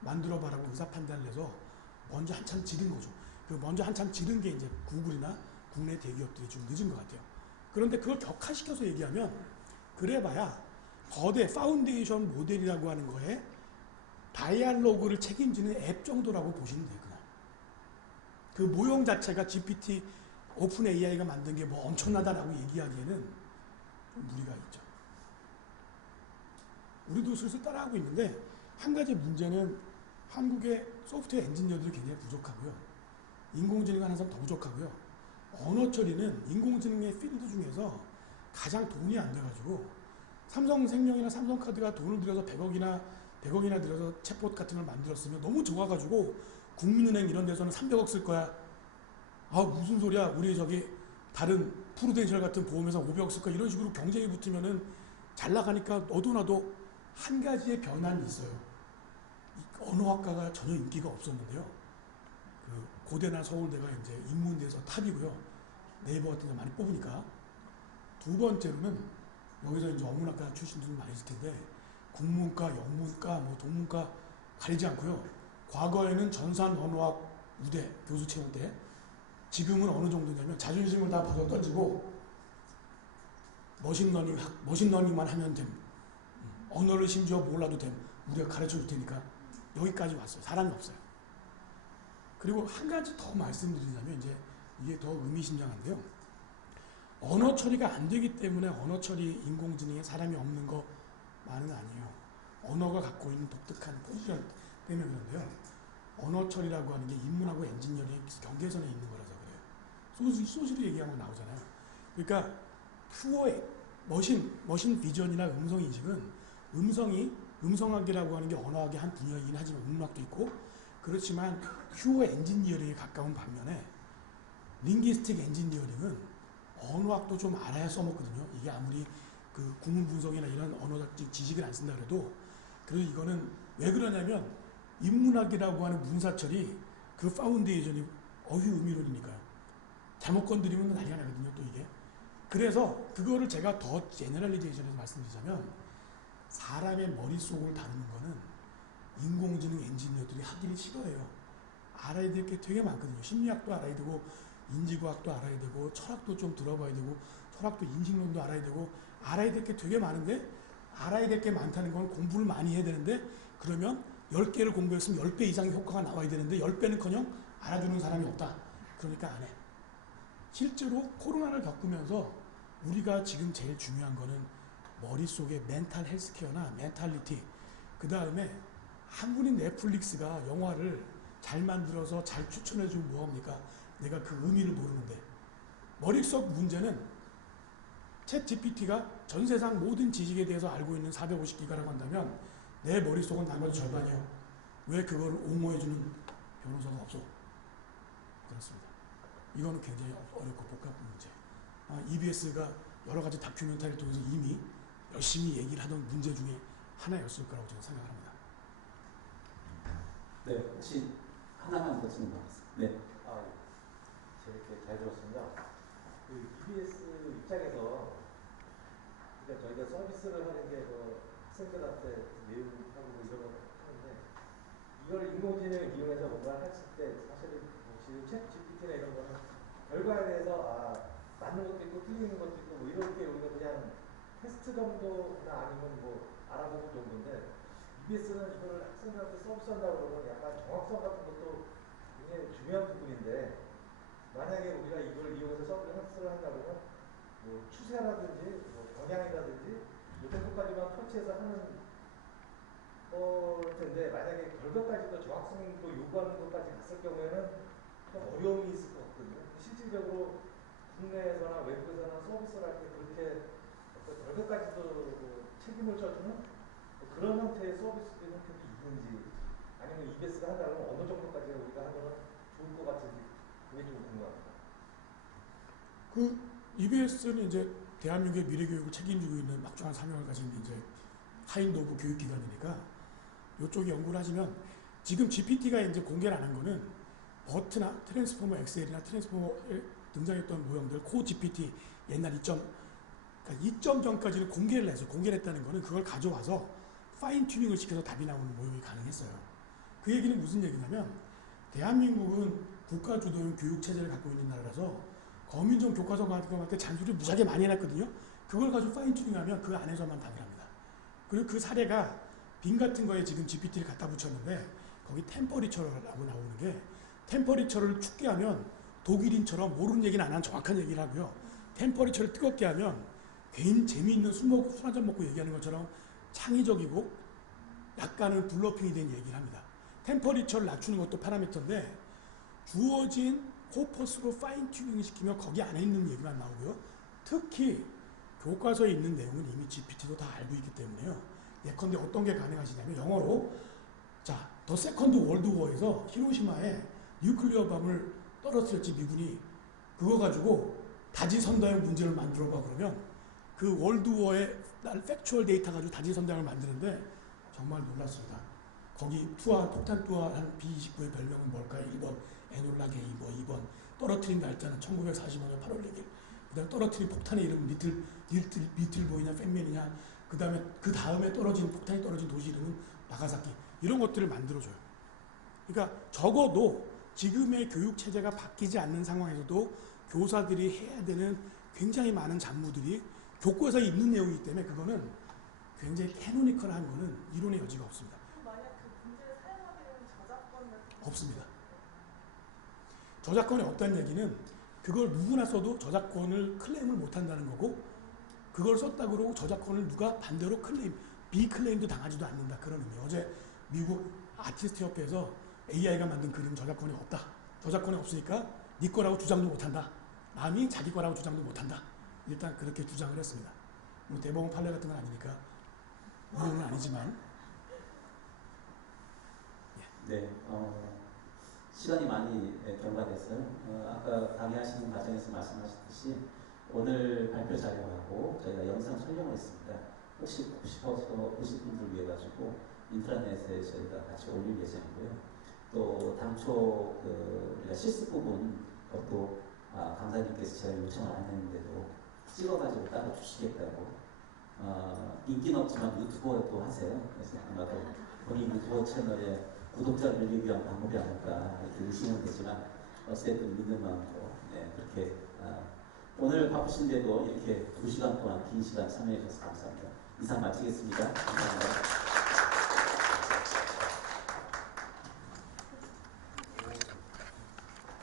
만들어 봐라고 의사 판단을 해서 먼저 한참 지른 거죠. 그 먼저 한참 지른 게 이제 구글이나 국내 대기업들이 좀 늦은 것 같아요. 그런데 그걸 격화시켜서 얘기하면 그래봐야 거대 파운데이션 모델이라고 하는 거에 다이얼로그를 책임지는 앱 정도라고 보시면 돼요. 그냥. 그 모형 자체가 GPT 오픈 AI가 만든 게 뭐 엄청나다라고 얘기하기에는 좀 무리가 있죠. 우리도 슬슬 따라하고 있는데 한 가지 문제는 한국의 소프트웨어 엔지니어들이 굉장히 부족하고요. 인공지능 하는 사람 더 부족하고요. 언어 처리는 인공지능의 필드 중에서 가장 돈이 안 돼가지고 삼성생명이나 삼성카드가 돈을 들여서 100억이나 들여서 챗봇 같은 걸 만들었으면 너무 좋아가지고 국민은행 이런 데서는 300억 쓸 거야. 아 무슨 소리야. 우리 저기 다른 프루덴셜 같은 보험회사 500억 쓸 거야. 이런 식으로 경쟁이 붙으면은 잘 나가니까 너도 나도 한 가지의 변화는 있어요. 언어학과가 전혀 인기가 없었는데요. 그 고대나 서울대가 이제 인문대에서 탑이고요. 네이버 같은 데 많이 뽑으니까. 두 번째로는 여기서 이제 어문학과 출신들도 많이 있을 텐데 국문과, 영문과, 뭐 동문과 가리지 않고요. 과거에는 전산 언어학 우대 교수 채용 때 지금은 어느 정도냐면 자존심을 다 벗어 던지고 머신러닝만 하면 됨. 언어를 심지어 몰라도 됨. 우리가 가르쳐 줄 테니까 여기까지 왔어요. 사람이 없어요. 그리고 한 가지 더 말씀드리자면 이제 이게 더 의미심장한데요. 언어 처리가 안 되기 때문에 언어 처리 인공지능에 사람이 없는 거만은 아니에요. 언어가 갖고 있는 독특한 포지션 때문에 그런데요. 언어 처리라고 하는 게 인문하고 엔지니어링의 경계선에 있는 거라서 그래요. 소시로 얘기하면 나오잖아요. 그러니까 퓨어의 머신 비전이나 음성 인식은 음성학이라고 하는 게 언어학의 한 분야이긴 하지만 음악도 있고 그렇지만 퓨어 엔지니어링에 가까운 반면에 링귀스틱 엔지니어링은 언어학도 좀 알아야 써먹거든요. 이게 아무리 그 구문 분석이나 이런 언어적 지식을 안 쓴다 그래도 그리고 이거는 왜 그러냐면 인문학이라고 하는 문사철이 그 파운데이션이 의미론이니까요. 잘못 건드리면 난리가 나거든요. 또 이게. 그래서 그거를 제가 더 제너럴리제이션에서 말씀드리자면 사람의 머릿속을 다루는 거는 인공지능 엔지니어들이 하기를 싫어해요. 알아야 될 게 되게 많거든요. 심리학도 알아야 되고 인지과학도 알아야 되고 철학도 좀 들어봐야 되고 철학도 인식론도 알아야 되고 알아야 될 게 되게 많은데 알아야 될 게 많다는 건 공부를 많이 해야 되는데 그러면 10개를 공부했으면 10배 이상의 효과가 나와야 되는데 10배는커녕 알아주는 사람이 없다. 그러니까 안 해. 실제로 코로나를 겪으면서 우리가 지금 제일 중요한 거는 머릿속에 멘탈 헬스케어나 멘탈리티 그 다음에 한국인 넷플릭스가 영화를 잘 만들어서 잘 추천해주면 뭐합니까? 내가 그 의미를 모르는데 머릿속 문제는 챗 GPT가 전 세상 모든 지식에 대해서 알고 있는 450기가라고 한다면 내 머릿속은 나머지 절반이에요. 왜 그걸 옹호해주는 변호사가 없어? 그렇습니다. 이거는 굉장히 어렵고 복잡한 문제. EBS가 여러 가지 다큐멘터리를 통해서 이미 열심히 얘기를 하던 문제 중에 하나였을 거라고 저는 생각합니다. 네, 혹시 하나만 더 질문 받겠습니다. 네. 아, 재밌게 잘 들었습니다. 그 EBS 입장에서 그러니까 저희가 서비스를 하는 게 학생들한테 내용하고 이런 거 하는데 이걸 인공지능을 이용해서 뭔가 했을 때 사실은 지금 챗 GPT나 이런 거는 결과에 대해서 맞는 것도 있고 틀리는 것도 있고 뭐 이렇게 우리가 그냥 테스트 정도나 아니면 뭐 알아보는 정도인데 EBS는 이걸 학생들한테 서비스한다고 그러면 약간 정확성 같은 것도 굉장히 중요한 부분인데 만약에 우리가 이걸 이용해서 서비스를 한다고 하면 뭐 추세라든지 뭐 경향이라든지 이 정도까지만 터치해서 하는 텐데 만약에 결과까지도 정확성도 요구하는 것까지 갔을 경우에는 좀 어려움이 있을 것 같거든요. 실질적으로 국내에서나 외국에서나 서비스를 할 때 그렇게 어떤 결과까지도 책임을 져주는 그런 형태의 서비스 형태도 있는지 아니면 EBS가 한다면 어느 정도까지 우리가 하면 좋을 것 같은지 그게 좀 궁금합니다. 그 EBS는 이제 대한민국의 미래 교육을 책임지고 있는 막중한 사명을 가진 이제 하인드 오브 교육기관이니까 이쪽에 연구를 하시면 지금 GPT가 이제 공개를 안 한 거는 버트나 트랜스포머 XL이나 트랜스포머에 등장했던 모형들 코 GPT 옛날 2점 그러니까 2점 전까지는 공개를 해서 공개를 했다는 거는 그걸 가져와서 파인 튜닝을 시켜서 답이 나오는 모형이 가능했어요. 그 얘기는 무슨 얘기냐면 대한민국은 국가 주도형 교육 체제를 갖고 있는 나라라서 거민정 교과서 같은 거 때 잔소리를 무지하게 많이 해놨거든요. 그걸 가지고 파인 튜닝하면 그 안에서만 답을 합니다. 그리고 그 사례가 빈 같은 거에 지금 GPT를 갖다 붙였는데 거기 템퍼리처라고 나오는 게 템퍼리처를 춥게 하면 독일인처럼 모르는 얘기는 안 한 정확한 얘기를 하고요. 템퍼리처를 뜨겁게 하면 괜히 재미있는 술 한잔 먹고 얘기하는 것처럼 창의적이고 약간은 블러핑이 된 얘기를 합니다. 템퍼리처를 낮추는 것도 파라미터인데 주어진 코퍼스로 파인 튜닝을 시키면 거기 안에 있는 얘기만 나오고요. 특히 교과서에 있는 내용은 이미 GPT도 다 알고 있기 때문에요. 예컨대 어떤 게 가능하시냐면 영어로 자, 더 세컨드 월드 워에서 히로시마에 뉴클리어 밤을 떨어뜨렸지 미군이 그거 가지고 다지선다형 문제를 만들어봐 그러면 그 월드 워의 팩추얼 데이터 가지고 다지선다형을 만드는데 정말 놀랐습니다. 거기 폭탄 투하한 B-29의 별명은 뭘까요? 1번 에놀라 게이, 뭐 2번 떨어뜨린 날짜는 1945년 8월 6일. 그 다음에 떨어뜨린 폭탄의 이름은 리틀보이냐 팬맨이냐 그 다음에 폭탄이 떨어진 도시 이름은 나가사키. 이런 것들을 만들어줘요. 그러니까 적어도 지금의 교육 체제가 바뀌지 않는 상황에서도 교사들이 해야 되는 굉장히 많은 잡무들이 교과서에 있는 내용이기 때문에 그거는 굉장히 캐노니컬한 거는 이론의 여지가 없습니다. 만약 그 문제를 사용하게 되면 저작권은 없습니다. 저작권이 없다는 얘기는 그걸 누구나 써도 저작권을 클레임을 못한다는 거고 그걸 썼다 그러고 저작권을 누가 반대로 비클레임도 당하지도 않는다 그런 의미. 어제 미국 아티스트 협회에서 AI가 만든 그림 저작권이 없다. 저작권이 없으니까 네 거라고 주장도 못한다. 남이 자기 거라고 주장도 못한다. 일단 그렇게 주장을 했습니다. 뭐 대법원 판례 같은 건 아니니까 의혹은 아니지만 네, 시간이 많이 경과됐어요. 아까 강의하시는 과정에서 말씀하셨듯이 오늘 발표 자료하고 저희가 영상 촬영을 했습니다. 혹시 보고 싶어서 보실 분들 위해 가지고 인트라넷에 저희가 같이 올릴 예정이고요. 또 당초 우리가 실습 부분 그것도 강사님께서 제가 요청을 안 했는데도 찍어가지고 따로 주시겠다고 인기는 없지만 유튜버도 하세요. 그래서 아마도 본인 유튜버 채널에 구독자를 늘리기 위한 방법이 아닐까 이렇게 의심은 되지만 어쨌든 믿는 마음으로 그렇게 오늘 바쁘신데도 이렇게 2시간 동안 긴 시간 참여해 주셔서 감사합니다. 이상 마치겠습니다. 감사합니다.